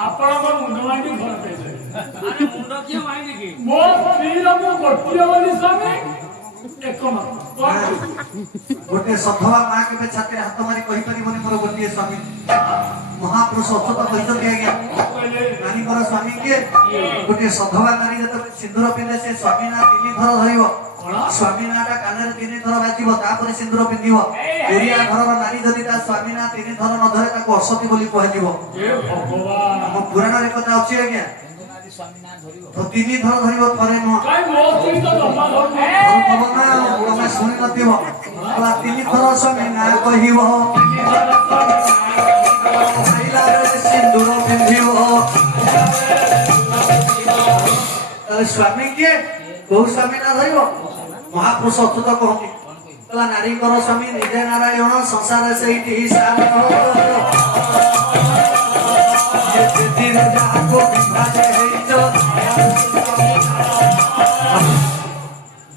ଆପଣଙ୍କ ମୁଣ୍ଡ ମାଇକି ଘର ପେଇছে ମୁଣ୍ଡ କିଏ ମାଇନି କି? ମୋ ସ୍ତ୍ରୀର ମୁଁ ଗୋଟିଏ ବୋଲି ସ୍ୱାମୀ ଏକମାତ୍ର। ଗୋଟିଏ ସଧବା ମା କେବେ ଛାତିରେ ହାତ ମାରି କହିପାରିବନି ମୋର ଗୋଟିଏ ସ୍ୱାମୀ? ମହାପୁରୁଷ ଅଚ୍ୟୁତ କହିଛନ୍ତି ଆଜ୍ଞା ନାରୀଙ୍କର ସ୍ୱାମୀ କିଏ? ଗୋଟିଏ ସଧବା ନାରୀ ଯେତେବେଳେ ସିନ୍ଦୁର ପିନ୍ଧେ ସେ ସ୍ୱାମୀ ନା 3 ଥର ଧରିବ। ସ୍ୱାମୀ ନାଟା କାନରେ 3 ଥର ବାଜିବ ତାପରେ ସିନ୍ଦୁର ପିନ୍ଧିବ। ଓଡ଼ିଆ ଘରର ନାରୀ ଯଦି ତା ସ୍ୱାମୀ ନା 3 ଥର ନ ଧରେ ତାକୁ ଅସତୀ ବୋଲି କୁହାଯିବ। ଆମ ପୁରାଣରେ କଥା ଅଛି ଆଜ୍ଞା। ତ 3 ଥର ଧରିବ ଥରେ ନୁହଁ। ତମେ ଶୁଣି ନଥିବ 3 ଥର ସ୍ୱାମୀ ନା କହିବ ସିନ୍ଦୁର ପିନ୍ଧିବ। ତାହେଲେ ସ୍ୱାମୀ କିଏ? କୋଉ ସ୍ୱାମୀ ନା ଧରିବ? ମହାପୁରୁଷ ଅଚ୍ୟୁତ କହନ୍ତି କହିଲା ନାରୀଙ୍କର ସ୍ୱାମୀ ନିଜେ ନାରାୟଣ ସଂସାର ସେଇଠି ସାର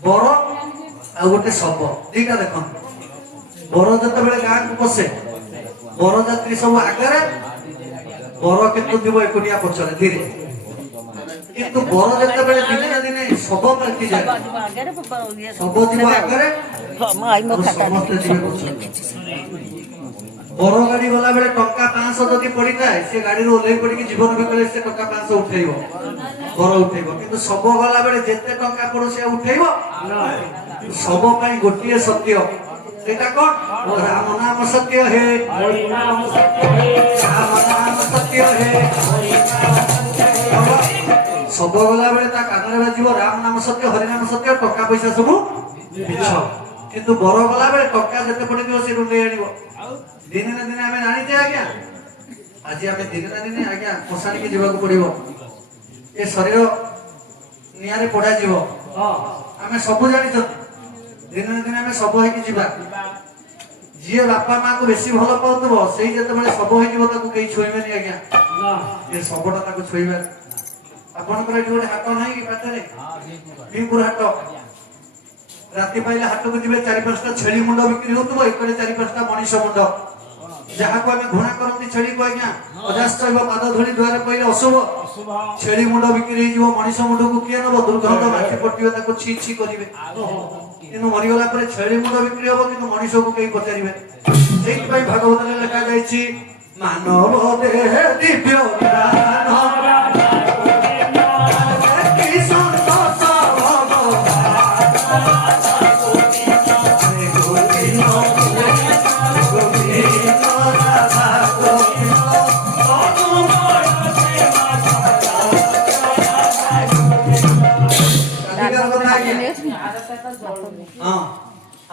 ବର ଆଉ ଗୋଟେ ଶବ ଦିଟା ଦେଖନ୍ତୁ। ବର ଯେତେବେଳେ ଗାଁକୁ ପଶେ ବରଯାତ୍ରୀ ସବୁ ଆଗରେ ବର କିନ୍ତୁ ଥିବ ଏକୁଟିଆ ପଛରେ ଧୀରେ। କିନ୍ତୁ ବର ଯେତେବେଳେ ଦିନେ ନା ଦିନେ ଶବ ପାଲଟି ଯାଏ ଶବ ଥିବ ଆଗରେ ସମସ୍ତେ ଯିବେ ପଛରେ। ବର ଗାଡି ଗଲା ବେଳେ ଟଙ୍କା 500 ଯଦି ପଡିଥାଏ ସେ ଗାଡିରୁ ଓହ୍ଲେଇ ପଡିକି ଜୀବନ ବିକଳେ ସେ ଟଙ୍କା 500 ଉଠେଇବ ବର ଉଠେଇବ। କିନ୍ତୁ ଶବ ଗଲା ବେଳେ ଯେତେ ଟଙ୍କା ପଡୁ ସେ ଉଠେଇବ। ଶବ ପାଇଁ ଗୋଟିଏ ସତ୍ୟ ସେଇଟା କଣ? ରାମ ନାମ ସତ୍ୟ ହେ ରାମ ନାମ ସତ୍ୟ ହେ। ଶବ ଗଲା ବେଳେ ତା କାନରେ ବାଜିବ ରାମ ନାମ ସତ୍ୟ ହରିନାମ ସତ୍ୟ ଟଙ୍କା ପଇସା ସବୁ ମିଛ। କିନ୍ତୁ ବର ଗଲା ବେଳେ ଟଙ୍କା ଯେତେ ପଡିଥିବ ସେ ରୁଣ୍ଡେଇ ଆଣିବ। ଦିନେ ନା ଦିନେ ଆମେ ଜାଣିଛେ ଆଜ୍ଞା ଆଜି ଆମେ ଦିନେ ନା ଦିନେ ଆଜ୍ଞା ମଶାଣିକି ଯିବାକୁ ପଡିବ। ଏ ଶରୀର ନିଆଁରେ ପୋଡାଯିବ ଆମେ ସବୁ ଜାଣିଛନ୍ତି। ଦିନେ ନା ଦିନେ ଆମେ ଶବ ହେଇକି ଯିବା। ଯିଏ ବାପା ମାକୁ ବେଶୀ ଭଲ ପାଉଥିବ ସେଇ ଯେତେବେଳେ ଶବ ହେଇଯିବ ତାକୁ କେହି ଛୁଇଁବେନି ଆଜ୍ଞା। ଏ ଶବଟା ତାକୁ ଛୁଇଁବେ। ଆପଣଙ୍କର ଏଠି ଗୋଟେ ହାଟ ନାହିଁ କି ପାଖରେ ଭୀମପୁର ହାଟ? ରାତି ପାଇଲେ ହାଟକୁ ଯିବେ 4-5ଟା ଛେଳି ମୁଣ୍ଡ ବିକ୍ରି ହଉଥିବ ଏକରେ 4-5ଟା ମଣିଷ ମୁଣ୍ଡ ଯାହାକୁ ଆମେ ଘୃଣା କରନ୍ତି ଛେଳିକୁ ଆଜ୍ଞା। ଅଜାଶ୍ଚୈବ ପାଦ ଧୂଳି ଦୁଆରେ ପଇଲେ ଅଶୁଭ। ଛେଳି ମୁଣ୍ଡ ବିକ୍ରି ହେଇଯିବ ମଣିଷ ମୁଣ୍ଡକୁ କିଏ ନବ? ଦୁର୍ଗନ୍ଧ ମାଛି ପଟିବେ ତାକୁ ଛି ଛି କରିବେ। କିନ୍ତୁ ମରିଗଲା ପରେ ଛେଳି ମୁଣ୍ଡ ବିକ୍ରି ହବ କିନ୍ତୁ ମଣିଷକୁ କେହି ପଚାରିବେ। ସେଇଥିପାଇଁ ଭାଗବତରେ ଲେଖା ଯାଇଛି ମାନବ ଦେହେ ଦିବ୍ୟ ଜ୍ଞାନ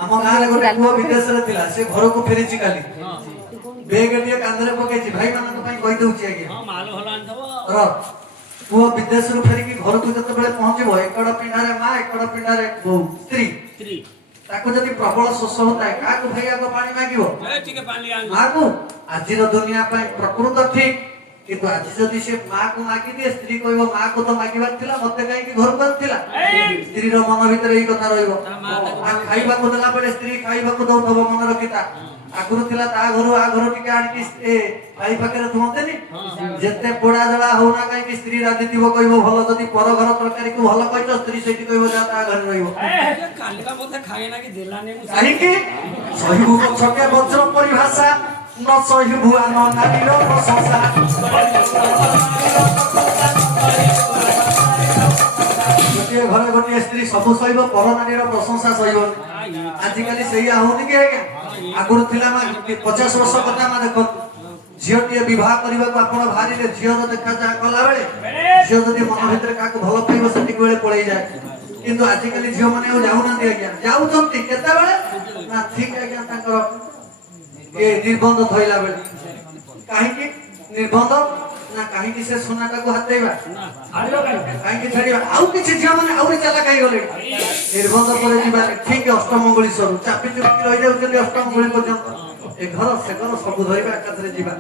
ଆମ ଗାଁରେ ଗୋଟେ ପୁଅ ବିଦେଶରେ ଥିଲା ସେ ଘରକୁ ଫେରିଛି କାଲି। ବେଗ ଟିକେ କାନ୍ଧରେ ପକେଇଛି ଭାଇ ମାନଙ୍କ ପାଇଁ କହିଦଉଛି ଆଜ୍ଞା। ପୁଅ ବିଦେଶରୁ ଫେରିକି ଘରକୁ ଯେତେବେଳେ ପହଞ୍ଚିବ ଏକଡ ପିଣ୍ଡାରେ ମା ଏକଡ ପିଣ୍ଡାରେ ବୋଉ ସ୍ତ୍ରୀ। ତାକୁ ଯଦି ପ୍ରବଳ ଶୋଷ ହଉଥାଏ କାହାକୁ ଭାଇ ଆଗ ପାଣି ମାଗିବ? ମାକୁ। ଆଜିର ଦୁନିଆ ପାଇଁ ପ୍ରକୃତ ଠିକ କିନ୍ତୁ ଆଜି ଯଦି ସେ ମାକୁ ମାଗିଦିଏ ସ୍ତ୍ରୀ କହିବ ମାକୁ ତ ମାଗିବାର ଥିଲା ମତେ କାହିଁକି ଘରକୁ ଆସିଥିଲା? ସ୍ତ୍ରୀର ମନ ଭିତରେ ଏଇ କଥା ରହିବ। ଖାଇବାକୁ ଦେଲା ବେଳେ ସ୍ତ୍ରୀ ଖାଇବାକୁ ଦଉଥିବ ମନ ରଖିତା। ଆଗରୁ ଥିଲା ତା ଘରୁ ଆ ଘରୁ ଟିକେ ଆଣିକି ଭାଇ ପାଖରେ ଥୁଅନ୍ତେନି। ଯେତେ ପୋଡା ଜଳା ହଉନା କାହିଁକି ସ୍ତ୍ରୀ ରାନ୍ଧିଥିବ କହିବ ଭଲ। ଯଦି ପର ଘର ତରକାରୀକୁ ଭଲ କହିଛ ସ୍ତ୍ରୀ ସେଇଠି କହିବ ଯା ତା ଘରେ ରହିବ। କାହିଁକି? ସହିବୁ ପଛକେ ବଜ୍ର ପରିଭାଷା ନ ସହିବୁ ଆନ ନାରୀର ପ୍ରଶଂସା। ଗୋଟିଏ ଘରେ ଗୋଟିଏ ସ୍ତ୍ରୀ ସବୁ ସହିବ ପର ନାରୀର ପ୍ରଶଂସା ସହିବନି। ଆଜିକାଲି ସେଇଆ ହଉନି କି ଆଜ୍ଞା? ଆଗରୁ ଥିଲା ମା 50 ବର୍ଷ କଥା ମା ଦେଖନ୍ତୁ ଝିଅଟିଏ ବିବାହ କରିବାକୁ ଆପଣ ବାହାରିଲେ ଝିଅର ଦେଖା ଯାହା କଲା ବେଳେ ଝିଅ ଯଦି ମନ ଭିତରେ କାହାକୁ ଭଲ ପାଇବ ସେତିକି ବେଳେ ପଳେଇଯାଏ। କିନ୍ତୁ ଆଜିକାଲି ଝିଅ ମାନେ ଆଉ ଯାଉନାହାନ୍ତି ଆଜ୍ଞା। ଯାଉଛନ୍ତି କେତେବେଳେ ନା ଠିକ ଆଜ୍ଞା ତାଙ୍କର ନିର୍ବନ୍ଧ ଧଇଲା ବେଳେ କାହିଁକି ନିର୍ବନ୍ଧ ନା କାହିଁକି ସେ ସୁନାଟାକୁ ହାତେଇବା ଛାଡ଼ିବ କାହିଁକି? କାହିଁକି ଛାଡିବା ଆଉ କିଛି ଝିଅ ମାନେ ଆହୁରି ଚାଲାକ ହେଇଗଲେ ନିର୍ବନ୍ଧ ପରେ ଯିବା ଠିକ ଅଷ୍ଟମଙ୍ଗୁଳି ସରୁ ଚାପି ଚୁପିକି ରହିଯାଉଛନ୍ତି ଅଷ୍ଟମଙ୍ଗୁଳି ପର୍ଯ୍ୟନ୍ତ ଏ ଘର ସେ ଘର ସବୁ ଧରିବା ଏକାଥରେ ଯିବା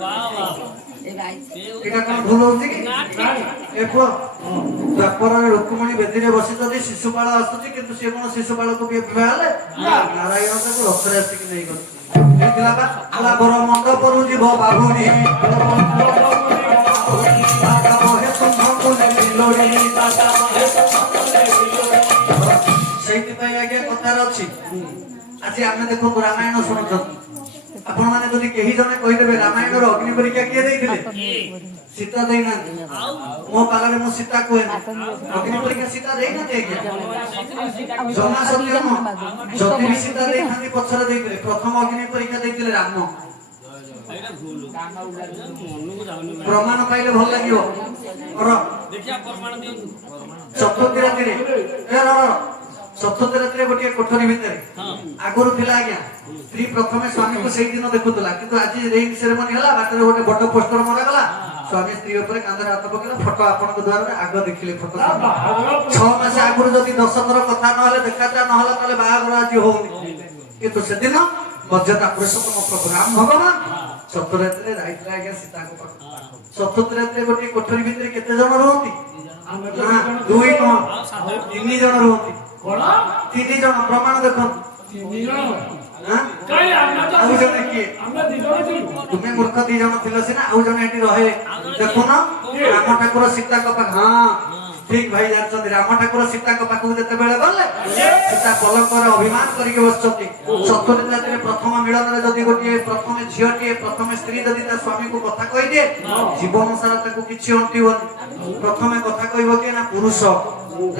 ଏଇଟା କଣ ଭୁଲ ହଉଛି କି ଏ ପୁଅ ଦ୍ୱାପରରେ ରୁକ୍ମିଣୀ ବେଦୀରେ ବସିଛନ୍ତି ଶିଶୁପାଳ ଆସୁଛି କିନ୍ତୁ ସେ କଣ ଶିଶୁପାଳକୁ ବିବାହ ହେଲେ ନାରାୟଣ ତାକୁ ରଥରେ ଆସିକି ନେଇଗଲେ ହେଇଥିଲା ବା ଆଲା ବର ମଣ୍ଡପରୁ ଯିବ ବାହୁନି ସେଇଥିପାଇଁ ଆଜ୍ଞା କଥାର ଅଛି ଆଜି ଆମେ ଦେଖନ୍ତୁ ରାମାୟଣ ଶୁଣୁଛନ୍ତି ଆପଣ ମାନେ ଯଦି କେହି ଜଣେ କହିଦେବେ ରାମାୟଣର ଅଗ୍ନି ପରୀକ୍ଷା କିଏ ଦେଇଥିଲେ ସୀତା ଦେଇନାହାନ୍ତି ମୋ ପାଖରେ ମୁଁ ସୀତା କୁହେନି ଅଗ୍ନି ପରୀକ୍ଷା ସୀତା ଦେଇନାହାନ୍ତି ଆଜ୍ଞା ଜମା ସତ୍ୟ ନୁହଁ ଯଦି ବି ସୀତା ଦେଇଥାନ୍ତି ପଛରେ ଦେଇଥିଲେ ପ୍ରଥମ ଅଗ୍ନି ପରୀକ୍ଷା ଦେଇଥିଲେ ରାମ ପ୍ରମାଣ ପାଇଲେ ଭଲ ଲାଗିବ ଚତୁର୍ଥୀ ରାତିରେ ଚତୁର୍ଥ ରାତିରେ ଗୋଟିଏ କୋଠରୀ ଭିତରେ ଆଗରୁ ଥିଲା ଆଜ୍ଞା ସ୍ତ୍ରୀ ପ୍ରଥମେ ସ୍ୱାମୀକୁ ସେଇଦିନ ଦେଖୁଥିଲା କିନ୍ତୁ ଆଜି ରିଙ୍ଗ ସେରେମନି ହେଲା ବାଟରେ ଗୋଟେ ବଡ ପୋଷ୍ଟର ମରାଗଲା ସ୍ୱାମୀ ସ୍ତ୍ରୀ ଉପରେ କାନ୍ଧରେ ହାତ ପକେଇଲା ଫଟୋ ଆପଣଙ୍କ ଦ୍ୱାରରେ ଆଗ ଦେଖିଲେ ଫଟୋ 6 ମାସ ଆଗରୁ ଯଦି 10 ଥର କଥା ନହେଲେ ଦେଖାଚାହା ନହେଲା ତାହେଲେ ବାହାଘର ଆଜି ହଉନି କିନ୍ତୁ ସେଦିନ ମର୍ଯ୍ୟାଦା ପୁରୁଷୋତ୍ତମ ପ୍ରଭୁ ରାମ ଭଗବାନ ଚତୁର୍ଥ ରାତିରେ ଯାଇଥିଲେ ଆଜ୍ଞା ସୀତାଙ୍କ ପାଖକୁ ଚତୁର୍ଥ ରାତିରେ ଗୋଟିଏ କୋଠରୀ ଭିତରେ କେତେ ଜଣ ରୁହନ୍ତି ନା 2 ନୁହଁ 3 ଜଣ ରୁହନ୍ତି କଣ? 3 ଜଣ ପ୍ରମାଣ ଦେଖନ୍ତୁ 3 ଜଣ କାଇଁ ଆଉ ଜଣେ କିଏ ଆମେ 2 ଜଣ ଥିଲୁ ତୁମେ ମୂର୍ଖ 2 ଜଣ ଥିଲ ସିନା ଆଉ ଜଣେ ଏଠି ରହେ ଦେଖୁନ ରାମ ଠାକୁର ସୀତାଙ୍କ ପାଖ ହଁ ଠିକ ଭାଇ ଜାଣିଛନ୍ତି ରାମ ଠାକୁର ସୀତାଙ୍କ ପାଖକୁ ଯେତେବେଳେ ଗଲେ ସୀତା ପଲଙ୍କରେ ଅଭିମାନ କରିକି ବସିଛନ୍ତି ଚତୁର୍ଥ ରାତିରେ ପ୍ରଥମ ମିଳନରେ ଯଦି ଗୋଟିଏ ପ୍ରଥମେ ଝିଅଟିଏ ପ୍ରଥମେ ସ୍ତ୍ରୀ ଯଦି ତା ସ୍ୱାମୀକୁ କଥା କହିଦିଏ ଜୀବନ ସାରା ତାକୁ କିଛି ଅଣ୍ଟିବନି ପ୍ରଥମେ କଥା କହିବ କିଏ ନା ପୁରୁଷ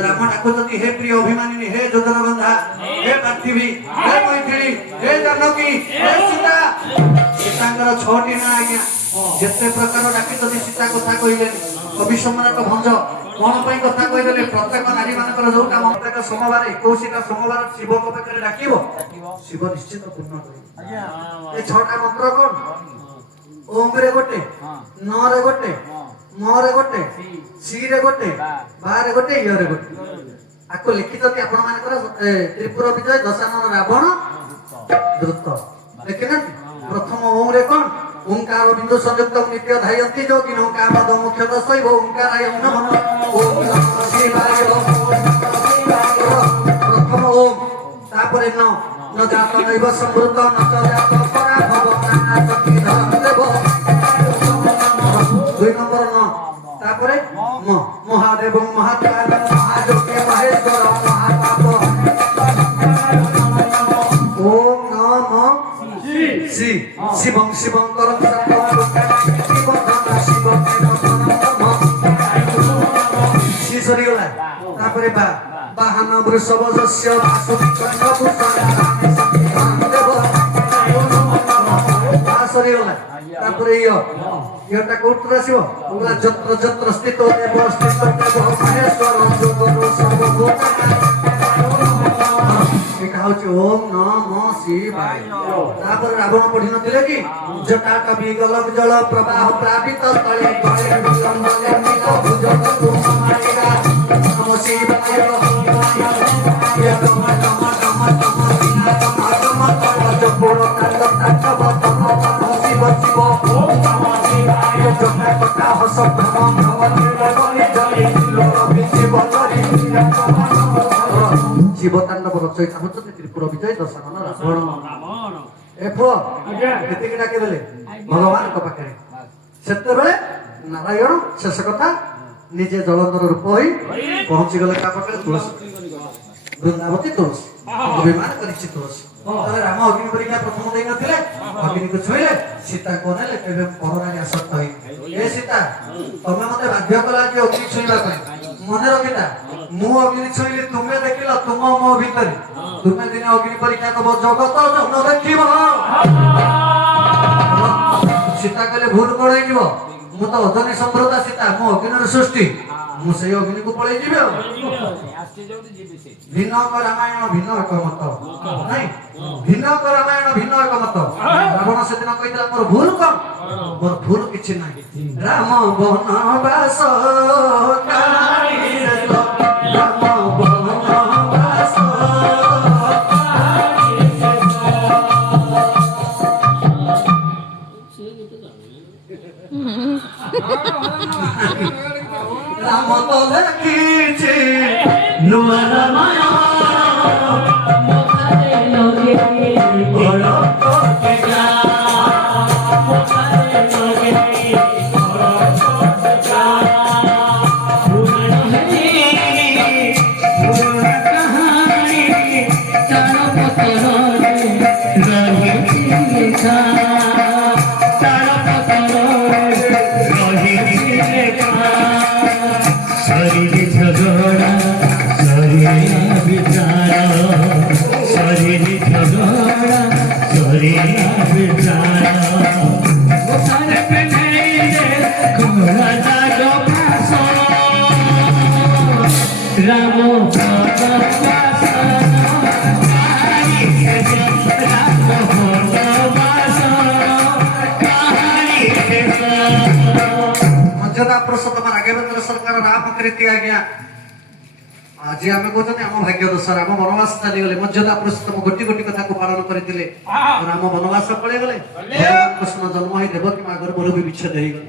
ରାମ ଡାକୁଛନ୍ତି ହେ ପ୍ରିୟ ଅଭିମାନିନୀ ହେ ଯୋଜନ ବନ୍ଧା ହେ ପାର୍ଥିବୀ ହେ ମୈଥିଳୀ ହେ ଜାନକୀ ହେ ସୀତା ସୀତାଙ୍କର 6ଟି ନାଁ ଆଜ୍ଞା ଯେତେ ପ୍ରକାର ଡାକିଛନ୍ତି ସୀତା କଥା କହିଲେନି କବି ସମ୍ରାଟ ଭଞ୍ଜ କଣ ପାଇଁ କଥା କହିଦେଲେ ପ୍ରତ୍ୟେକ ନାରୀ ମାନଙ୍କର ଯୋଉଟା ପ୍ରତ୍ୟେକ ସୋମବାର 21ଟା ସୋମବାର ଶିବଙ୍କ ପାଖରେ ଡାକିବ ଶିବ ନିଶ୍ଚିତ ପୂର୍ଣ୍ଣ କରିବେ ଏ 6ଟା ମନ୍ତ୍ର କଣ ଓମ ରେ ଗୋଟେ ନ ରେ ଗୋଟେ ମ ରେ ଗୋଟେ ସି ରେ ଗୋଟେ ବା ରେ ଗୋଟେ ୟ ରେ ଗୋଟେ ଆକୁ ଲେଖିଛନ୍ତି ଆପଣ ମାନଙ୍କର ତ୍ରିପୁର ବିଜୟ ଦଶାନନ ରାବଣ ଦ୍ରୁତ ଲେଖିନାହାନ୍ତି ପ୍ରଥମ ଓମ ରେ କଣ ओंकार बिंदु संयुक्त नित्य धायन्ति योगिन ओंकार मुख्य दशैव ओंकाराय नमः ओम नमः शिवाय प्रथम ओम तापरे न जात दैव समृद्ध न जात परा भव काना शक्ति धरम देव 2 नंबर न तापरे म महादेव महाकाल महायोग्य महेश्वर महाताप ओम नमः सी शिवं शिवं करं सी सरी गला तापरे बा बाहन वृषभ शस्य वासुदेव बा सरी गला तापरे यटा कोट रसिबो बोला जत्र जत्र स्थित देव स्थित देव महेश्वर जोगरो सर्वभूत ओम नमः शिवाय तापर रावण पढ़ी नथिले कि जटा कवि गलक जल प्रवाह प्रापित तळे तळे विलंबले मिल भुजन तुम मायरा नमः शिवाय या तम तम तम तम बिना तम तम तम जपुर तत तत बतम शिव शिव ओम नमः शिवाय जटा कटा हस भ्रम भ्रम निर्मल जले लोक शिव जरि शिव तांडव रचयिता होते त्रिपुर विजय दशानन रावण ए पुओ केतिकी डाके देले भगवान को पाखे सेतेबेले नारायण शेष कथा निजे जलंधर रूप होई पहुंची गले का पाखे तुलसी वृंदावती तुलसी अभिमान करिछि तुलसी तले राम अग्नि परीक्षा प्रथम देई नथिले अग्नि को छुइले सीता को नेले केबे पररानी आसक्त होई ए सीता तमे मते बाध्य कला जे अग्नि छुइबा पई मने रखिता मु अग्नि छुइले तुमे देखिला तुम मो भीतर तुमे दिन अग्नि परीक्षा दब जगत जन देखिब सीता कहले भूल कोण होइबो मु ମୁଁ ତ ଅଗ୍ନି ସମ୍ଭ୍ରତା ସୀତା ମୁଁ ଅଗ୍ନିର ସୃଷ୍ଟି ମୁଁ ସେଇ ଅଗ୍ନିକୁ ପଳେଇ ଯିବି ଆଉ ଭିନ୍ନକ ରାମାୟଣ ଭିନ୍ନ ଏକ ମତ ନାଇଁ ଭିନ୍ନକ ରାମାୟଣ ଭିନ୍ନ ଏକ ମତ ରାବଣ ସେଦିନ କହିଥିଲା ମୋର ଭୁଲ କଣ ମୋର ଭୁଲ କିଛି ନାହିଁ ରାମ ବନବାସ କାଳିଦେଲ ରାମ ବନବାସ রাম তো লেখিছে নূয়া রামায়ণ বড় করতে যা मर्यादा पुरुषोत्तम राघवेंद्र सरकार राम कृति आज्ञा आज आम कहते आम भाग्य दोष राम वनवास चलीगले मर्यादा पुरुषोत्तम गोटी गोटी कथा को पालन करते राम वनवास पड़े गले भगवान कृष्ण जन्म ही देवकी माँ गर्भर भी विच्छेद हो गले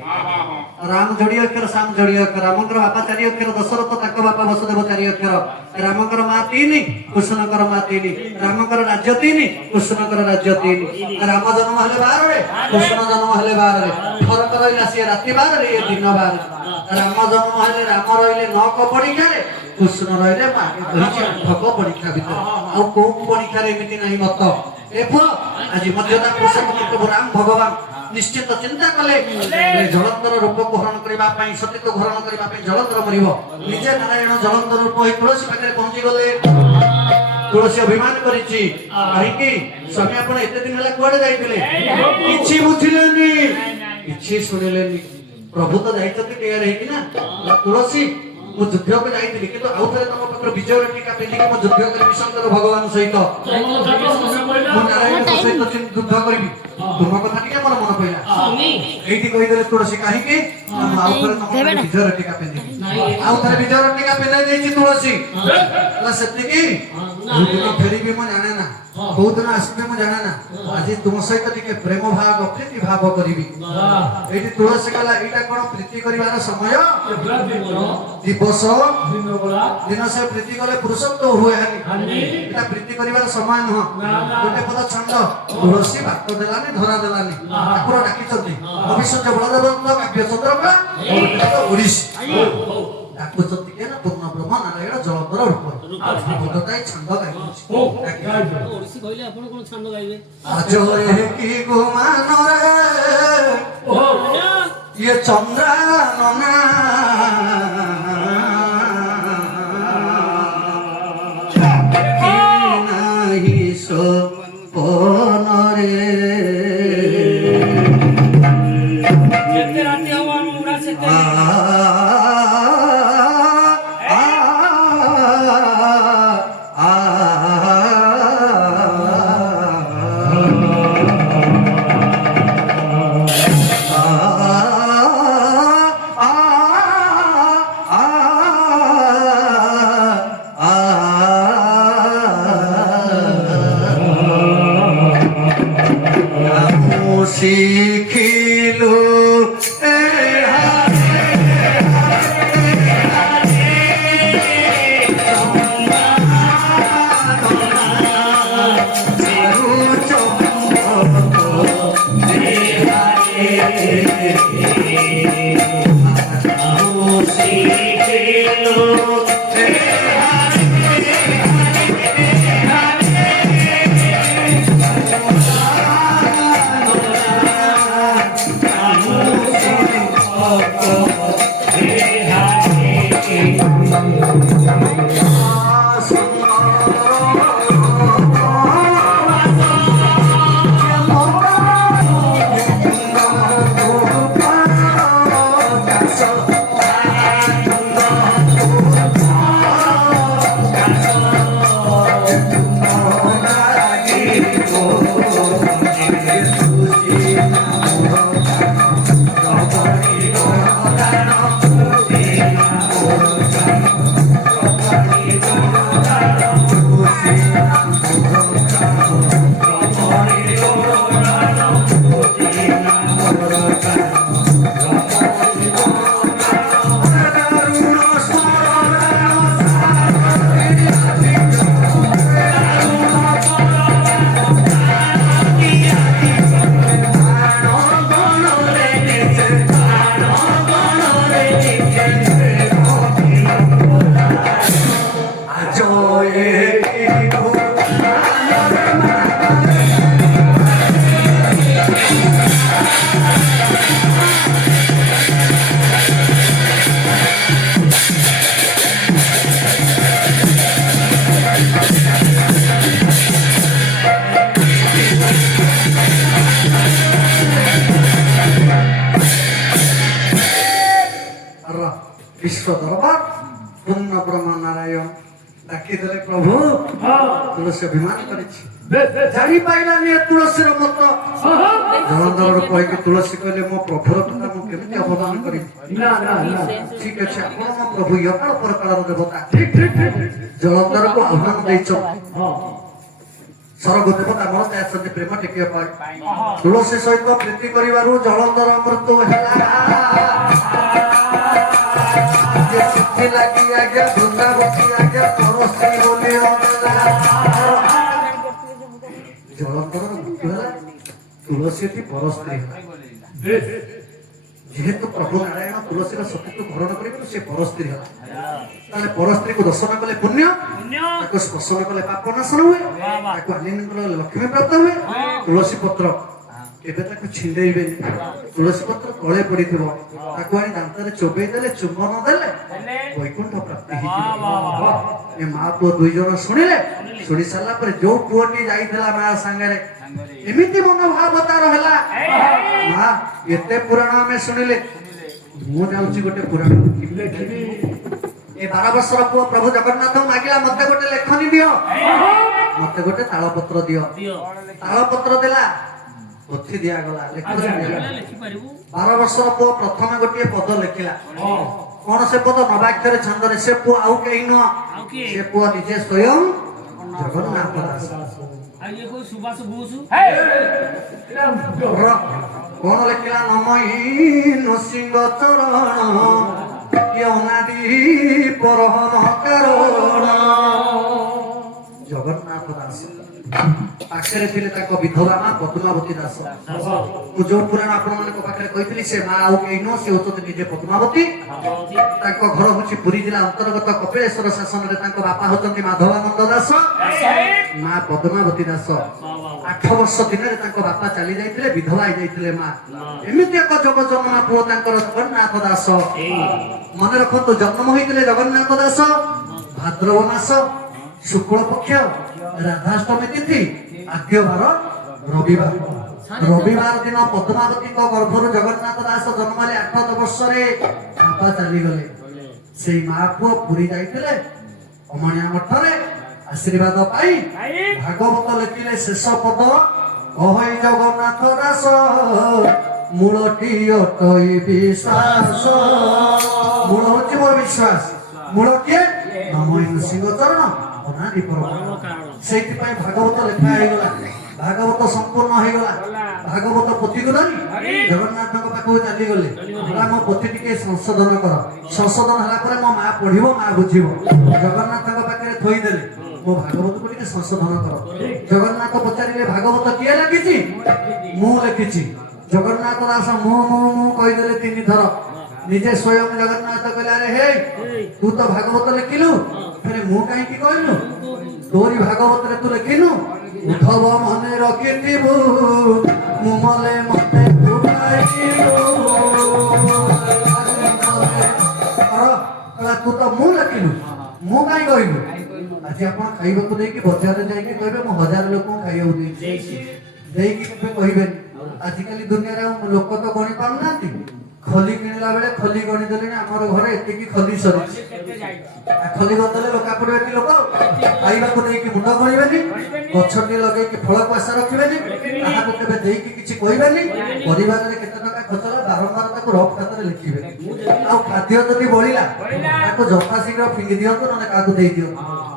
राम जोड़ी अक्षर श्याम जोड़ी अक्षर रामकर बापा चारि अक्षर दशरथ तक बापा वसुदेव चारि अक्षर रामकर माँ तीन कृष्णकर माँ तीन रामकर राज्य तीन कृष्णकर राज्य तीन राम जन्म हेले 12 कृष्ण जन्म हेले 12 फरक रहा सी राति 12 ये दिन 12 राम जन्म हेले राम रहिले 9 को परीक्षा कृष्ण रहिले ठक परीक्षा भितर आ को परीक्षा एमती नहीं मत ए पुओ आज मर्यादा पुरुषोत्तम प्रभु राम भगवान निश्चित चिंता कले जलंधर रूप को हरण करने सतीत्व हरण करने जलंधर मरिब निजे नारायण जलंधर रूप ही तुलसी पाखे पहुंची गले तुलसी अभिमान करिछि कहिकि स्वामी आपण एते दिन हला कोडे जाइतिले किछि बुझिलेनी किछि सुनिलेनी प्रभु तो जाइछथि टेयर हेकि ना तुलसी मु युद्ध को जाइतिली किंतु आउ थरे तम पत्र विजय टीका पेली कि मु युद्ध करबि शंकर भगवान सहित मु नारायण सहित युद्ध करबि तुम कथा टिके मोर मन पइला एठी कहि देले तुलसी काहे कि आउ थरे तम विजय टीका पेली आउ थरे विजय टीका पेले देछि तुलसी ला सत्य की फेरी भी मु जाने ना बहुत दिन आसबे मु जाने ना आज तुम सहित टिके प्रेम भाव प्रीति भाव करबी एठी तुलसी कला एटा कोन प्रीति करिवार समय दिवस दिन से प्रीति कले पुरुषत्व हुए हानि एटा प्रीति करिवार समय न गोटे पद छंद तुलसी बात देलानी धरा देलानी ठाकुर डाकी चंदी भविष्य बलदेवंत काव्य चंद्रका और ओडिसी डाकु चंदी के ना पूर्ण ब्रह्म नारायण जलंधर रूप बोधताई छंद गाइछि ओडिसी कहले आपण कोन छंद गाइबे आज ए की गुमान रे ये चंद्रा नना नाही सो कोन रे जेते राती हवा मुड़ा सेते विश्व दरबार पूर्ण ब्रह्म नारायण डाकी देले प्रभु तुलसी अभिमान करिछि जानी पाइलानी तुलसीर मत जलंधर कहि कि तुलसी कहले मो प्रभुर कथा मु केमिति अवदान करि ठीक अछि आपण मो प्रभु यकाल प्रकार देवता ठीक जलंधर को आह्वान दैछो सरग देवता मन जायसନ୍ତି प्रेम टिकिया पाई तुलसी सहित प्रीति करिवारु जलंधर मृत्यु ହେଲା जे चिट्ठी लागि आगे वृंदावती आगे परस्त्री बोली जलंधर मृत्यु ହେଲା तुलसी ती परस्त्री जेहेतु प्रभु नारायण तुलसी सतीत्व हरण कर से परस्त्री है परस्त्री को दर्शन कले पुण्य स्पर्शन कले पाप नाशन हुए लक्ष्मी प्राप्त हुए तुलसी पत्र एबे छिंडेबे तुलसी पत्र तले पड़ी दांत चोबई दे चुंबन देले वैकुंठ प्राप्ति ए माँ पुओ दुई जन शुणिले शुणी सारा पर जो पुओटी जाइथिला माँ संगे एमिति मनोभाव तार हैला माँ एते पुराण आमे शुणिले मु जाउची गोटे पुराण लिखिबी ए 12 वर्षर पुओ प्रभु जगन्नाथ मागिला मते गोटे लेखनी दियो मते गोटे तालपत्र दियो तालपत्र देला पोथी दिया गला लेखनी लिखि परिबु 12 वर्षर पुओ प्रथम गोटे पद लिखिला कोन से पद नवाक्षर छंद रे से पुओ आउ केहि न से पुओ निजे स्वयं जगन्नाथ दास आइए को सुभाष बोसु कौन लिखला नमहि नृसिंह चरण यौनादि परम कारण जगन्नाथ दास पाखरे थिले ताको विधवा मां पद्मावती दास जो पुराण आपण मानक पाखरे कहितली से मां आउ केइनो से होत निजे पद्मावती ताको घर होची पुरी जिला अंतर्गत कपिलेश्वर शासन रे ताको बापा होतंती माधवानंद दास मां पद्मावती दास 8 वर्ष दिन रे ताको बापा चली जाइतिले विधवा आइ जाइतिले मां एमिति एक जग जमुना पुओ तांकर जगन्नाथ दास मन रखतो जन्म होइतिले जगन्नाथ दास भाद्रव मास शुक्ल पक्ष राधाष्टमी तिथि आद्यवार रविवार दिन पद्मावती गर्भर जगन्नाथ दास जन्म 8 वर्ष रे बापा चली गले से मां पुओ पुरी जाइतिले अमणिया मठ रे आशीर्वाद पाई भागवत लिखिले शेष पद अहै जगन्नाथ दास मूलटी अटई विश्वास मूल होची मोर विश्वास मूल के नमो सिंह चरण अनादि परम सेति पय भागवत लिखा हे गला भागवत संपूर्ण हे गला भागवत पोथी को धरी जगन्नाथ को पाखो चली गले हमरा मो पोथी टिके संशोधन कर संशोधन हला परे मो मां पढिबो मां बुझिबो जगन्नाथ को पाखरे थोई देले मो भागवत को टिके संशोधन कर जगन्नाथ पचारिले भागवत किए लिखिछि मु लिखिछि जगन्नाथ दास मु कहि देले 3 थर निजे स्वयं जगन्नाथ कहला रे हे तू तो भागवत लिखिलु फिर मु काई की कहलु तोरी भागवत रे तू लिखिनु उठव मने रखितिबु मुमले मते दुबाइलु तू तो मु लिखिलु मु काई कहलु आज आपण खाइबा को देकी बाजार रे जाई के कहबे म 1000 लोक खाइयो देई की कहबे आजिकली दुनिया रे लोक तो गणी पाउ नाती खली किणला बेले खली गणी देले ना हमर घरे एते की खली सरी खली बदले लोक पड़े की लोक खाइबा को देकी मुंड गणीबेनी गछटी लगे की फल को आशा रखिबेनी ताहा को केबे देई की किछि कहबेनी परिवार रे केते टका खचला बारंबार ताको रफ खातर लिखिबे आ खाद्य जदी बळिला ताको जथा शीघ्र फिंगी दियंतो न काको देई दियो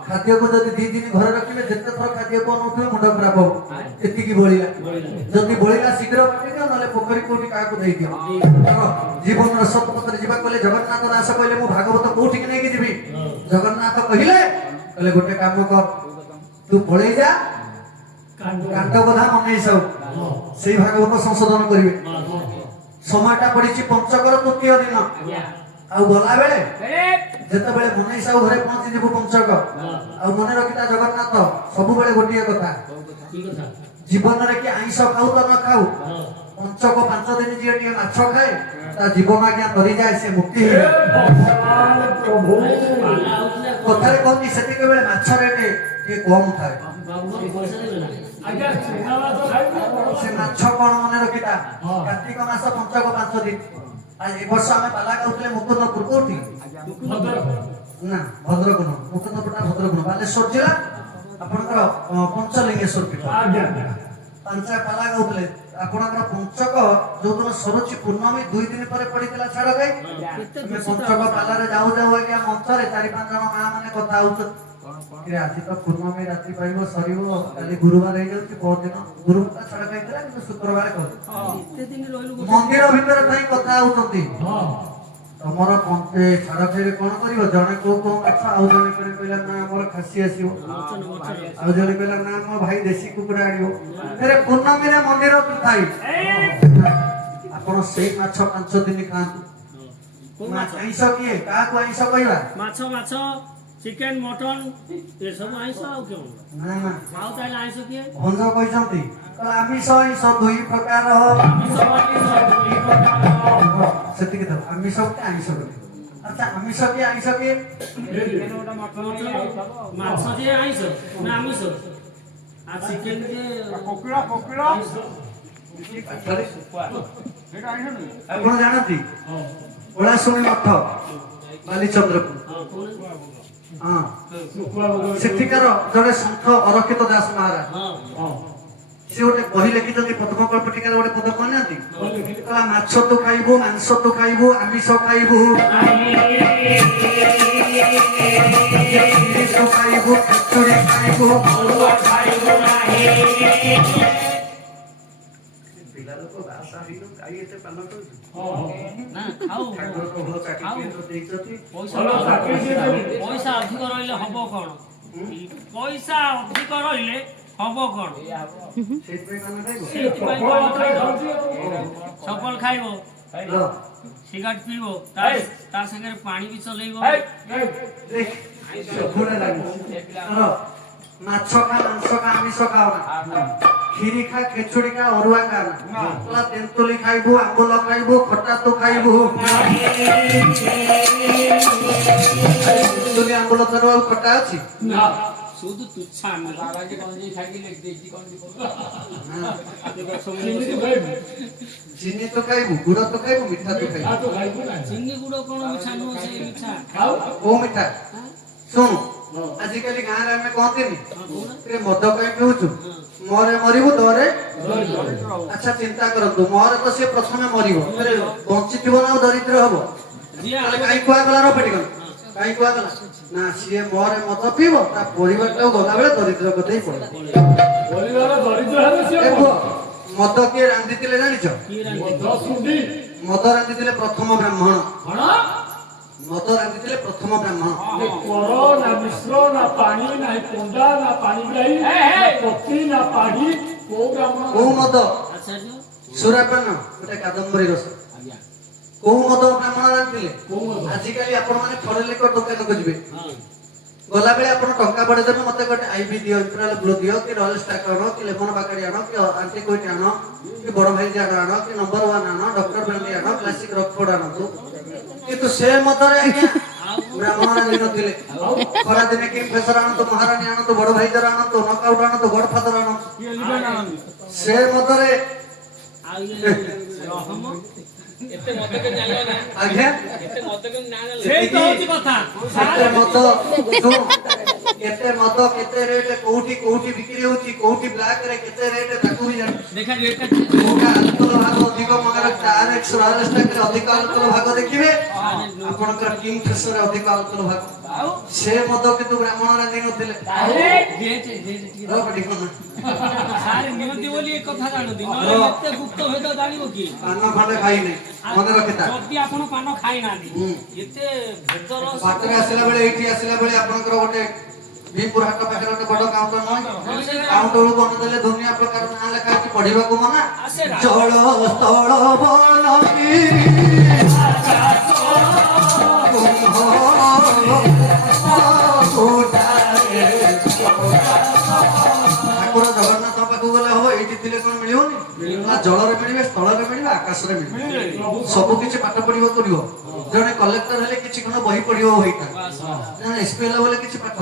खाद्य को जदी 2 दिन घर रखिले जते थर खाद्य को नउथबे मुंड खराब हो एति की बळिला जदी बळिला शीघ्र रखि दियो नले पोखरी कोठी काको देई दियो जीवन सत पत्र जीवा कहले जगन्नाथ दास कहले मु भागवत कोठी के नै कि जीवी जगन्नाथ कहिले कहले गोटे काम कर तू पळेई जा कांड कथा मनै सब सेई भागवत संशोधन करिवे समाटा पडिछि पंचकर तृतीय दिन आ गला बेले जेते बेले मनै सब घरे पहुंची जीव पंचक आ मने रखिता जगन्नाथ सब बेले गोटिए कथा जीवन रे कि आइंस खाऊ त न खाऊ पंचक 5 दिन जे टिए माछ खाए ता जीवन आज्ञा तरी जाए से मुक्ति हे कथारे कोनी सेति के बेले माछ रेट के कम थाए आज्ञा सुनावा तो खाइबो से माछ कोन मने रखिता कार्तिक मास पंचक 5 दिन आज ए वर्ष आमे पाला गाउतले मुकुंदपुर कोठी ଭଦ୍ରକ ना भद्रक न मुकुंदपुरटा भद्रक न बालेश्वर जिला आपनकर पंचलिंगेश्वर पीठ ଆଜ୍ଞା पंचा पाला गाउतले आपनकर पंचक जो दिन सरुचि पूर्णमी 2 दिन पर पड़ितला छाड़ गई मैं पंचक पाला रे जाऊ जाऊ आज्ञा मंच रे 4-5 जण मां माने कथा होत कि आज तो पूर्णमी राति पाइबो सरिबो काली गुरुवार हे जाउची बहुत दिन गुरुवार छाड़ गई तला कि शुक्रवार कर ଏତେ ଦିନ ରହିଲୁ मंदिर भीतर थाई कथा होतंती ହଁ तमर पंचे छाड़ फेरे कोन करिवो जणे को माछ आउ जणे करे कहला ना हमर खासी आसीबो आउ जणे कहला ना हम भाई देसी कुकुड़ा आनिबो फेरे पूर्णमी रे मंदिर थाई आपण सेई माछ 5 दिन खांतु माछ आइस किए का को आइस कहबा ମାଛ ମାଛ ଚିକେନ ମଟନ ଏସବୁ ଆଇଁଷ ଆଉ କେଉଁ ना ना ଆଉ ତାହେଲେ ଆଇଁଷ କିଏ भंज कहचंती कहला आमिष आइस दुई प्रकार सेति के तो आमिष के आइस अच्छा आमिष के आइस के ମାଛ ଯେ ଆଇଁଷ ନା ଆମିଷ ଆଉ ଚିକେନ ଯେ ଆପଣ ଜାଣନ୍ତି ଓଳାଶୁଣୀ ମଠ ବାଲିଚନ୍ଦ୍ରପୁର ହଁ ସେଠିକାର ଜଣେ ସନ୍ଥ ଅରକ୍ଷିତ ଦାସ ମହାରାଜ ସେ ଗୋଟେ ବହି ଲେଖିଛନ୍ତି ପଦ୍ମକଳ୍ପ ଟିକାର ଗୋଟେ ପଦ କହିନାହାନ୍ତି କହିଲା ମାଛ ତୁ ଖାଇବୁ ମାଂସ ତୁ ଖାଇବୁ ଆମିଷ ଖାଇବୁ ତୁ ଖାଇବୁ ଖେଚୁଡ଼ି ଖାଇବୁ ପିଲା ଲୋକ ଭାଷା ହେଇନୁ ଗାଈ ଏତେ ପାନ କରୁଛୁ ନା ଖାଉ ଠାକୁର ତ ଭଲ ଚାକିରି ଦେଇଛନ୍ତି ପଇସା ପଇସା ଅଧିକ ରହିଲେ ହବ କଣ ପଇସା ଅଧିକ ରହିଲେ ହବ କଣ ସେଇଥିପାଇଁ ପାନ ଖାଇବୁ ସେଇଥିପାଇଁ ପାନ ଖାଇବ ଚପଲ ଖାଇବ ସିଗାରେଟ ପିଇବ ତା ସାଙ୍ଗରେ ପାଣି ବି ଚଲେଇବ ମାଛ ଖା ମାଂସ ଖା ଆମିଷ ଖାଅ ନା କ୍ଷୀରି ଖା ଖେଚୁଡ଼ି ଖା ଅରୁଆ ଖା ନା ତେନ୍ତୁଳି ଖାଇବୁ ଆମ୍ବୁଲ ଖାଇବୁ ଖଟା ତୁ ଖାଇବୁ ତେନ୍ତୁଳି ଆମ୍ବୁଲ ଠାରୁ ଆଉ ଖଟା ଅଛି শুধু তুচ্ছা ଚିନି ତ ଖାଇବୁ ଗୁଡ଼ ତ ଖାଇବୁ ମିଠା ତ ଖାଇବୁ ଚିନି ଗୁଡ କଣ ମିଠା ନୁହଁ ସେ ମିଠା କୋଉ ମିଠା ଶୁଣୁ ଆଜିକାଲି ଗାଁରେ ଆମେ କହନ୍ତିନି ମଦ କାଇଁ ପିଉଛୁ ମରେ ମରିବୁ ଦରେ ଆଚ୍ଛା ଚିନ୍ତା କରନ୍ତୁ ମରେ ତ ସିଏ ପ୍ରଥମେ ମରିବ ବଞ୍ଚିଥିବ ନା ଆଉ ଦରିଦ୍ର ହବ ତାହେଲେ କାହିଁ କୁହାଗଲା ର ପେଟି କାହିଁ କୁହାଗଲା ନା ସିଏ ମରେ ମଦ ପିଇବ ତା ପରିବାରଟାକୁ ଗଲାବେଳେ ଦରିଦ୍ର କଥା ହିଁ ପଡିବ ମଦ କିଏ ରାନ୍ଧିଥିଲେ ଜାଣିଛ ମଦ ରାନ୍ଧିଥିଲେ ପ୍ରଥମ ବ୍ରାହ୍ମଣ ମଦ ରାନ୍ଧିଥିଲେ ପ୍ରଥମ ବ୍ରାହ୍ମଣ ନା ମିଶ୍ର ନା ପାଣି ନା କୁଣ୍ଡା ନା ପାଣି ଗାଈ ପତି ନା ପାଣି କୋଉ ମଦ ଆଚାର୍ଯ୍ୟ ସୁରାପାନ ଗୋଟେ କାଦମ୍ବରୀ ରସ କୋଉ ମଦ ବ୍ରାହ୍ମଣ ରାନ୍ଧିଥିଲେ ଆଜିକାଲି ଆପଣ ମାନେ ଫରେଲେକ ଦୋକାନକୁ ଯିବେ ଗଲାବେଳେ ଆପଣ ଟଙ୍କା ବଢେଇଦେବେ ମତେ ଗୋଟେ ଆଇବି ଦିଅ ଇଣ୍ଟରନାଲ ବ୍ଲୁ ଦିଅ କି ରୟାଲ ଷ୍ଟାକ୍ ଆଣ କି ଲେମନ ବାକାଡି ଆଣ କି ଆଣ୍ଟିକୋଇଟ ଆଣ କି ବଡ ଭାଇ ଜାଡ ଆଣ କି ନମ୍ବର 1 ଆଣ ଡକ୍ଟର ବ୍ରାଣ୍ଡି ଆଣ କ୍ଲାସିକ ରକଫୋର୍ଡ ଆଣନ୍ତୁ କିନ୍ତୁ ସେ ମତରେ ଆଜ୍ଞା ବ୍ରାହ୍ମଣ ରାନ୍ଧି ନଥିଲେ ଖରାଦିନେ କିଙ୍ଗ ଫେସର ଆଣନ୍ତୁ ମହାରାଣୀ ଆଣନ୍ତୁ ବଡ ଭାଇ ଜାଡ ଆଣନ୍ତୁ ନକଆଉଟ ଆଣନ୍ତୁ ଗଡ ଫାଦର ଆଣନ୍ତୁ ସେ ମତରେ ଆଉ ରହମ ଏତେ ମଦ କେ ଜାଣିଲ ନା ଆଜ୍ଞା ଏତେ ମଦ କେ ଜାଣିଲ ସେଇ ତ ହଉଛି କଥା କେତେ ମଦ କେତେ ରେଟ୍ କୋଉଠି କୋଉଠି ବିକ୍ରି ହଉଛି କୋଉଠି ବ୍ଲାକ୍ ରେ କେତେ ରେଟ୍ ତାକୁ ବି ଜାଣି ଦେଖା ରେଟ୍ କୋଉଟା ଆଲକୋହଲ ଭାଗ ଅଧିକ ମଗାର 4x ରୟାଲ ଷ୍ଟାକ୍ ରେ ଅଧିକ ଆଲକୋହଲ ଭାଗ ଦେଖିବେ ଆପଣଙ୍କର କିଙ୍ଗ ଫିଶର ରେ ଅଧିକ ଆଲକୋହଲ ଭାଗ ସେ ମଦ କିନ୍ତୁ ବ୍ରାହ୍ମଣ ରାନ୍ଧି ନଥିଲେ ସାରେ ନିଅନ୍ତି ବୋଲି ଏ କଥା ଜାଣନ୍ତି ନହେଲେ ଏତେ ଗୁପ୍ତ ଭେଦ ଜାଣିବ କି ପାନ ଖଣ୍ଡେ ଖାଇନି ମନେ ରଖିଥା ଯଦି ଆପଣ ପାନ ଖାଇନାହାନ୍ତି ଏତେ ଭେଦର ବାଟରେ ଆସିଲା ବେଳେ ଏଇଠି ଆସିଲା ବେଳେ ଆପଣଙ୍କର ଗୋଟେ ଭୀମପୁର ହାଟ ପାଖରେ ଗୋଟେ ବଡ କାଉଣ୍ଟର ନୁହେଁ କାଉଣ୍ଟରକୁ ବନେଇ ଦେଲେ ଦୁନିଆ ପ୍ରକାର ନାଁ ଲେଖା ଅଛି ପଢିବାକୁ ମନା ଜଳ ସ୍ଥଳ ବନ ଠାକୁର ଜଗନ୍ନାଥ ପାଖକୁ ଗଲେ ହବ ଏଇଠି ଥିଲେ କଣ ମିଳିବନି ନା ଜଳରେ ମିଳିବେ ସ୍ଥଳରେ ମିଳିବେ ଆକାଶରେ ମିଳିବେ ସବୁ କିଛି ପାଠ ପଢିବାକୁ ପଡିବ ଜଣେ କଲେକ୍ଟର ହେଲେ କିଛି ଖଣ୍ଡ ବହି ପଢିବ ହୋଇଥାଏ, ଜଣେ ଏସପି ହେଲା ବୋଲେ କିଛି ପାଠ,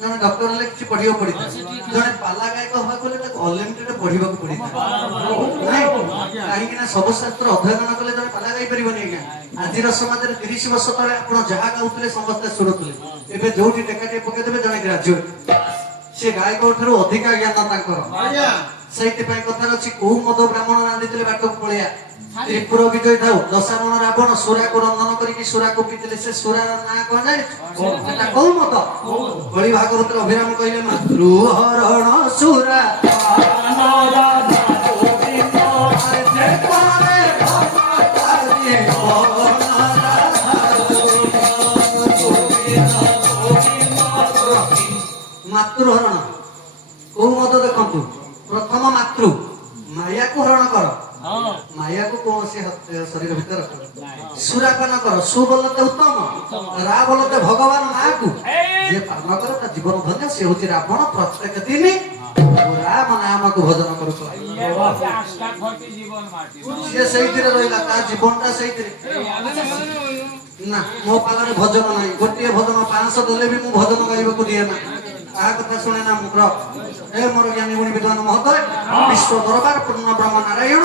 ଜଣେ ଡକ୍ଟର ହେଲେ କିଛି ପଢିବାକୁ ପଡିଥାଏ, ଜଣେ ପାଲା ଗାୟକ ହବାକୁ ହେଲେ ତାକୁ ଅନଲିମିଟେଡ ପଢିବାକୁ ପଡିଥାଏ। କାହିଁକି ନା ସବୁ ଶାସ୍ତ୍ର ଅଧ୍ୟୟନ କଲେ ଜଣେ ପାଲା ଗାଇ ପାରିବନି। ଆଜ୍ଞା ଆଜିର ସମାଜରେ 30 ବର୍ଷ ତଳେ ଆପଣ ଯାହା ଗାଉଥିଲେ ସମସ୍ତେ ଶୁଣୁଥିଲେ, ଏବେ ଯୋଉଠି ଟେକାଟିଏ ପକେଇଦେବେ ଜଣେ ଗ୍ରାଜୁଏଟ, ସେ ଗାୟକ ଠାରୁ ଅଧିକା ଜ୍ଞାନ ତାଙ୍କର। ସେଇଥିପାଇଁ କଥା ଅଛି, କୋଉ ମଦ ବ୍ରାହ୍ମଣ ରାନ୍ଧିଥିଲେ ବାଟକୁ ପଳେଇଆ, ତ୍ରିପୁର ବିଜୟ ଥାଉ ଦଶାବଣ ରାବଣ ସୁରାକୁ ରନ୍ଧନ କରିକି ସୁରାକୁ ପିଇଥିଲେ, ସେ ସୁରାର ନାଁ କଣ ଜାଣିଛୁ? ସେଟା କୋଉ ମଦ? ବଳି ଭାଗବତରେ ଅଭିରାମ କହିଲେ ମାତୃହରଣ ସୁରା ମାତୃହରଣ କୋଉ ମଦ ଦେଖନ୍ତୁ, ପ୍ରଥମ ମାତୃ ମାୟାକୁ ହରଣ କର, ମାୟାକୁ କୌଣସି ଶରୀର ଭିତରେ ରଖ, ସୁରାପାନ କର, ସୁ ବୋଲତେ ଉତ୍ତମ, ରା ବୋଲତେ ଭଗବାନ ନାଁକୁ ଯେ ପାନ କର ତା ଜୀବନ ଧନ୍ୟ, ସେ ହଉଛି ରାବଣ। ପ୍ରତ୍ୟେକ ଦିନ ରାମ ନାମକୁ ଭଜନ କରୁଥିଲା, ସିଏ ସେଇଥିରେ ରହିଲା, ତା ଜୀବନଟା ସେଇଥିରେ। ନା ମୋ ପାଖରେ ଭଜନ ନାହିଁ, ଗୋଟିଏ ଭଜନ 500 ଦେଲେ ବି ମୁଁ ଭଜନ ଗାଇବାକୁ ଦିଏ ନା, କାହା କଥା ଶୁଣେ ନା ମୁଁ। ଏ ମୋର ଜ୍ଞାନୀ ଗୁଣୀ ବିଦ୍ୱାନ ମହୋଦୟ, ବିଶ୍ୱ ଦରବାର ପୂର୍ଣ୍ଣ ବ୍ରହ୍ମ ନାରାୟଣ,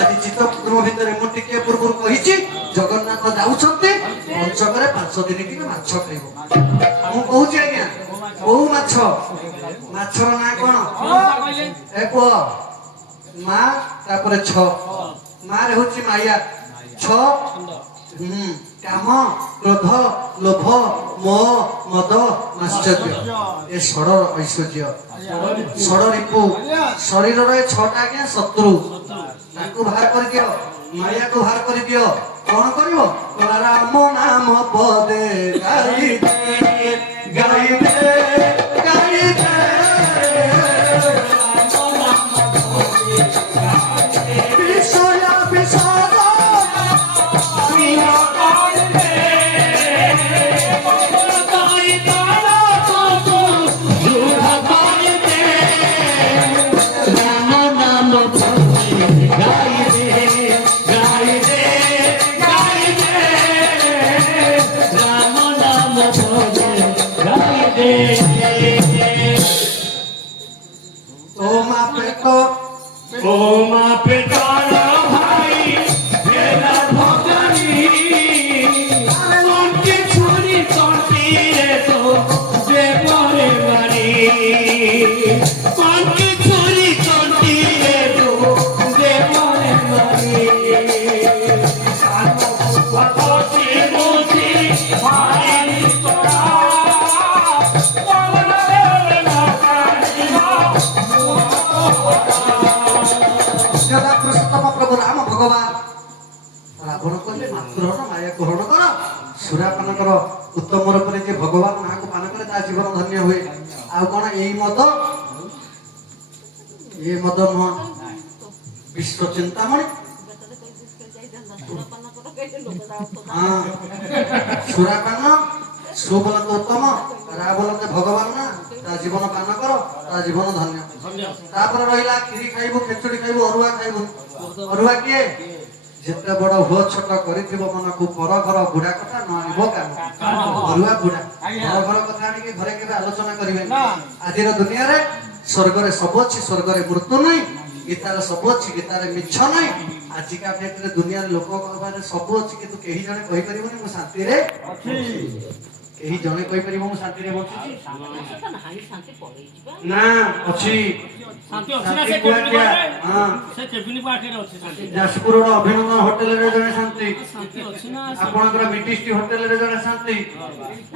ଆଜି ଚିତ୍ତପୂର୍ବ ଭିତରେ ମୁଁ ଟିକେ ପୂର୍ବରୁ କହିଛି ଜଗନ୍ନାଥ ଯାଉଛନ୍ତି ପଞ୍ଚକରେ 5 ଦିନ ଟିକେ ମାଛ ଖାଇବ। ମୁଁ କହୁଛି ଆଜ୍ଞା କୋଉ ମାଛ? ମାଛର ନାଁ କଣ? ଏ କୁହ। ମା ତାପରେ ଛ, ମାରେ ହଉଛି ମାୟା, ଛ କାମ, କ୍ରୋଧ, ଲୋଭ, ମୋହ, ମଦ, ମାଶ୍ଚର୍ଯ୍ୟ, ଏ ଷଡ଼ ଐଶ୍ୱର୍ଯ୍ୟ, ଷଡ଼ ରିପୁ। ଶରୀରର ଏ 6ଟା ଆଜ୍ଞା ଶତ୍ରୁ, ତାକୁ ବାହାର କରିଦିଅ, ମାୟାକୁ ବାହାର କରିଦିଅ। କଣ କରିବ? ରାମ ନାମ ପଦେ ଗାଇବେ ଗାଇବେ ଗାଇବେ, ବିଷୟ ବିଷୟ ସୁରାପାନ କର, ଉତ୍ତମ ରୂପରେ ଯେ ଭଗବାନ ନାଁକୁ ପାନ କରେ ତା ଜୀବନ ଧନ୍ୟ ହୁଏ। ଆଉ କଣ ଏଇ ମଦ? ଏ ମଦ ନୁହଁ, ବିଶ୍ୱ ଚିନ୍ତାମଣି। ହଁ ସୁରାପାନ, ସୁ ବୋଲତେ ଉତ୍ତମ, ରା ବୋଲତେ ଭଗବାନ ନା, ତା ଜୀବନ ପାନ କର ତା ଜୀବନ ଧନ୍ୟ। ତାପରେ ରହିଲା କ୍ଷୀରି ଖାଇବୁ, ଖେଚୁଡି ଖାଇବୁ, ଅରୁଆ ଖାଇବୁ। ଅରୁଆ କିଏ? ଯେତେ ବଡ ହୁଅ ଛୋଟ କରିଥିବ ମନକୁ, ପର ଘର ବୁଢା କଥା ନ ଆଣିବ କାମ। ଅରୁଆ ବୁଢା ପର ଘର କଥା ଆଣିକି ଘରେ କେବେ ଆଲୋଚନା କରିବେ। ଆଜିର ଦୁନିଆରେ ସ୍ୱର୍ଗରେ ସବୁ ଅଛି, ସ୍ୱର୍ଗରେ ମୃତ୍ୟୁ ନାହିଁ, ଗୀତାରେ ସବୁ ଅଛି, ଗୀତାରେ ମିଛ ନାହିଁ। ଆଜିକା ଡେଟରେ ଦୁନିଆରେ ଲୋକ କହିବାରେ ସବୁ ଅଛି, କିନ୍ତୁ କେହି ଜଣେ କହିପାରିବନି ମୁଁ ଶାନ୍ତିରେ ଅଛି। କେହି ଜଣେ କହିପାରିବ ମୁଁ ଶାନ୍ତିରେ ବଞ୍ଚିଛି ନା ଅଛି। ଯାଜପୁର ଅଭିନନ୍ଦନ ହୋଟେଲରେ ଜଣେ ଶାନ୍ତି, ଆପଣଙ୍କର ମିଟିଷ୍ଟି ହୋଟେଲରେ ଜଣେ ଶାନ୍ତି,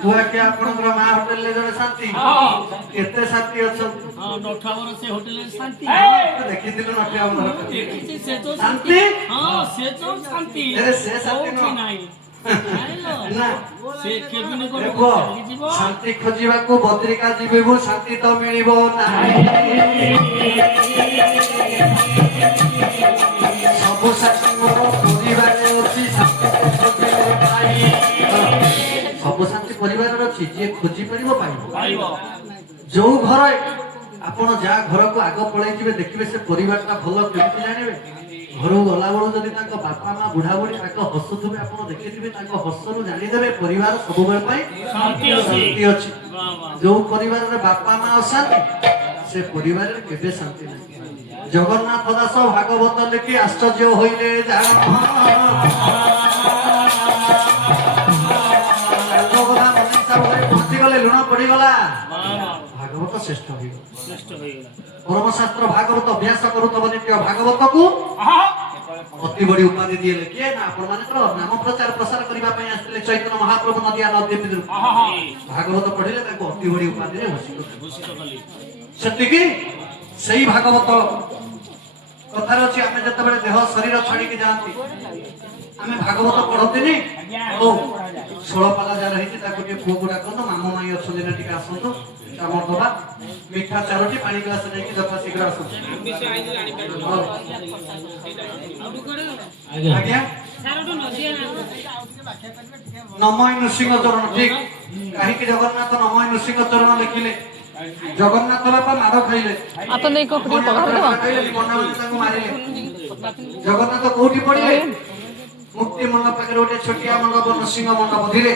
କୁଆଖିଆ ଆପଣଙ୍କର ମା ହୋଟେଲରେ ଜଣେ ଶାନ୍ତି। କେତେ ଶାନ୍ତି ଅଛନ୍ତି? ଦେଖିଥିଲୁ ନଠିଆବର ଶାନ୍ତି? ସେ ଶାନ୍ତି ନାହିଁ। ଶାନ୍ତି ଖୋଜିବାକୁ ବଦ୍ରିକା ଯିବୁ, ଶାନ୍ତି ତ ମିଳିବ ନାହିଁ। ସବୁ ଶାନ୍ତି ମୋର ପରିବାରରେ ଅଛି, ସବୁ ଶାନ୍ତି ପରିବାରରେ ଅଛି, ଯିଏ ଖୋଜି ପାରିବ ପାଇବ। ଯୋଉ ଘରେ ଆପଣ ଯାହା ଘରକୁ ଆଗ ପଳେଇ ଯିବେ ଦେଖିବେ ସେ ପରିବାରଟା ଭଲ, କେମିତି ଜାଣିବେ? ଘରୁ ଗଲାବେଳୁ ଯଦି ତାଙ୍କ ବାପା ମା ବୁଢା ବୁଢୀ ତାଙ୍କ ହସୁଥିବେ ଆପଣ ଦେଖିଥିବେ ତାଙ୍କ ହସରୁ ଜାଣିଦେବେ ପରିବାର ସବୁବେଳେ ପାଇଁ ଶାନ୍ତି ଅଛି। ଶାନ୍ତି ଅଛି। ବାଃ ବାଃ। ଯୋଉ ପରିବାରରେ ବାପା ମା ଅଶାନ୍ତି ସେ ପରିବାରରେ କେବେ ଶାନ୍ତି ନାହିଁ। ଜଗନ୍ନାଥ ଦାସ ଭାଗବତ ଲେଖି ଆଶ୍ଚର୍ଯ୍ୟ ହୋଇଲେ ଜାଣ ପହଞ୍ଚିଗଲେ ଲୁଣ ପଡିଗଲା ବାଃ ବାଃ। ଭାଗବତ ଶ୍ରେଷ୍ଠ ହୋଇଗଲା। ଶ୍ରେଷ୍ଠ ହୋଇଗଲା। ପରମଶାସ୍ତ୍ର ଭାଗବତ ଅଭ୍ୟାସ କରୁଥିବ ନିତ୍ୟ ଭାଗବତକୁ ଅତି ବଡି ଉପାଧି ଦିଏଲେ କିଏ ନା ଆପଣ ମାନଙ୍କର ନାମ ପ୍ରଚାର ପ୍ରସାର କରିବା ପାଇଁ ଆସିଥିଲେ ଚୈତନ୍ୟ ମହାପ୍ରଭୁ ନଦିଆ ନଦୀ ଭିତରୁ ଭାଗବତ ପଢିଲେ ତାଙ୍କୁ ଅତି ବଡି ଉପାଧିରେ ଘୋଷିତ କଲି। ସେତିକି ସେଇ ଭାଗବତ କଥାରେ ଅଛି ଆମେ ଯେତେବେଳେ ଦେହ ଶରୀର ଛାଡିକି ଯାଆନ୍ତି ଆମେ ଭାଗବତ ପଢନ୍ତିନି ଓ ଷୋଳପାଲା ଯାହାର ହେଇଛି ତାକୁ ଟିକେ ପୁଅକୁ ଡାକନ୍ତୁ ମାମୁ ମାଇଁ ଅଛନ୍ତି ନା ଟିକେ ଆସନ୍ତୁ ଚାମଚ ଦବା ମିଠା ଚାରୋଟି ପାଣି ଗ୍ଲାସ ନେଇକି ଯଥା ଶୀଘ୍ର ଆସନ୍ତୁ। ହଉ। ଆଜ୍ଞା ନମୟ ନୃସିଂହ ଚରଣ ଠିକ କାହିଁକି ଜଗନ୍ନାଥ ନମୟ ନୃସିଂହ ଚରଣ ଲେଖିଲେ ଜଗନ୍ନାଥ ବାପା ମାଡ଼ ଖାଇଲେ ତାଙ୍କୁ ମାରିଲେ ଜଗନ୍ନାଥ କୋଉଠି ପଡିଲେ ମୁକ୍ତି ମଣ୍ଡପ ପାଖରେ ଗୋଟେ ଛୋଟିଆ ମଣ୍ଡପ ନୃସିଂହ ମଣ୍ଡପ ଧୀରେ